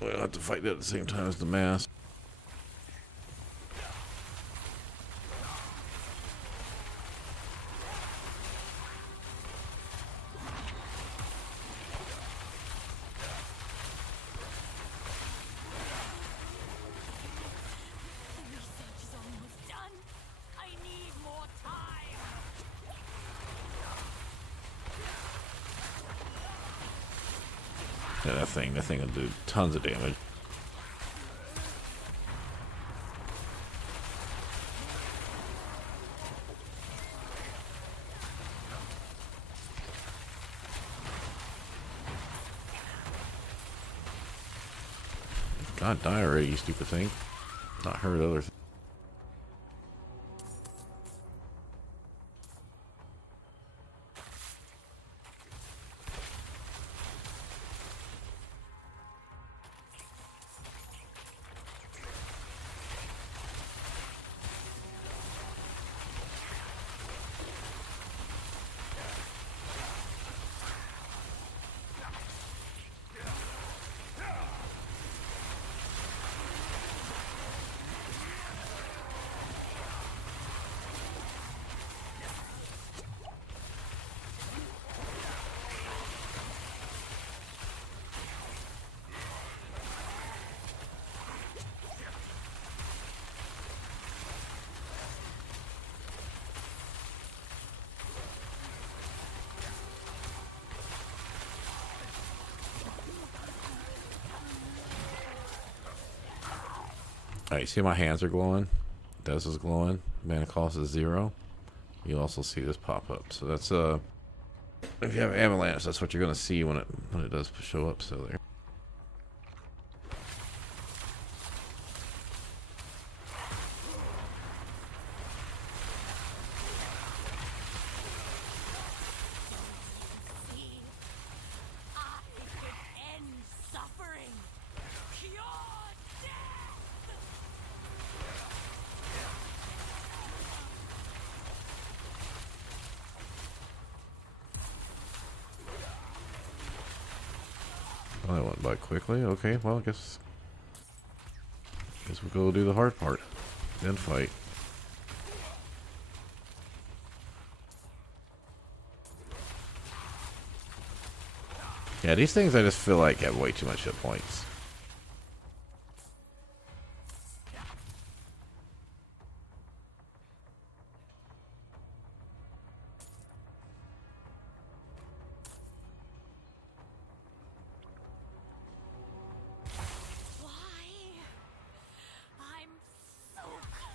We don't have to fight that at the same time as the mass. The research is almost done. I need more time. Yeah, that thing will do tons of damage. God, die already, you stupid thing. Not hurt other things. Alright, see my hands are glowing? This is glowing. Mana cost is 0. You'll also see this pop up. So that's if you have avalanche, that's what you're gonna see when it does show up. So there. See, I could end suffering. Cure death. Well, that went by quickly. Okay, well, guess we'll go do the hard part. Then fight. Yeah, these things I just feel like have way too much hit points. Why? I'm so close.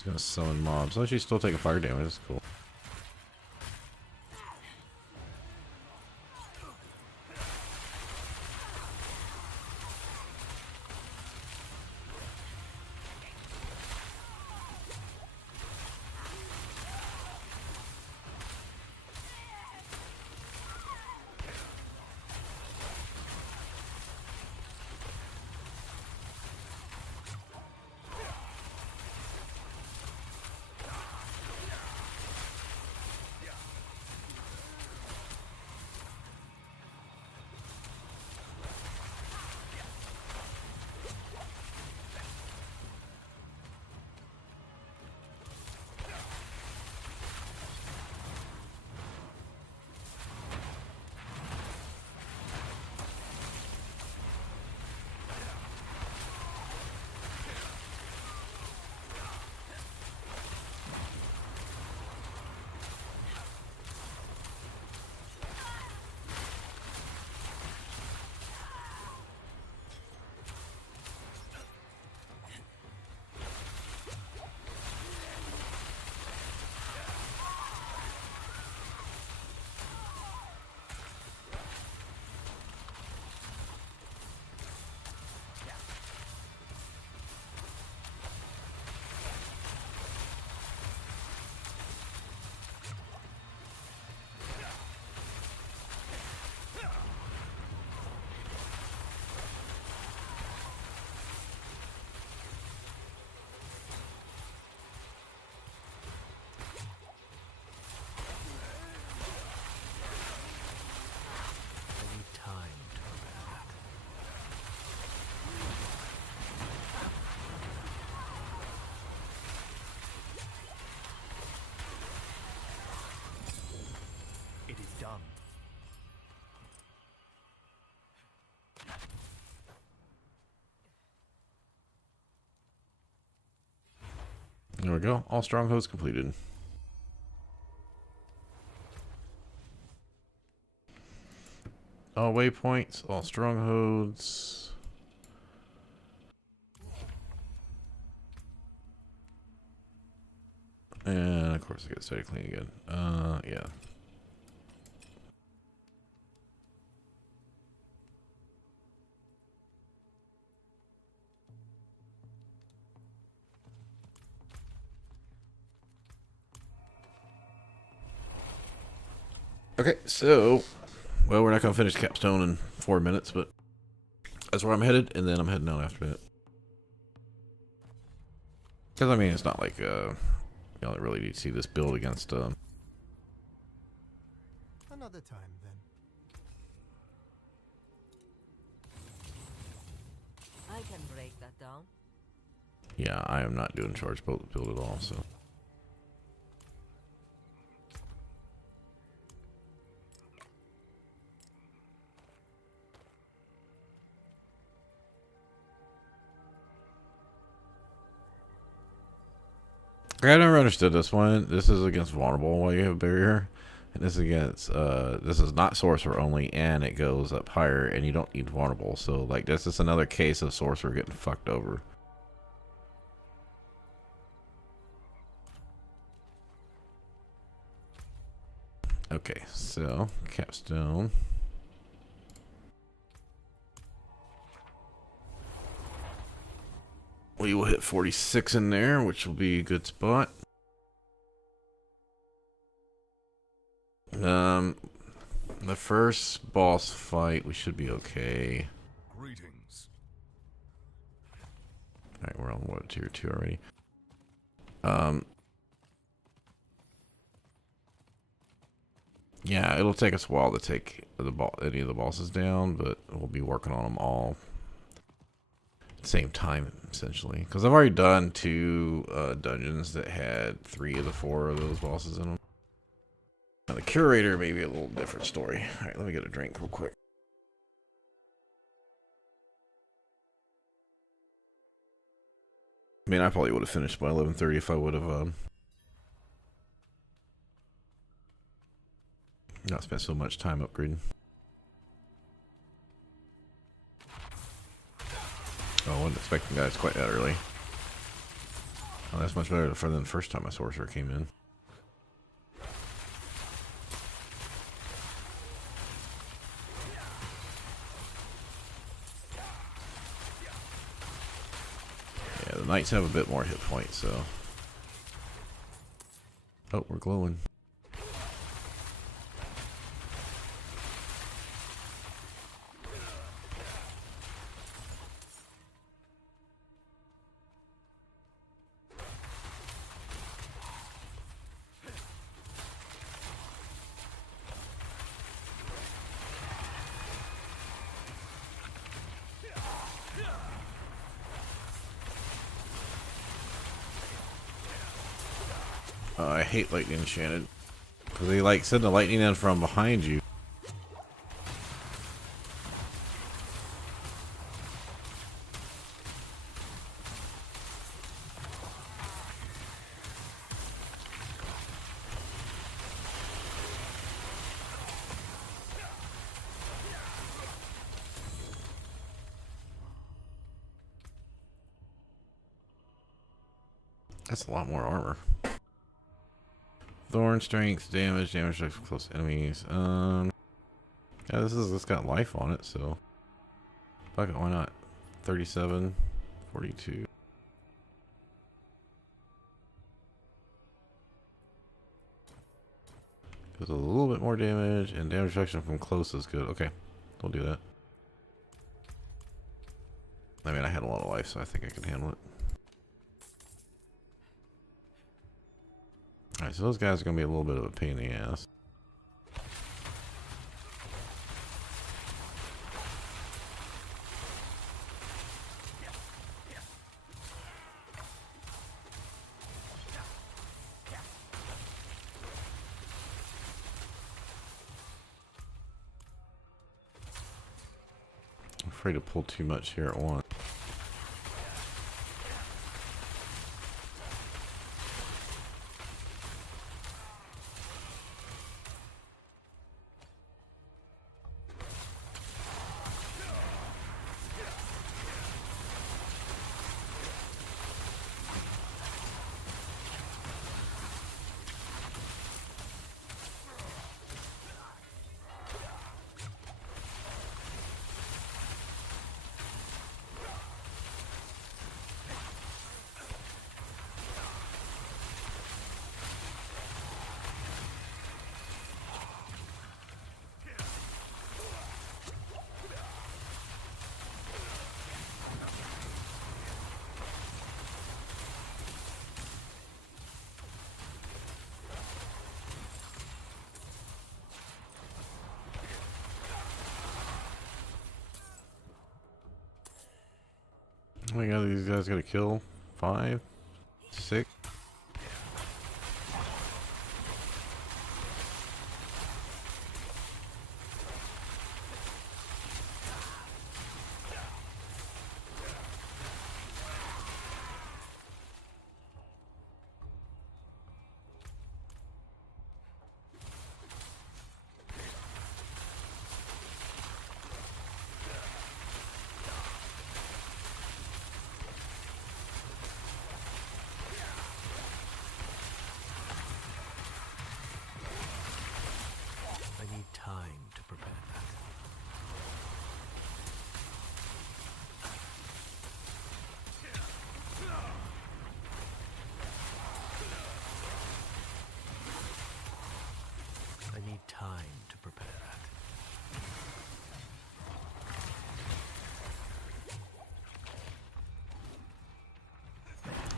She's gonna summon mobs. Oh, she's still taking fire damage. That's cool. Any time to prepare that. It is done. There we go. All strongholds completed. All waypoints, all strongholds. And of course I get steady clean again. Yeah. Okay, so, well, we're not going to finish Capstone in 4 minutes, but that's where I'm headed, and then I'm heading out after that. Because, I mean, it's not like, you know, I really need to see this build against, Another time, then. I can break that down. yeah, I am not doing charge build at all, so. I never understood this one. This is against vulnerable while you have barrier. And this is against, this is not sorcerer only, and it goes up higher, and you don't need vulnerable. So, like, this is another case of sorcerer getting fucked over. Okay, so, capstone. We will hit 46 in there, which will be a good spot. The first boss fight, we should be okay. Greetings. Alright, we're on what, tier 2 already? Yeah, it'll take us a while to take any of the bosses down, but we'll be working on them all at the same time, essentially. Because I've already done 2 dungeons that had 3 of the 4 of those bosses in them. Now, the curator may be a little different story. Alright, let me get a drink real quick. I mean, I probably would have finished by 11:30 if I would have not spent so much time upgrading. Oh, I wasn't expecting guys quite that early. Oh, that's much better than the first time my sorcerer came in. Yeah, the knights have a bit more hit points, so. Oh, we're glowing. I hate lightning enchanted. Because they like send the lightning in from behind you. That's a lot more armor. Thorn, strength, damage from close enemies. Yeah, this got life on it, so fuck it, why not? 37, 42. Does a little bit more damage, and damage reduction from close is good. Okay, we'll do that. I mean, I had a lot of life, so I think I can handle it. Alright, so those guys are going to be a little bit of a pain in the ass. I'm afraid to pull too much here at once. Oh my god, these guys gotta kill 5, 6. I need time to prepare that. I need time to prepare that.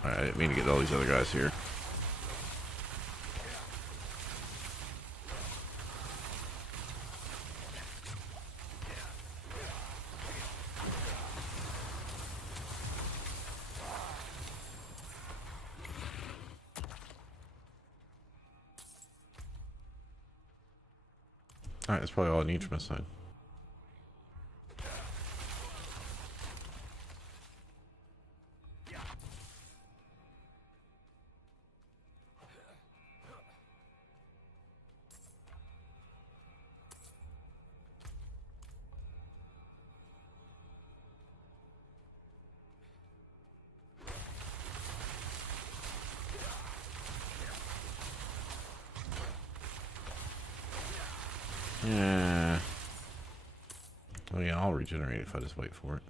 Alright, I didn't mean to get all these other guys here. Alright, that's probably all I need from this side. Yeah. Oh yeah, I'll regenerate if I just wait for it.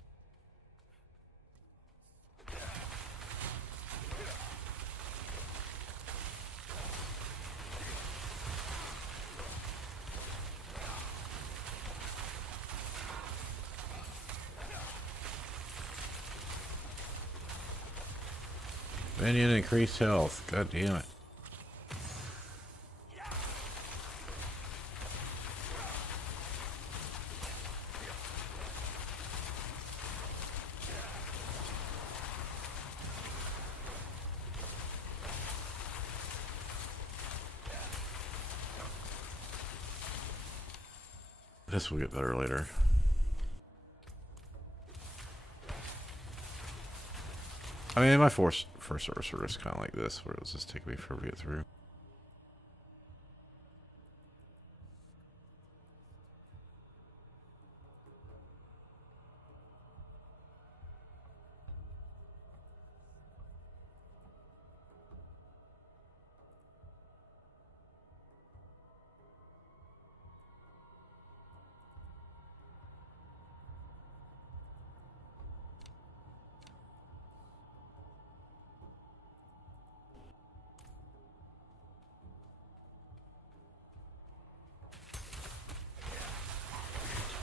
Minion increased health. God damn it. This will get better later. I mean, my first sorcerer is kind of like this, where it'll just take me forever to get through.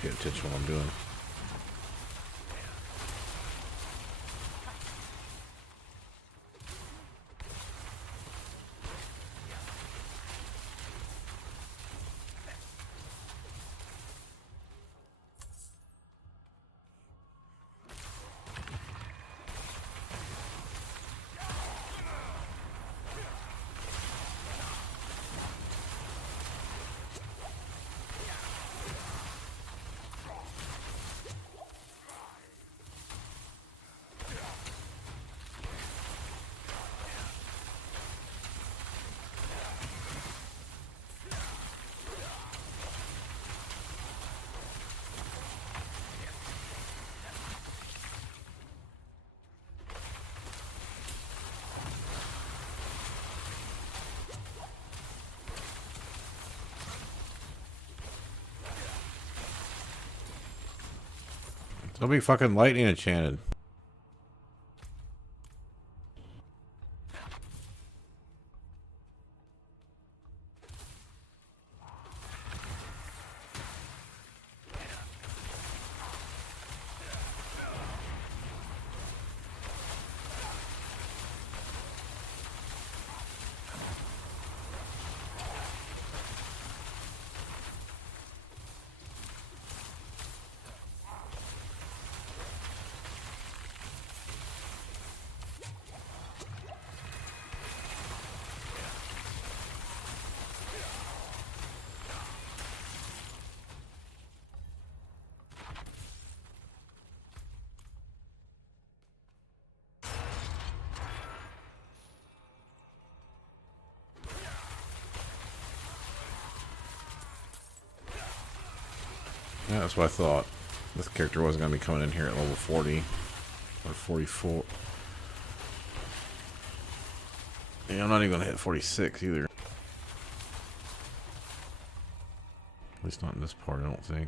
Pay attention what I'm doing. Don't be fucking lightning enchanted. Yeah, that's what I thought. This character wasn't going to be coming in here at level 40 or 44. Yeah, I'm not even going to hit 46 either. At least not in this part, I don't think.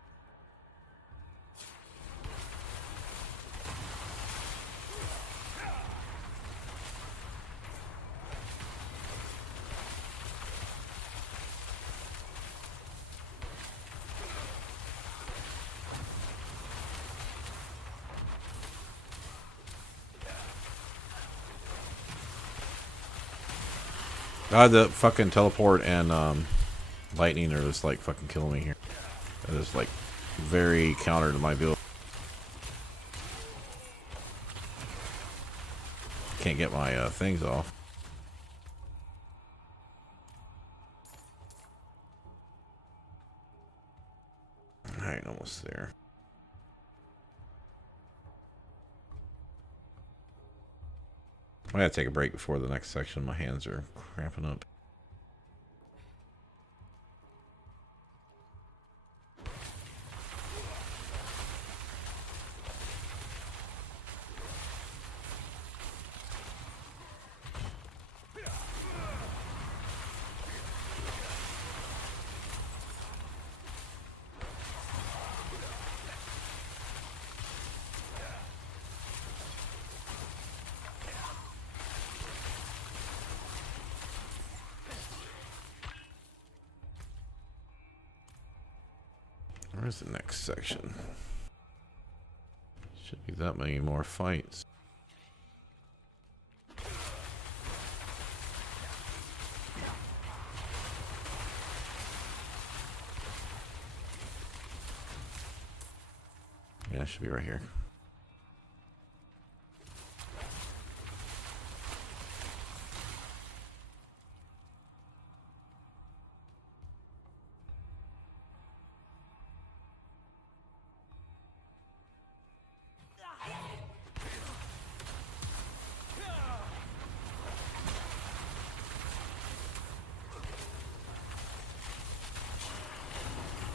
God, the fucking teleport and lightning are just like fucking killing me here. That is like very counter to my build. Can't get my things off. Alright, almost there. I gotta take a break before the next section. My hands are cramping up. Where's the next section? Should be that many more fights. Yeah, it should be right here.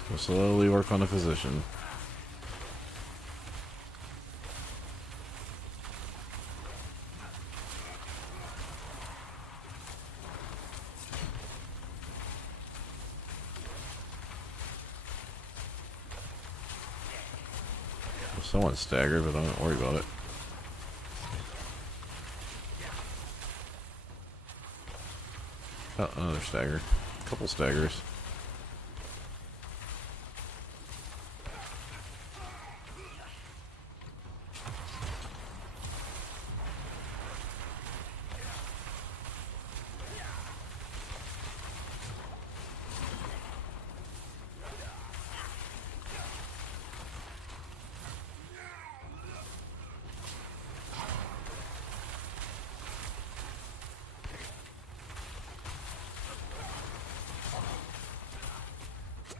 We'll slowly work on the physician. Someone's staggered, but don't worry about it. Oh, another stagger. A couple staggers.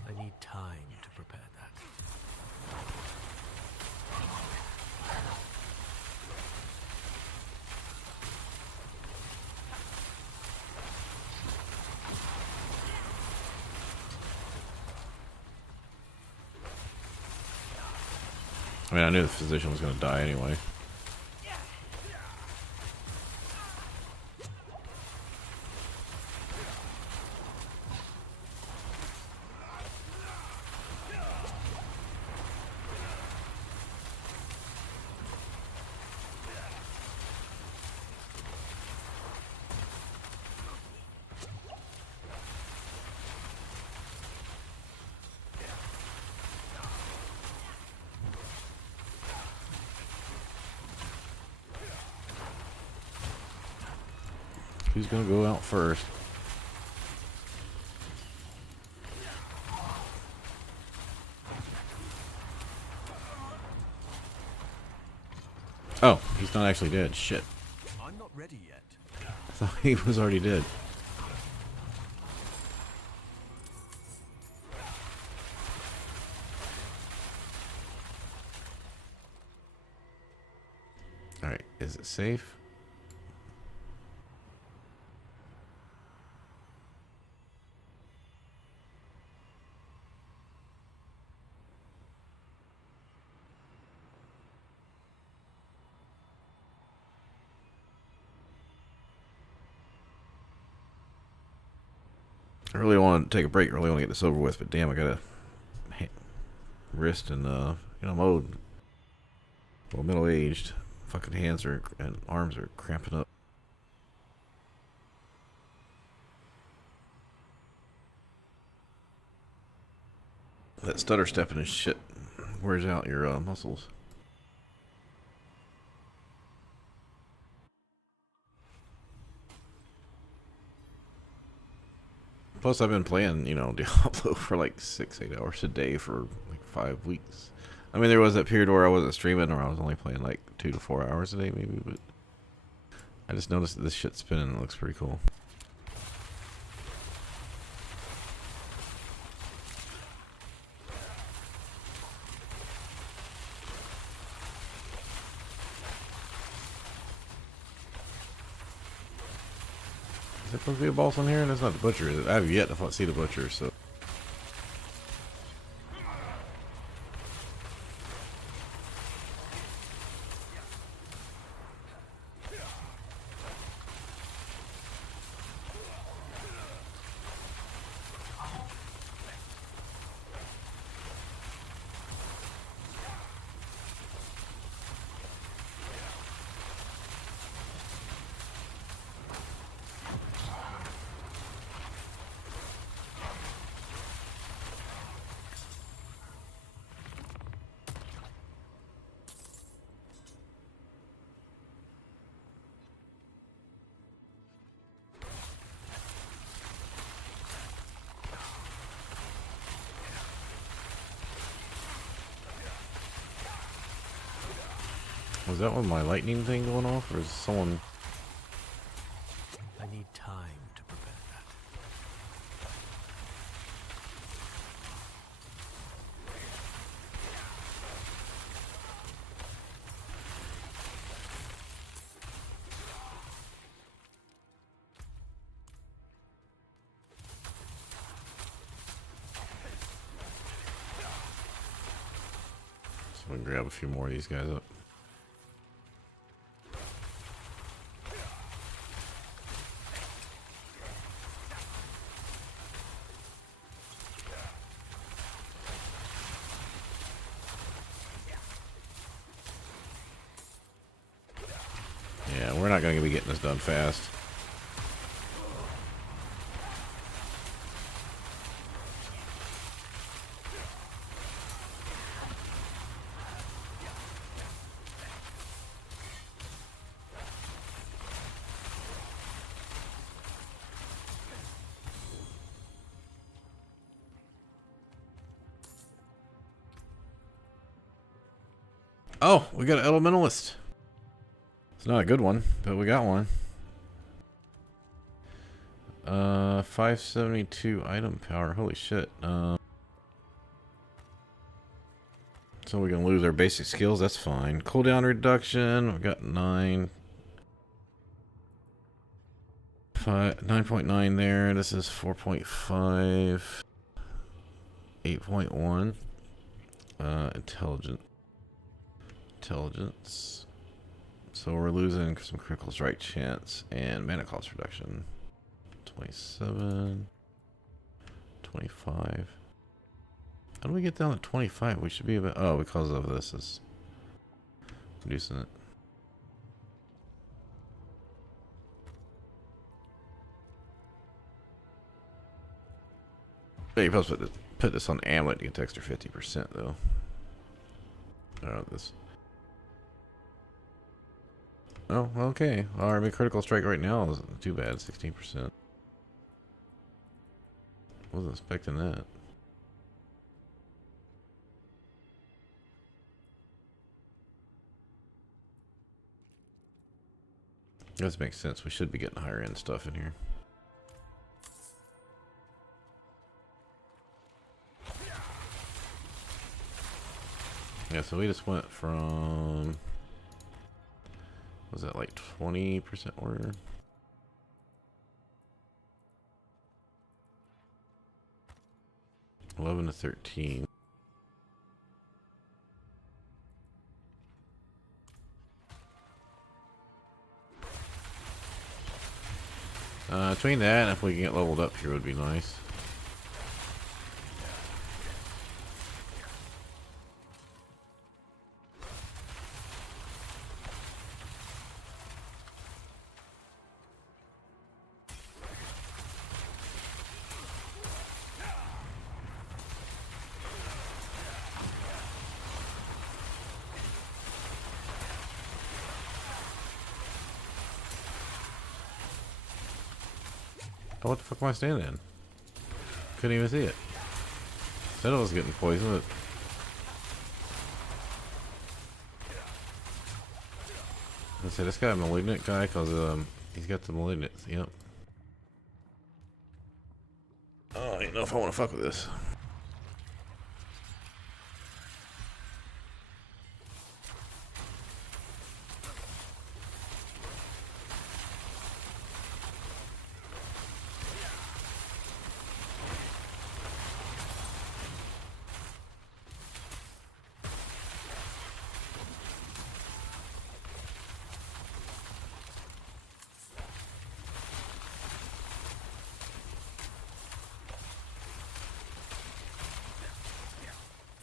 I need time to prepare that. I mean, I knew the physician was going to die anyway. Who's going to go out first? Oh, he's not actually dead. Shit. I'm not ready yet. I thought he was already dead. Alright, is it safe? I really want to take a break. I really want to get this over with, but damn, I got a wrist and mode. Well, middle-aged. Fucking hands are and arms are cramping up. That stutter stepping and shit wears out your muscles. Plus, I've been playing, Diablo for like 6-8 hours a day for like 5 weeks. I mean, there was that period where I wasn't streaming, or I was only playing like 2 to 4 hours a day, maybe. But I just noticed that this shit's spinning. It looks pretty cool. Is there supposed to be a boss in here? That's not the butcher, is it? I have yet to see the butcher, so. Was that one my lightning thing going off, or is someone? I need time to prepare that. So I'm gonna grab a few more of these guys up. Yeah, we're not gonna be getting this done fast. Oh, we got an elementalist. It's not a good one, but we got one. 572 item power. Holy shit. So we're gonna lose our basic skills. That's fine. Cooldown reduction. We got 9.9 there. This is 4.5. 8.1. Intelligence. So we're losing some critical strike chance and mana cost reduction. 27. 25. How do we get down to 25? We should be about... Oh, because of this is reducing it. Yeah, you're supposed to put this on amulet to get the extra 50% though. This. Oh, okay. Our critical strike right now isn't too bad. 16%. Wasn't expecting that. This makes sense. We should be getting higher end stuff in here. Yeah, so we just went from... Was that like 20% order? $11 to $13. Between that and if we can get leveled up here would be nice. Oh, what the fuck am I standing in? Couldn't even see it. Said I was getting poisoned. I say this guy a malignant guy because he's got the malignant. Yep. Oh, I don't know if I want to fuck with this.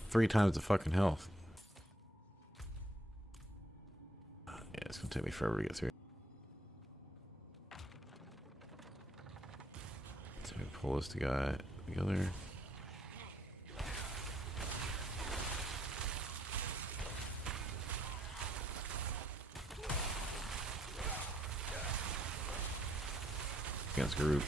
Three times the fucking health. Yeah, it's gonna take me forever to get through. So we pull this guy together. Against group.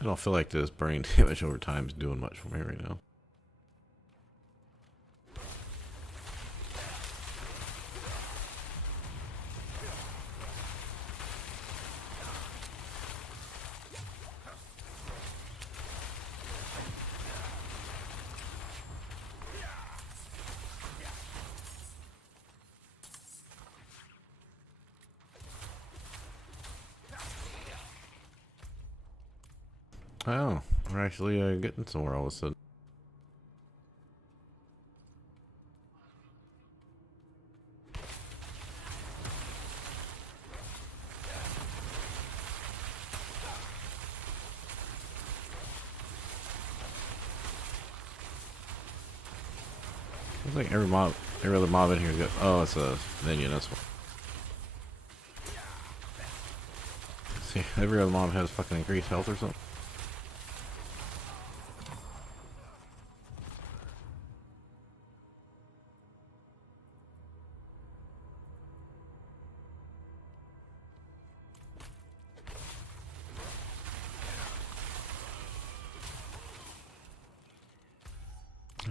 I don't feel like this burning damage over time is doing much for me right now. Oh, we're actually getting somewhere all of a sudden. Looks like every other mob in here is got. Oh, it's a minion. That's what. See, every other mob has fucking increased health or something.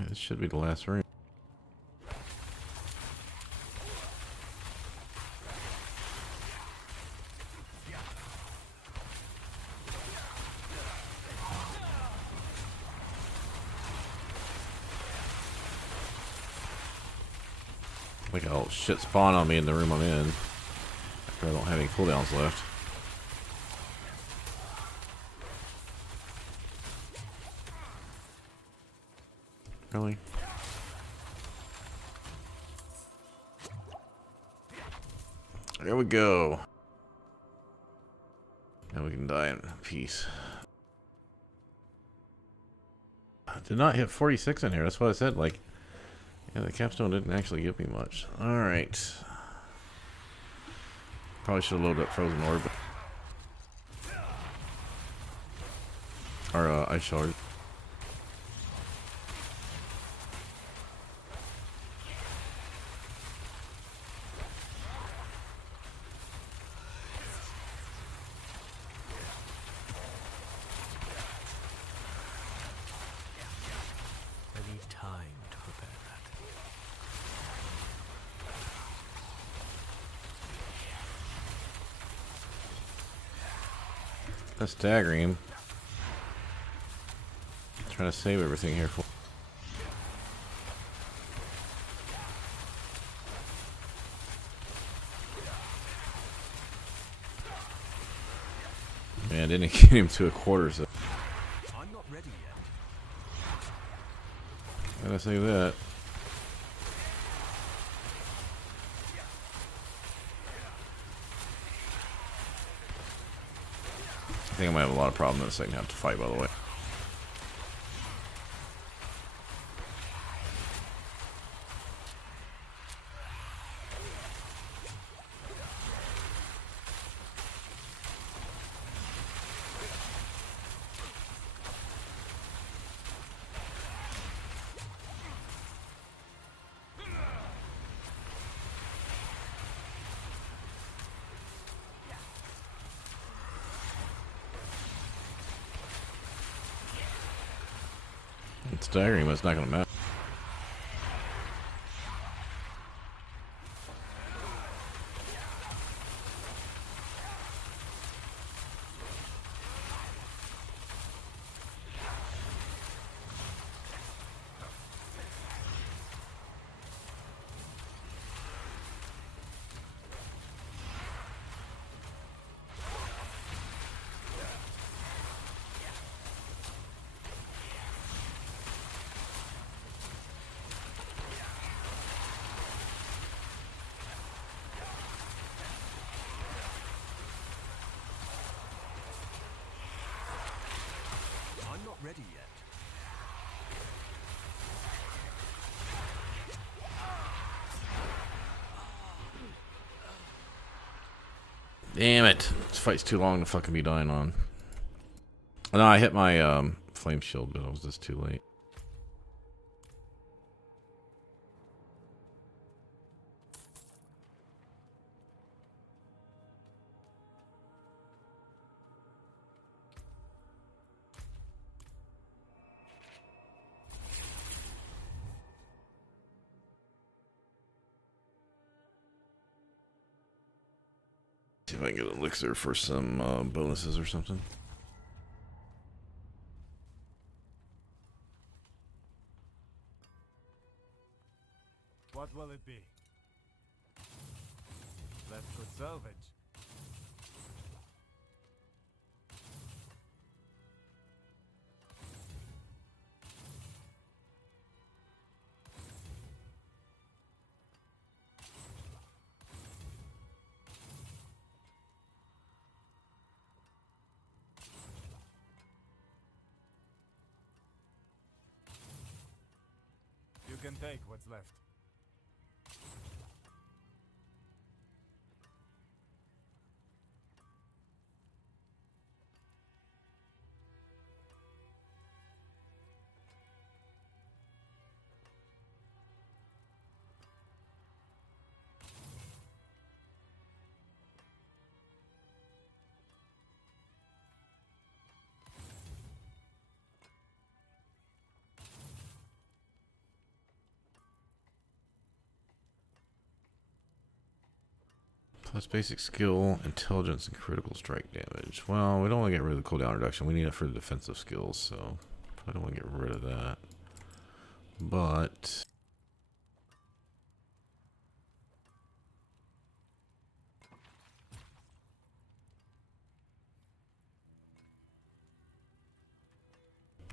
This should be the last room. Like a shit spawn on me in the room I'm in. After I don't have any cooldowns left. Really? There we go. Now we can die in peace. I did not hit 46 in here. That's what I said. Like, yeah, the capstone didn't actually give me much. Alright. Probably should have loaded up Frozen Orb. Or, Ice Shard. I need time to prepare that. That's staggering him. Trying to save everything here for. Man, didn't get him to a quarter, so. I'm not ready yet. Gotta save that. I think I might have a lot of problems in the second half to fight, by the way. It's staggering, but it's not gonna matter. I'm not ready yet. Damn it. This fight's too long to fucking be dying on. No, I hit my flame shield, but it was just too late. See if I can get an elixir for some bonuses or something. What will it be? Let's good salvage. You can take what's left. Plus basic skill, intelligence, and critical strike damage. Well, we don't want to get rid of the cooldown reduction. We need it for the defensive skills, so I don't want to get rid of that. But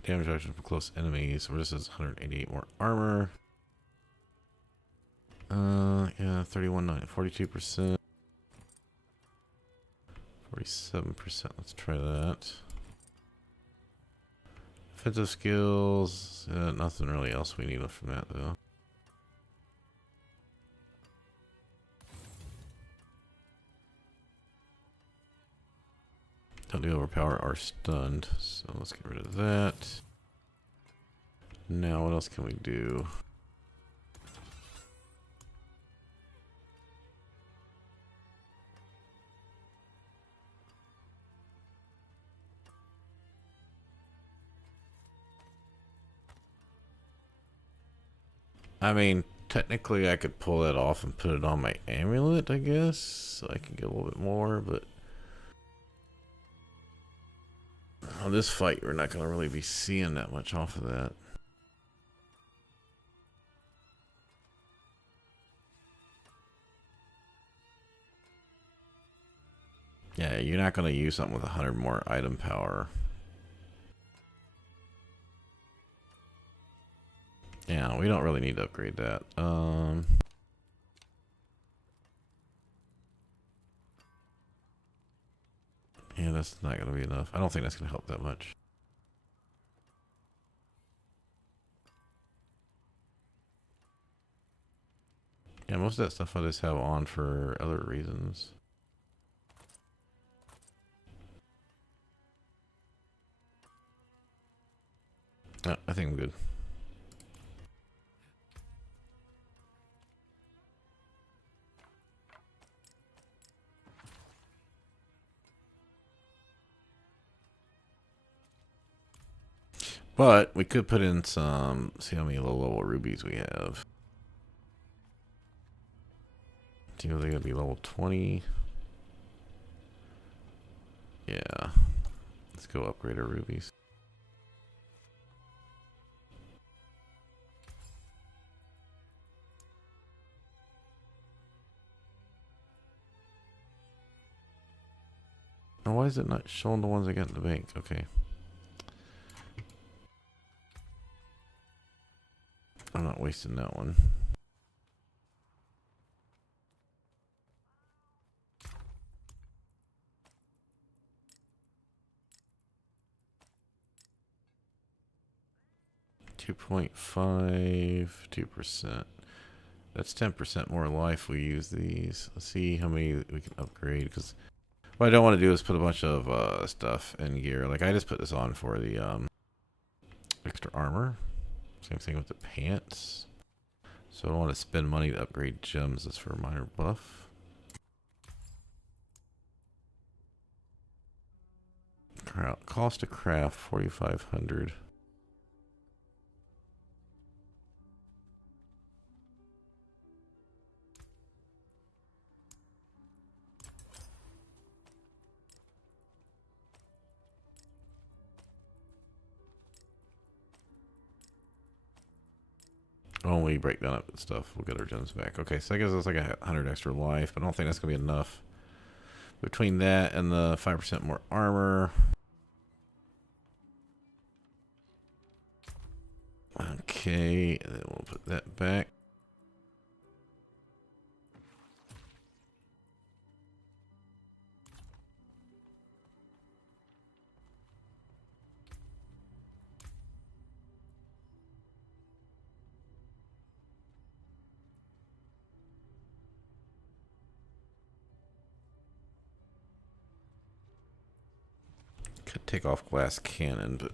damage reduction for close enemies. This is 188 more armor. Yeah, 31, 42%. 47%. Let's try that. Defensive skills. Nothing really else we need from that though. Don't do overpower or stunned. So let's get rid of that. Now what else can we do? I mean, technically I could pull that off and put it on my amulet, I guess. So I can get a little bit more, but on this fight we're not going to really be seeing that much off of that. Yeah, you're not going to use something with 100 more item power. Yeah, we don't really need to upgrade that. Yeah, that's not going to be enough. I don't think that's going to help that much. Yeah, most of that stuff I just have on for other reasons. I think I'm good. But we could put in some, see how many low level rubies we have. Do you know they're going to be level 20? Yeah. Let's go upgrade our rubies. Now, why is it not showing the ones I got in the bank? Okay. I'm not wasting that one. $2.52%. That's 10% more life we use these. Let's see how many we can upgrade, because what I don't want to do is put a bunch of stuff in gear. Like I just put this on for the extra armor. Same thing with the pants. So I don't want to spend money to upgrade gems. That's for a minor buff. Cost to craft 4,500. When we break down up stuff, we'll get our gems back. Okay, so I guess that's like 100 extra life, but I don't think that's going to be enough. Between that and the 5% more armor. Okay, and then we'll put that back. Could take off glass cannon, but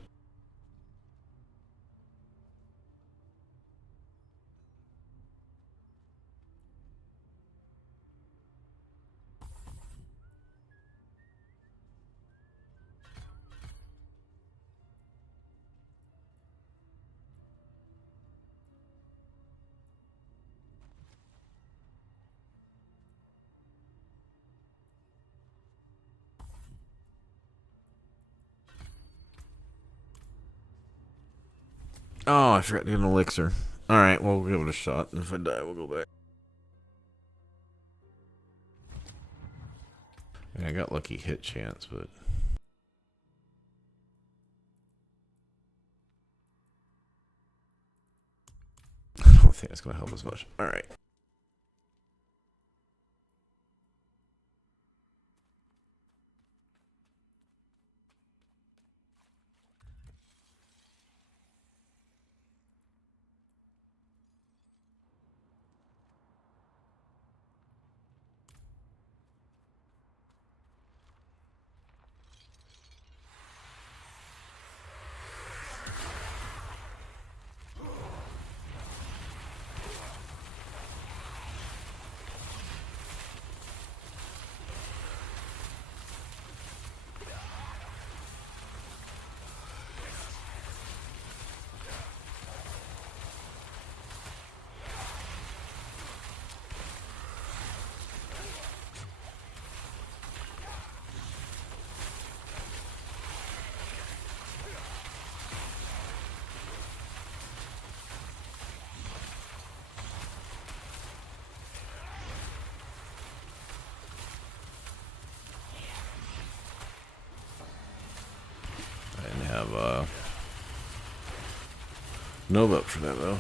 oh, I forgot to get an elixir. Alright, well, we'll give it a shot. If I die, we'll go back. I got lucky hit chance, but... I don't think that's going to help as much. Alright. Have Nova up for that though.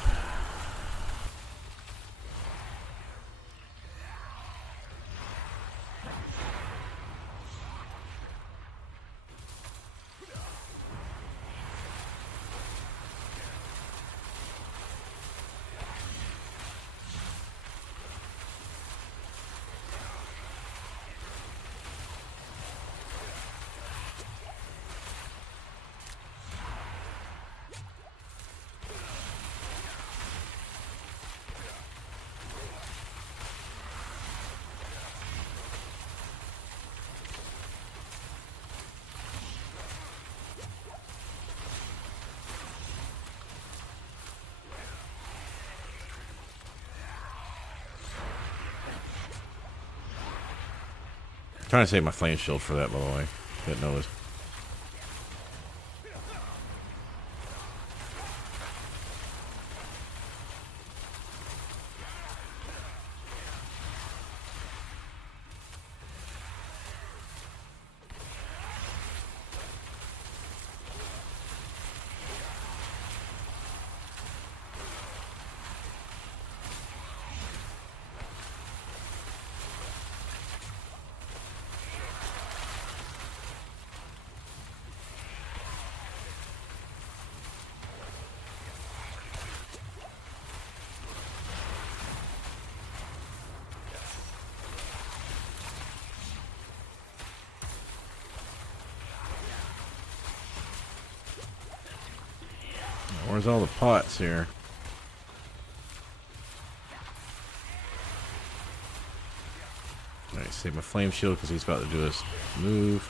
Trying to save my flame shield for that, by the way. Didn't notice. Where's all the pots here? Alright, save my flame shield because he's about to do his move.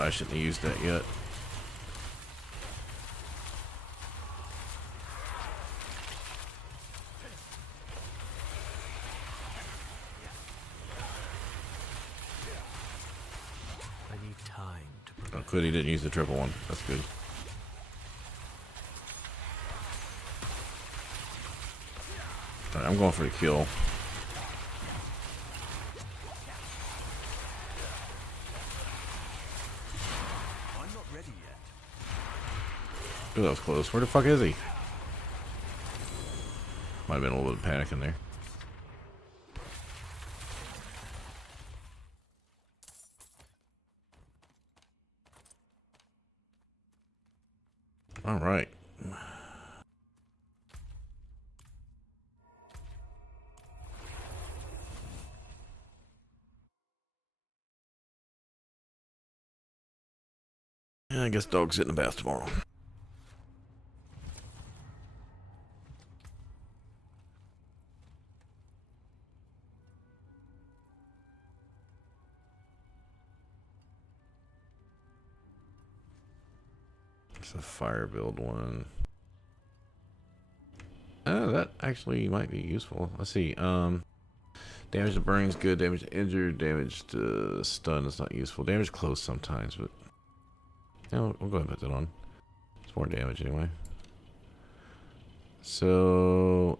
I shouldn't have used that yet. I need time to Oh, good, he didn't use the triple one. That's good. Alright, I'm going for the kill. I'm not ready yet. Ooh, that was close. Where the fuck is he? Might have been a little bit of panic in there. All right. Yeah, I guess dog's get in the bath tomorrow. It's a fire build one. Oh, that actually might be useful. Let's see. Damage to burning is good. Damage to injured. Damage to stun is not useful. Damage close sometimes, but no, we'll go ahead and put that on. It's more damage anyway. So,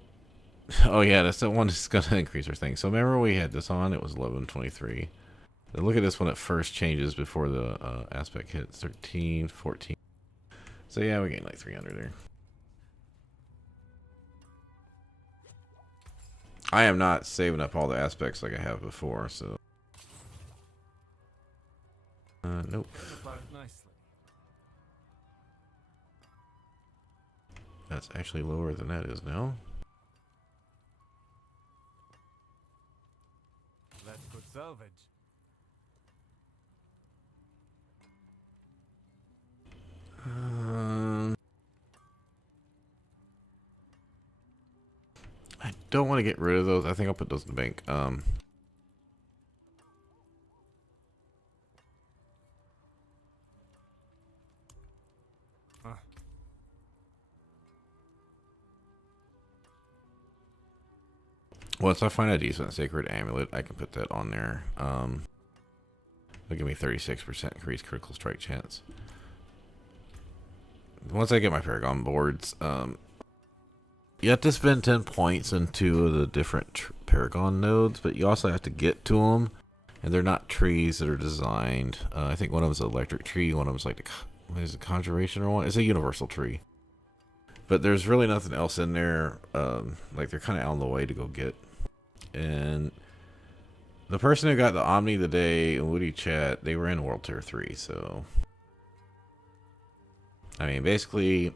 oh yeah, that's the one that's gonna increase our thing. So remember we had this on. It was 1123. Now look at this when it first changes before the aspect hit. 13, 14. So yeah, we gained like 300 there. I am not saving up all the aspects like I have before, so. Nope. That's actually lower than that is now. That's good salvage. I don't want to get rid of those. I think I'll put those in the bank. Once I find a decent sacred amulet, I can put that on there. It'll give me 36% increased critical strike chance. Once I get my Paragon boards, you have to spend 10 points in 2 of the different Paragon nodes, but you also have to get to them, and they're not trees that are designed. I think one of them is an electric tree, one of them is like what is it, conjuration or one? It's a universal tree. But there's really nothing else in there. Like they're kind of out of the way to go get. And the person who got the Omni today in Woody Chat, they were in World Tier 3, so I mean basically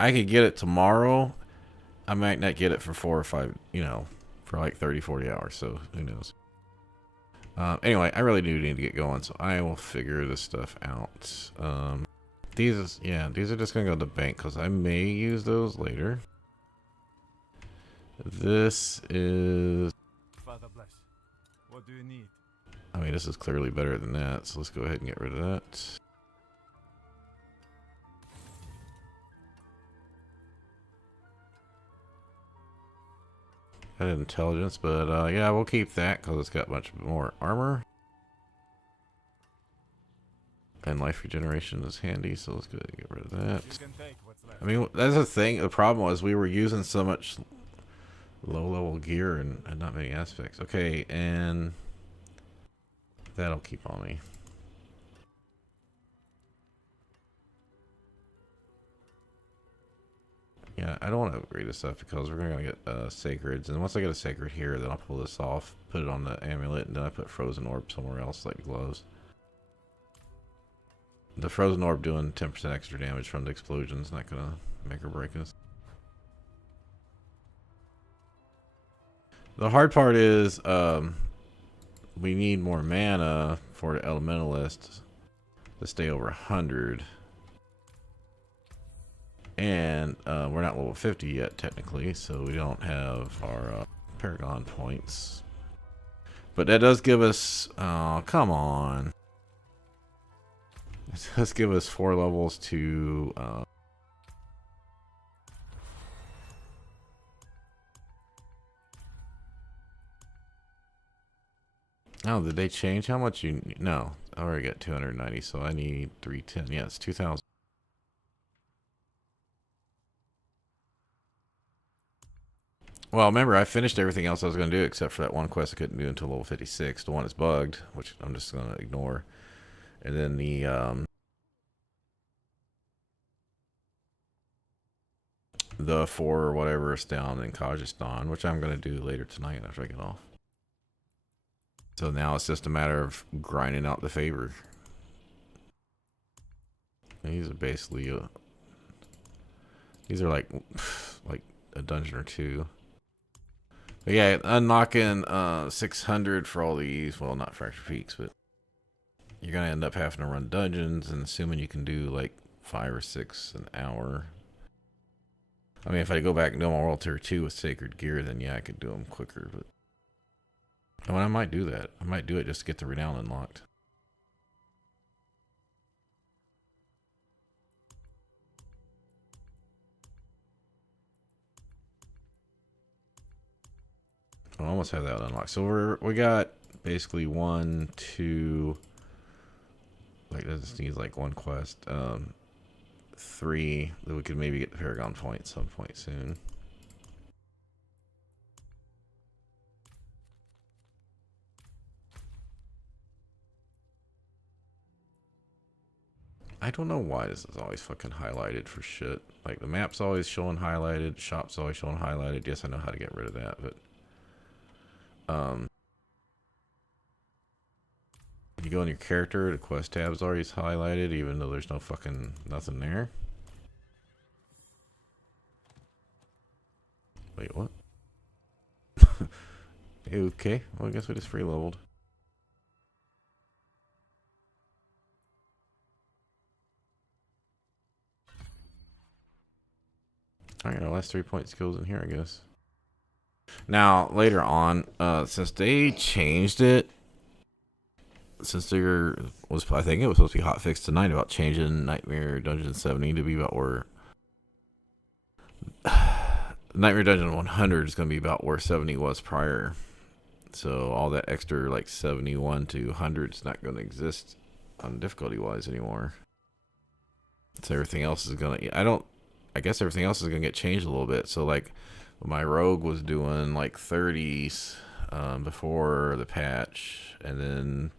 I could get it tomorrow. I might not get it for 4 or 5, you know, for like 30-40 hours, so who knows. Anyway, I really do need to get going, so I will figure this stuff out. These are just gonna go to the bank because I may use those later. This is, Father bless. What do you need? I mean, this is clearly better than that, so let's go ahead and get rid of that. That intelligence, but yeah, we'll keep that because it's got much more armor. And life regeneration is handy, so let's go ahead and get rid of that. You can take what's left. I mean, that's the thing. The problem was we were using so much low-level gear and not many aspects. Okay, and that'll keep on me. Yeah, I don't want to upgrade this stuff because we're going to get sacreds. And once I get a sacred here, then I'll pull this off, put it on the amulet, and then I put frozen orb somewhere else, like gloves. The frozen orb doing 10% extra damage from the explosion's not going to make or break us. The hard part is we need more mana for the elementalist to stay over 100. And we're not level 50 yet, technically, so we don't have our Paragon points. But that does give us... Oh, come on. Let's give us 4 levels to oh, did they change how much you need? No, I already got 290, so I need 310. Yeah, it's 2,000. Well, remember, I finished everything else I was going to do except for that one quest I couldn't do until level 56. The one that's bugged, which I'm just going to ignore. And then the 4 or whatever is down in Kazakhstan, which I'm going to do later tonight after I get off. So now it's just a matter of grinding out the favor. And these are basically these are like a dungeon or two. But yeah, unlocking 600 for all these. Well, not Fractured Peaks, but you're gonna end up having to run dungeons, and assuming you can do like 5 or 6 an hour. I mean, if I go back and do my World Tier 2 with Sacred Gear, then yeah, I could do them quicker. But oh, and I might do that. I might do it just to get the Renown unlocked. I almost have that unlocked. So we got basically 1, 2. Like that just needs like 1 quest. 3 that we could maybe get the Paragon point at some point soon. I don't know why this is always fucking highlighted for shit. Like the map's always showing highlighted, shop's always showing highlighted. Yes, I know how to get rid of that, but you go in your character, the quest tab's always highlighted, even though there's no fucking nothing there. Wait, what? Okay, well I guess we just free leveled. Alright, our last 3-point skills in here, I guess. Now, later on, since they changed it, since there was, I think it was supposed to be hotfixed tonight about changing Nightmare Dungeon 70 to be about where Nightmare Dungeon 100 is going to be about where 70 was prior. So all that extra like 71 to 100 is not going to exist on difficulty wise anymore. So everything else is going to, I guess everything else is going to get changed a little bit. So like my rogue was doing like 30s before the patch, and then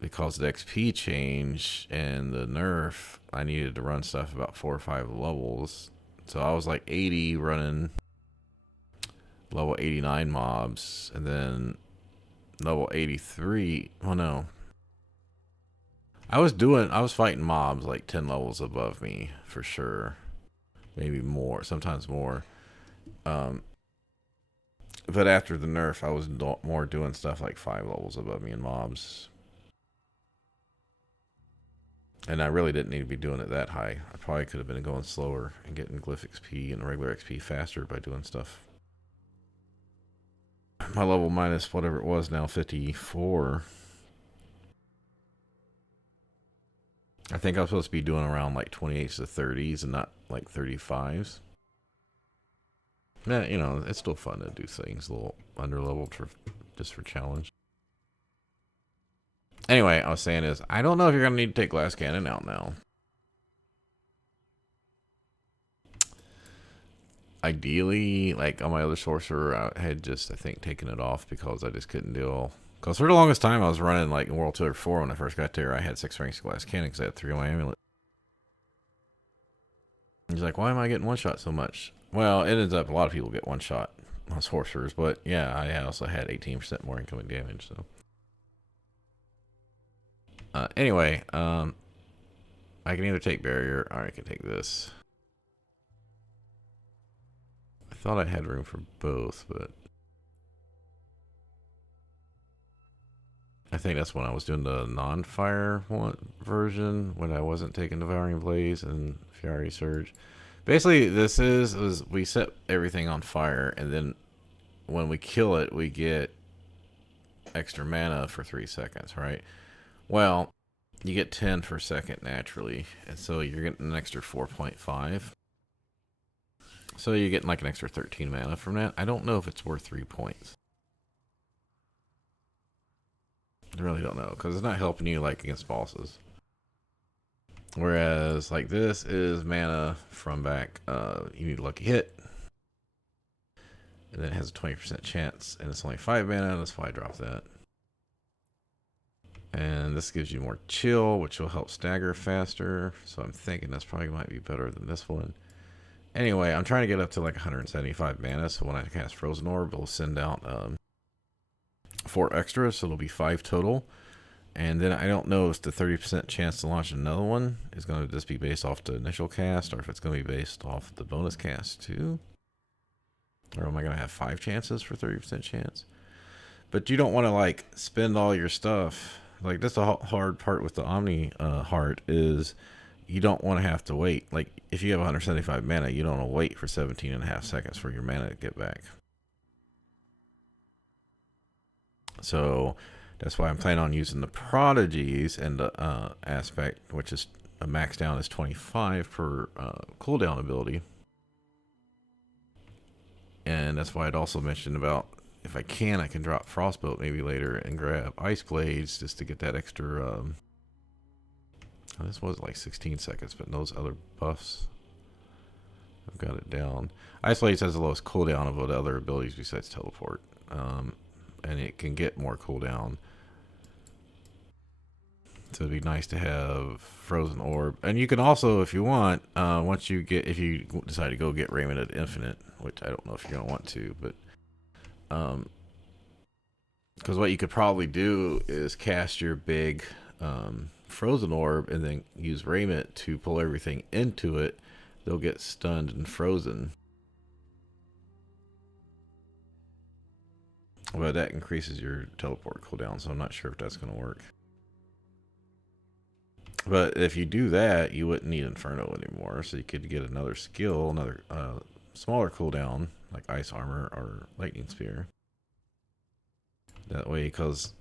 because the XP change and the nerf, I needed to run stuff about 4 or 5 levels. So I was like 80 running level 89 mobs, and then level 83. Oh no. I was fighting mobs like 10 levels above me for sure. Maybe more, sometimes more. But after the nerf, I was more doing stuff like 5 levels above me in mobs. And I really didn't need to be doing it that high. I probably could have been going slower and getting glyph XP and regular XP faster by doing stuff. My level minus whatever it was now, 54. I think I was supposed to be doing around like 28s to 30s and not like 35s. Yeah, you know, it's still fun to do things a little underleveled just for challenge. Anyway, I was saying is, I don't know if you're going to need to take Glass Cannon out now. Ideally, like on my other sorcerer, I had just, I think, taken it off because I just couldn't deal. Because for the longest time, I was running like in World Tier 4 when I first got there. I had 6 ranks of Glass Cannon because I had 3 on my amulet. He's like, why am I getting one shot so much? Well, it ends up a lot of people get one shot on sorcerers, but yeah, I also had 18% more incoming damage, so. Anyway, I can either take barrier or I can take this. I thought I had room for both, but I think that's when I was doing the non-fire version, when I wasn't taking Devouring Blaze and Fury Surge. Basically, this is we set everything on fire, and then when we kill it, we get extra mana for 3 seconds, right? Well, you get 10 per second naturally, and so you're getting an extra 4.5. So you're getting like an extra 13 mana from that. I don't know if it's worth 3 points. I really don't know, because it's not helping you like against bosses. Whereas like this is mana from back. You need a lucky hit, and then it has a 20% chance, and it's only 5 mana. That's why I dropped that. And this gives you more chill, which will help stagger faster. So I'm thinking this probably might be better than this one. Anyway, I'm trying to get up to like 175 mana, so when I cast Frozen Orb, it'll send out 4 extras, so it'll be 5 total. And then I don't know if the 30% chance to launch another one is going to just be based off the initial cast, or if it's going to be based off the bonus cast too. Or am I going to have 5 chances for 30% chance? But you don't want to like spend all your stuff. Like that's the hard part with the Omni heart is you don't want to have to wait. Like if you have 175 mana, you don't want to wait for 17.5 seconds for your mana to get back. So that's why I'm planning on using the prodigies and the aspect, which is a max down is 25 per cooldown ability. And that's why I'd also mentioned about if I can drop Frostbolt maybe later and grab Ice Blades just to get that extra. This was like 16 seconds, but those other buffs, I've got it down. Ice Blades has the lowest cooldown of all the other abilities besides teleport, and it can get more cooldown. So it'd be nice to have Frozen Orb, and you can also, if you want, if you decide to go get Raiment at Infinite, which I don't know if you're gonna want to, but because what you could probably do is cast your big Frozen Orb and then use Raiment to pull everything into it. They'll get stunned and frozen, but that increases your teleport cooldown, so I'm not sure if that's gonna work. But if you do that, you wouldn't need Inferno anymore, so you could get another skill, another smaller cooldown, like Ice Armor or Lightning Spear. That way, because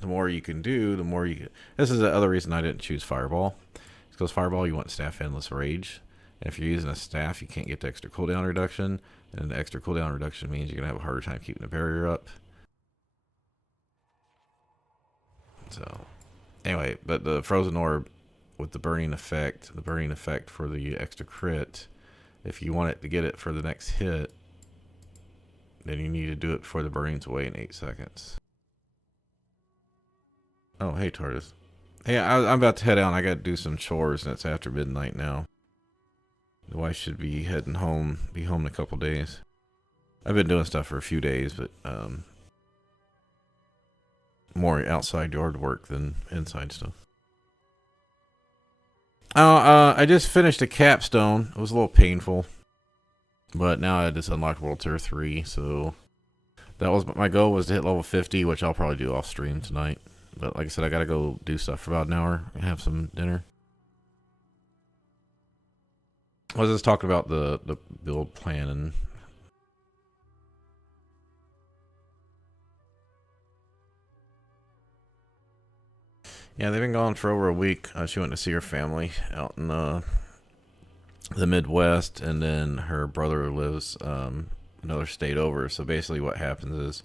the more you can do, the more you can... This is the other reason I didn't choose Fireball. Because Fireball, you want Staff Endless Rage. And if you're using a staff, you can't get the extra cooldown reduction. And the extra cooldown reduction means you're going to have a harder time keeping the barrier up. So, anyway, but the Frozen Orb with the burning effect for the extra crit, if you want it to get it for the next hit, then you need to do it before the burning's away in 8 seconds. Oh, hey, Tardis. Hey, I'm about to head out. I got to do some chores, and it's after midnight now. The wife should be heading home, be home in a couple days. I've been doing stuff for a few days, but more outside yard work than inside stuff. I just finished a capstone. It was a little painful, but now I just unlocked World Tour 3, so that was my goal, was to hit level 50, which I'll probably do off stream tonight. But like I said, I gotta go do stuff for about an hour and have some dinner. I was just talking about the build plan, and yeah, they've been gone for over a week. She went to see her family out in the Midwest, and then her brother lives another state over. So basically what happens is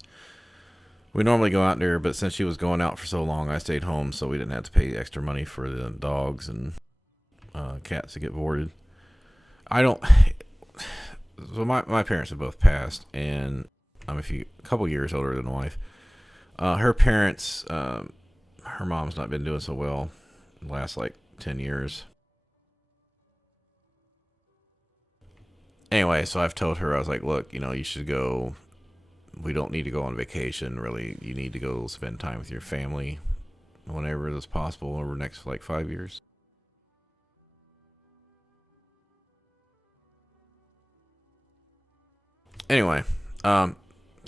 we normally go out there, but since she was going out for so long, I stayed home, so we didn't have to pay extra money for the dogs and cats to get boarded. So my parents have both passed, and I'm a couple years older than the wife. Her parents, her mom's not been doing so well the last like 10 years. Anyway, so I've told her, I was like, look, you should go. We don't need to go on vacation, really. You need to go spend time with your family whenever it is possible over the next like 5 years. Anyway, so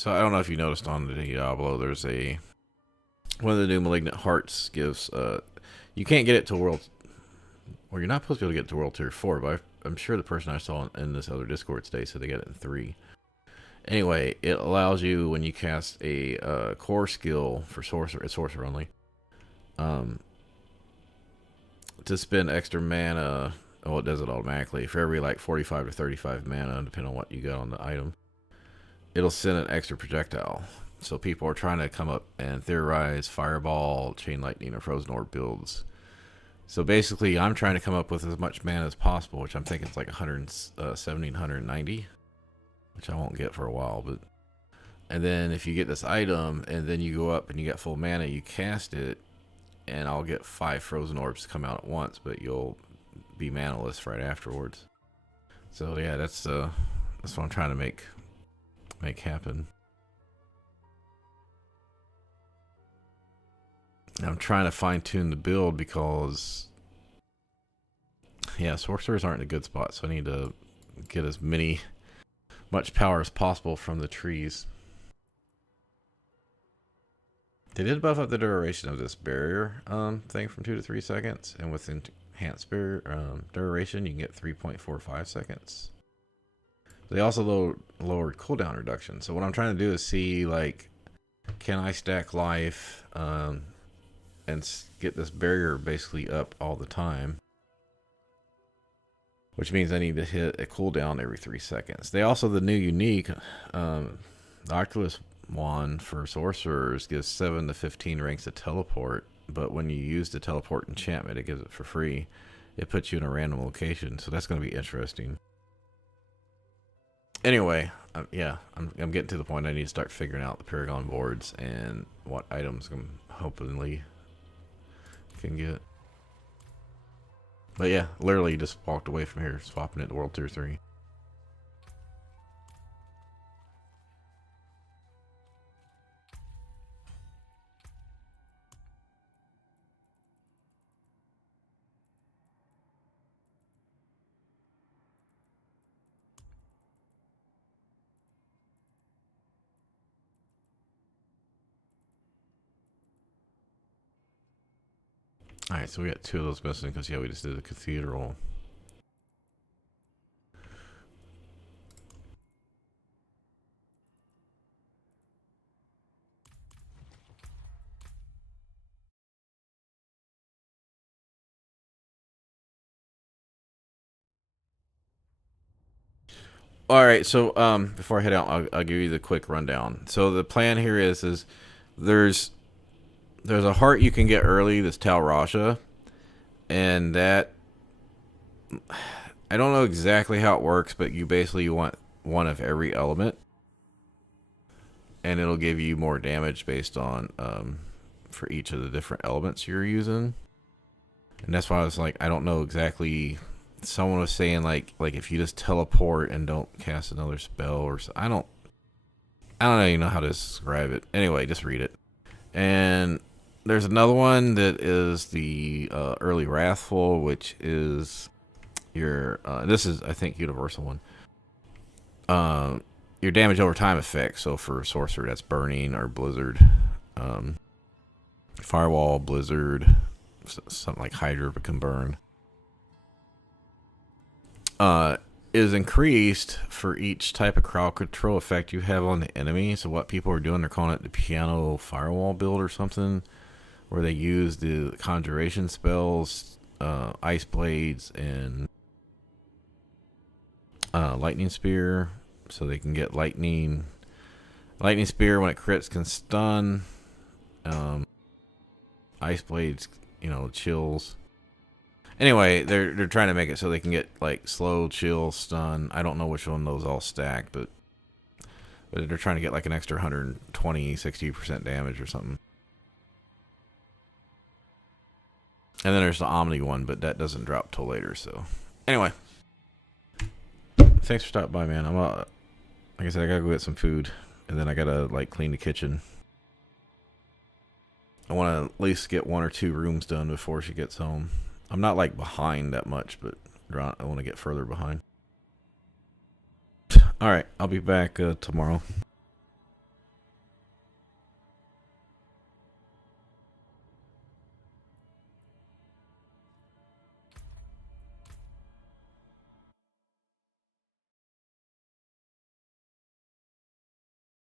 I don't know if you noticed on the Diablo, there's one of the new Malignant Hearts gives, you can't get it to World, or you're not supposed to be able to get it to World Tier 4, but I'm sure the person I saw in this other Discord today said they get it in 3. Anyway, it allows you, when you cast a core skill for sorcerer, it's sorcerer only, to spend extra mana. Oh, it does it automatically. For every like 45 to 35 mana, depending on what you got on the item, it'll send an extra projectile. So people are trying to come up and theorize Fireball, Chain Lightning, or Frozen Orb builds. So basically, I'm trying to come up with as much mana as possible, which I'm thinking it's like 170, 190, which I won't get for a while. But and then if you get this item, and then you go up and you get full mana, you cast it, and I'll get 5 Frozen Orbs to come out at once, but you'll be manaless right afterwards. So yeah, that's what I'm trying to make happen. I'm trying to fine-tune the build because, yeah, sorcerers aren't in a good spot, so I need to get as much power as possible from the trees. They did buff up the duration of this barrier thing from 2 to 3 seconds, and with enhanced barrier duration, you can get 3.45 seconds. They also lowered cooldown reduction. So what I'm trying to do is see, like, can I stack life and get this barrier basically up all the time, which means I need to hit a cooldown every 3 seconds. They also, the new unique, the Oculus wand for sorcerers gives 7 to 15 ranks of teleport, but when you use the teleport enchantment, it gives it for free. It puts you in a random location, so that's going to be interesting. Anyway, yeah, I'm getting to the point I need to start figuring out the Paragon boards and what items I'm hopefully can get. But yeah, literally just walked away from here, swapping it to World Tier 3. Alright, so we got 2 of those missing because, yeah, we just did the cathedral. Alright, so before I head out, I'll give you the quick rundown. So the plan here is there's a heart you can get early, this Tal Rasha, and that, I don't know exactly how it works, but you basically want one of every element, and it'll give you more damage based on for each of the different elements you're using. And that's why I was like, I don't know exactly. Someone was saying like if you just teleport and don't cast another spell, or I don't even know how to describe it. Anyway, just read it. And there's another one that is the early Wrathful, which is your this is, I think, universal one. Your damage over time effect. So for sorcerer, that's burning or blizzard, firewall, blizzard, something like Hydra, but can burn. Is increased for each type of crowd control effect you have on the enemy. So what people are doing, they're calling it the piano firewall build or something, where they use the conjuration spells, ice blades, and lightning spear, so they can get lightning spear when it crits can stun, ice blades, chills. Anyway, they're trying to make it so they can get like slow, chill, stun. I don't know which one those all stack, but they're trying to get like an extra 120, 60% damage or something. And then there's the Omni one, but that doesn't drop till later. So anyway, thanks for stopping by, man. Like I said, I gotta go get some food, and then I gotta like clean the kitchen. I want to at least get 1 or 2 rooms done before she gets home. I'm not like behind that much, but I want to get further behind. All right, I'll be back tomorrow.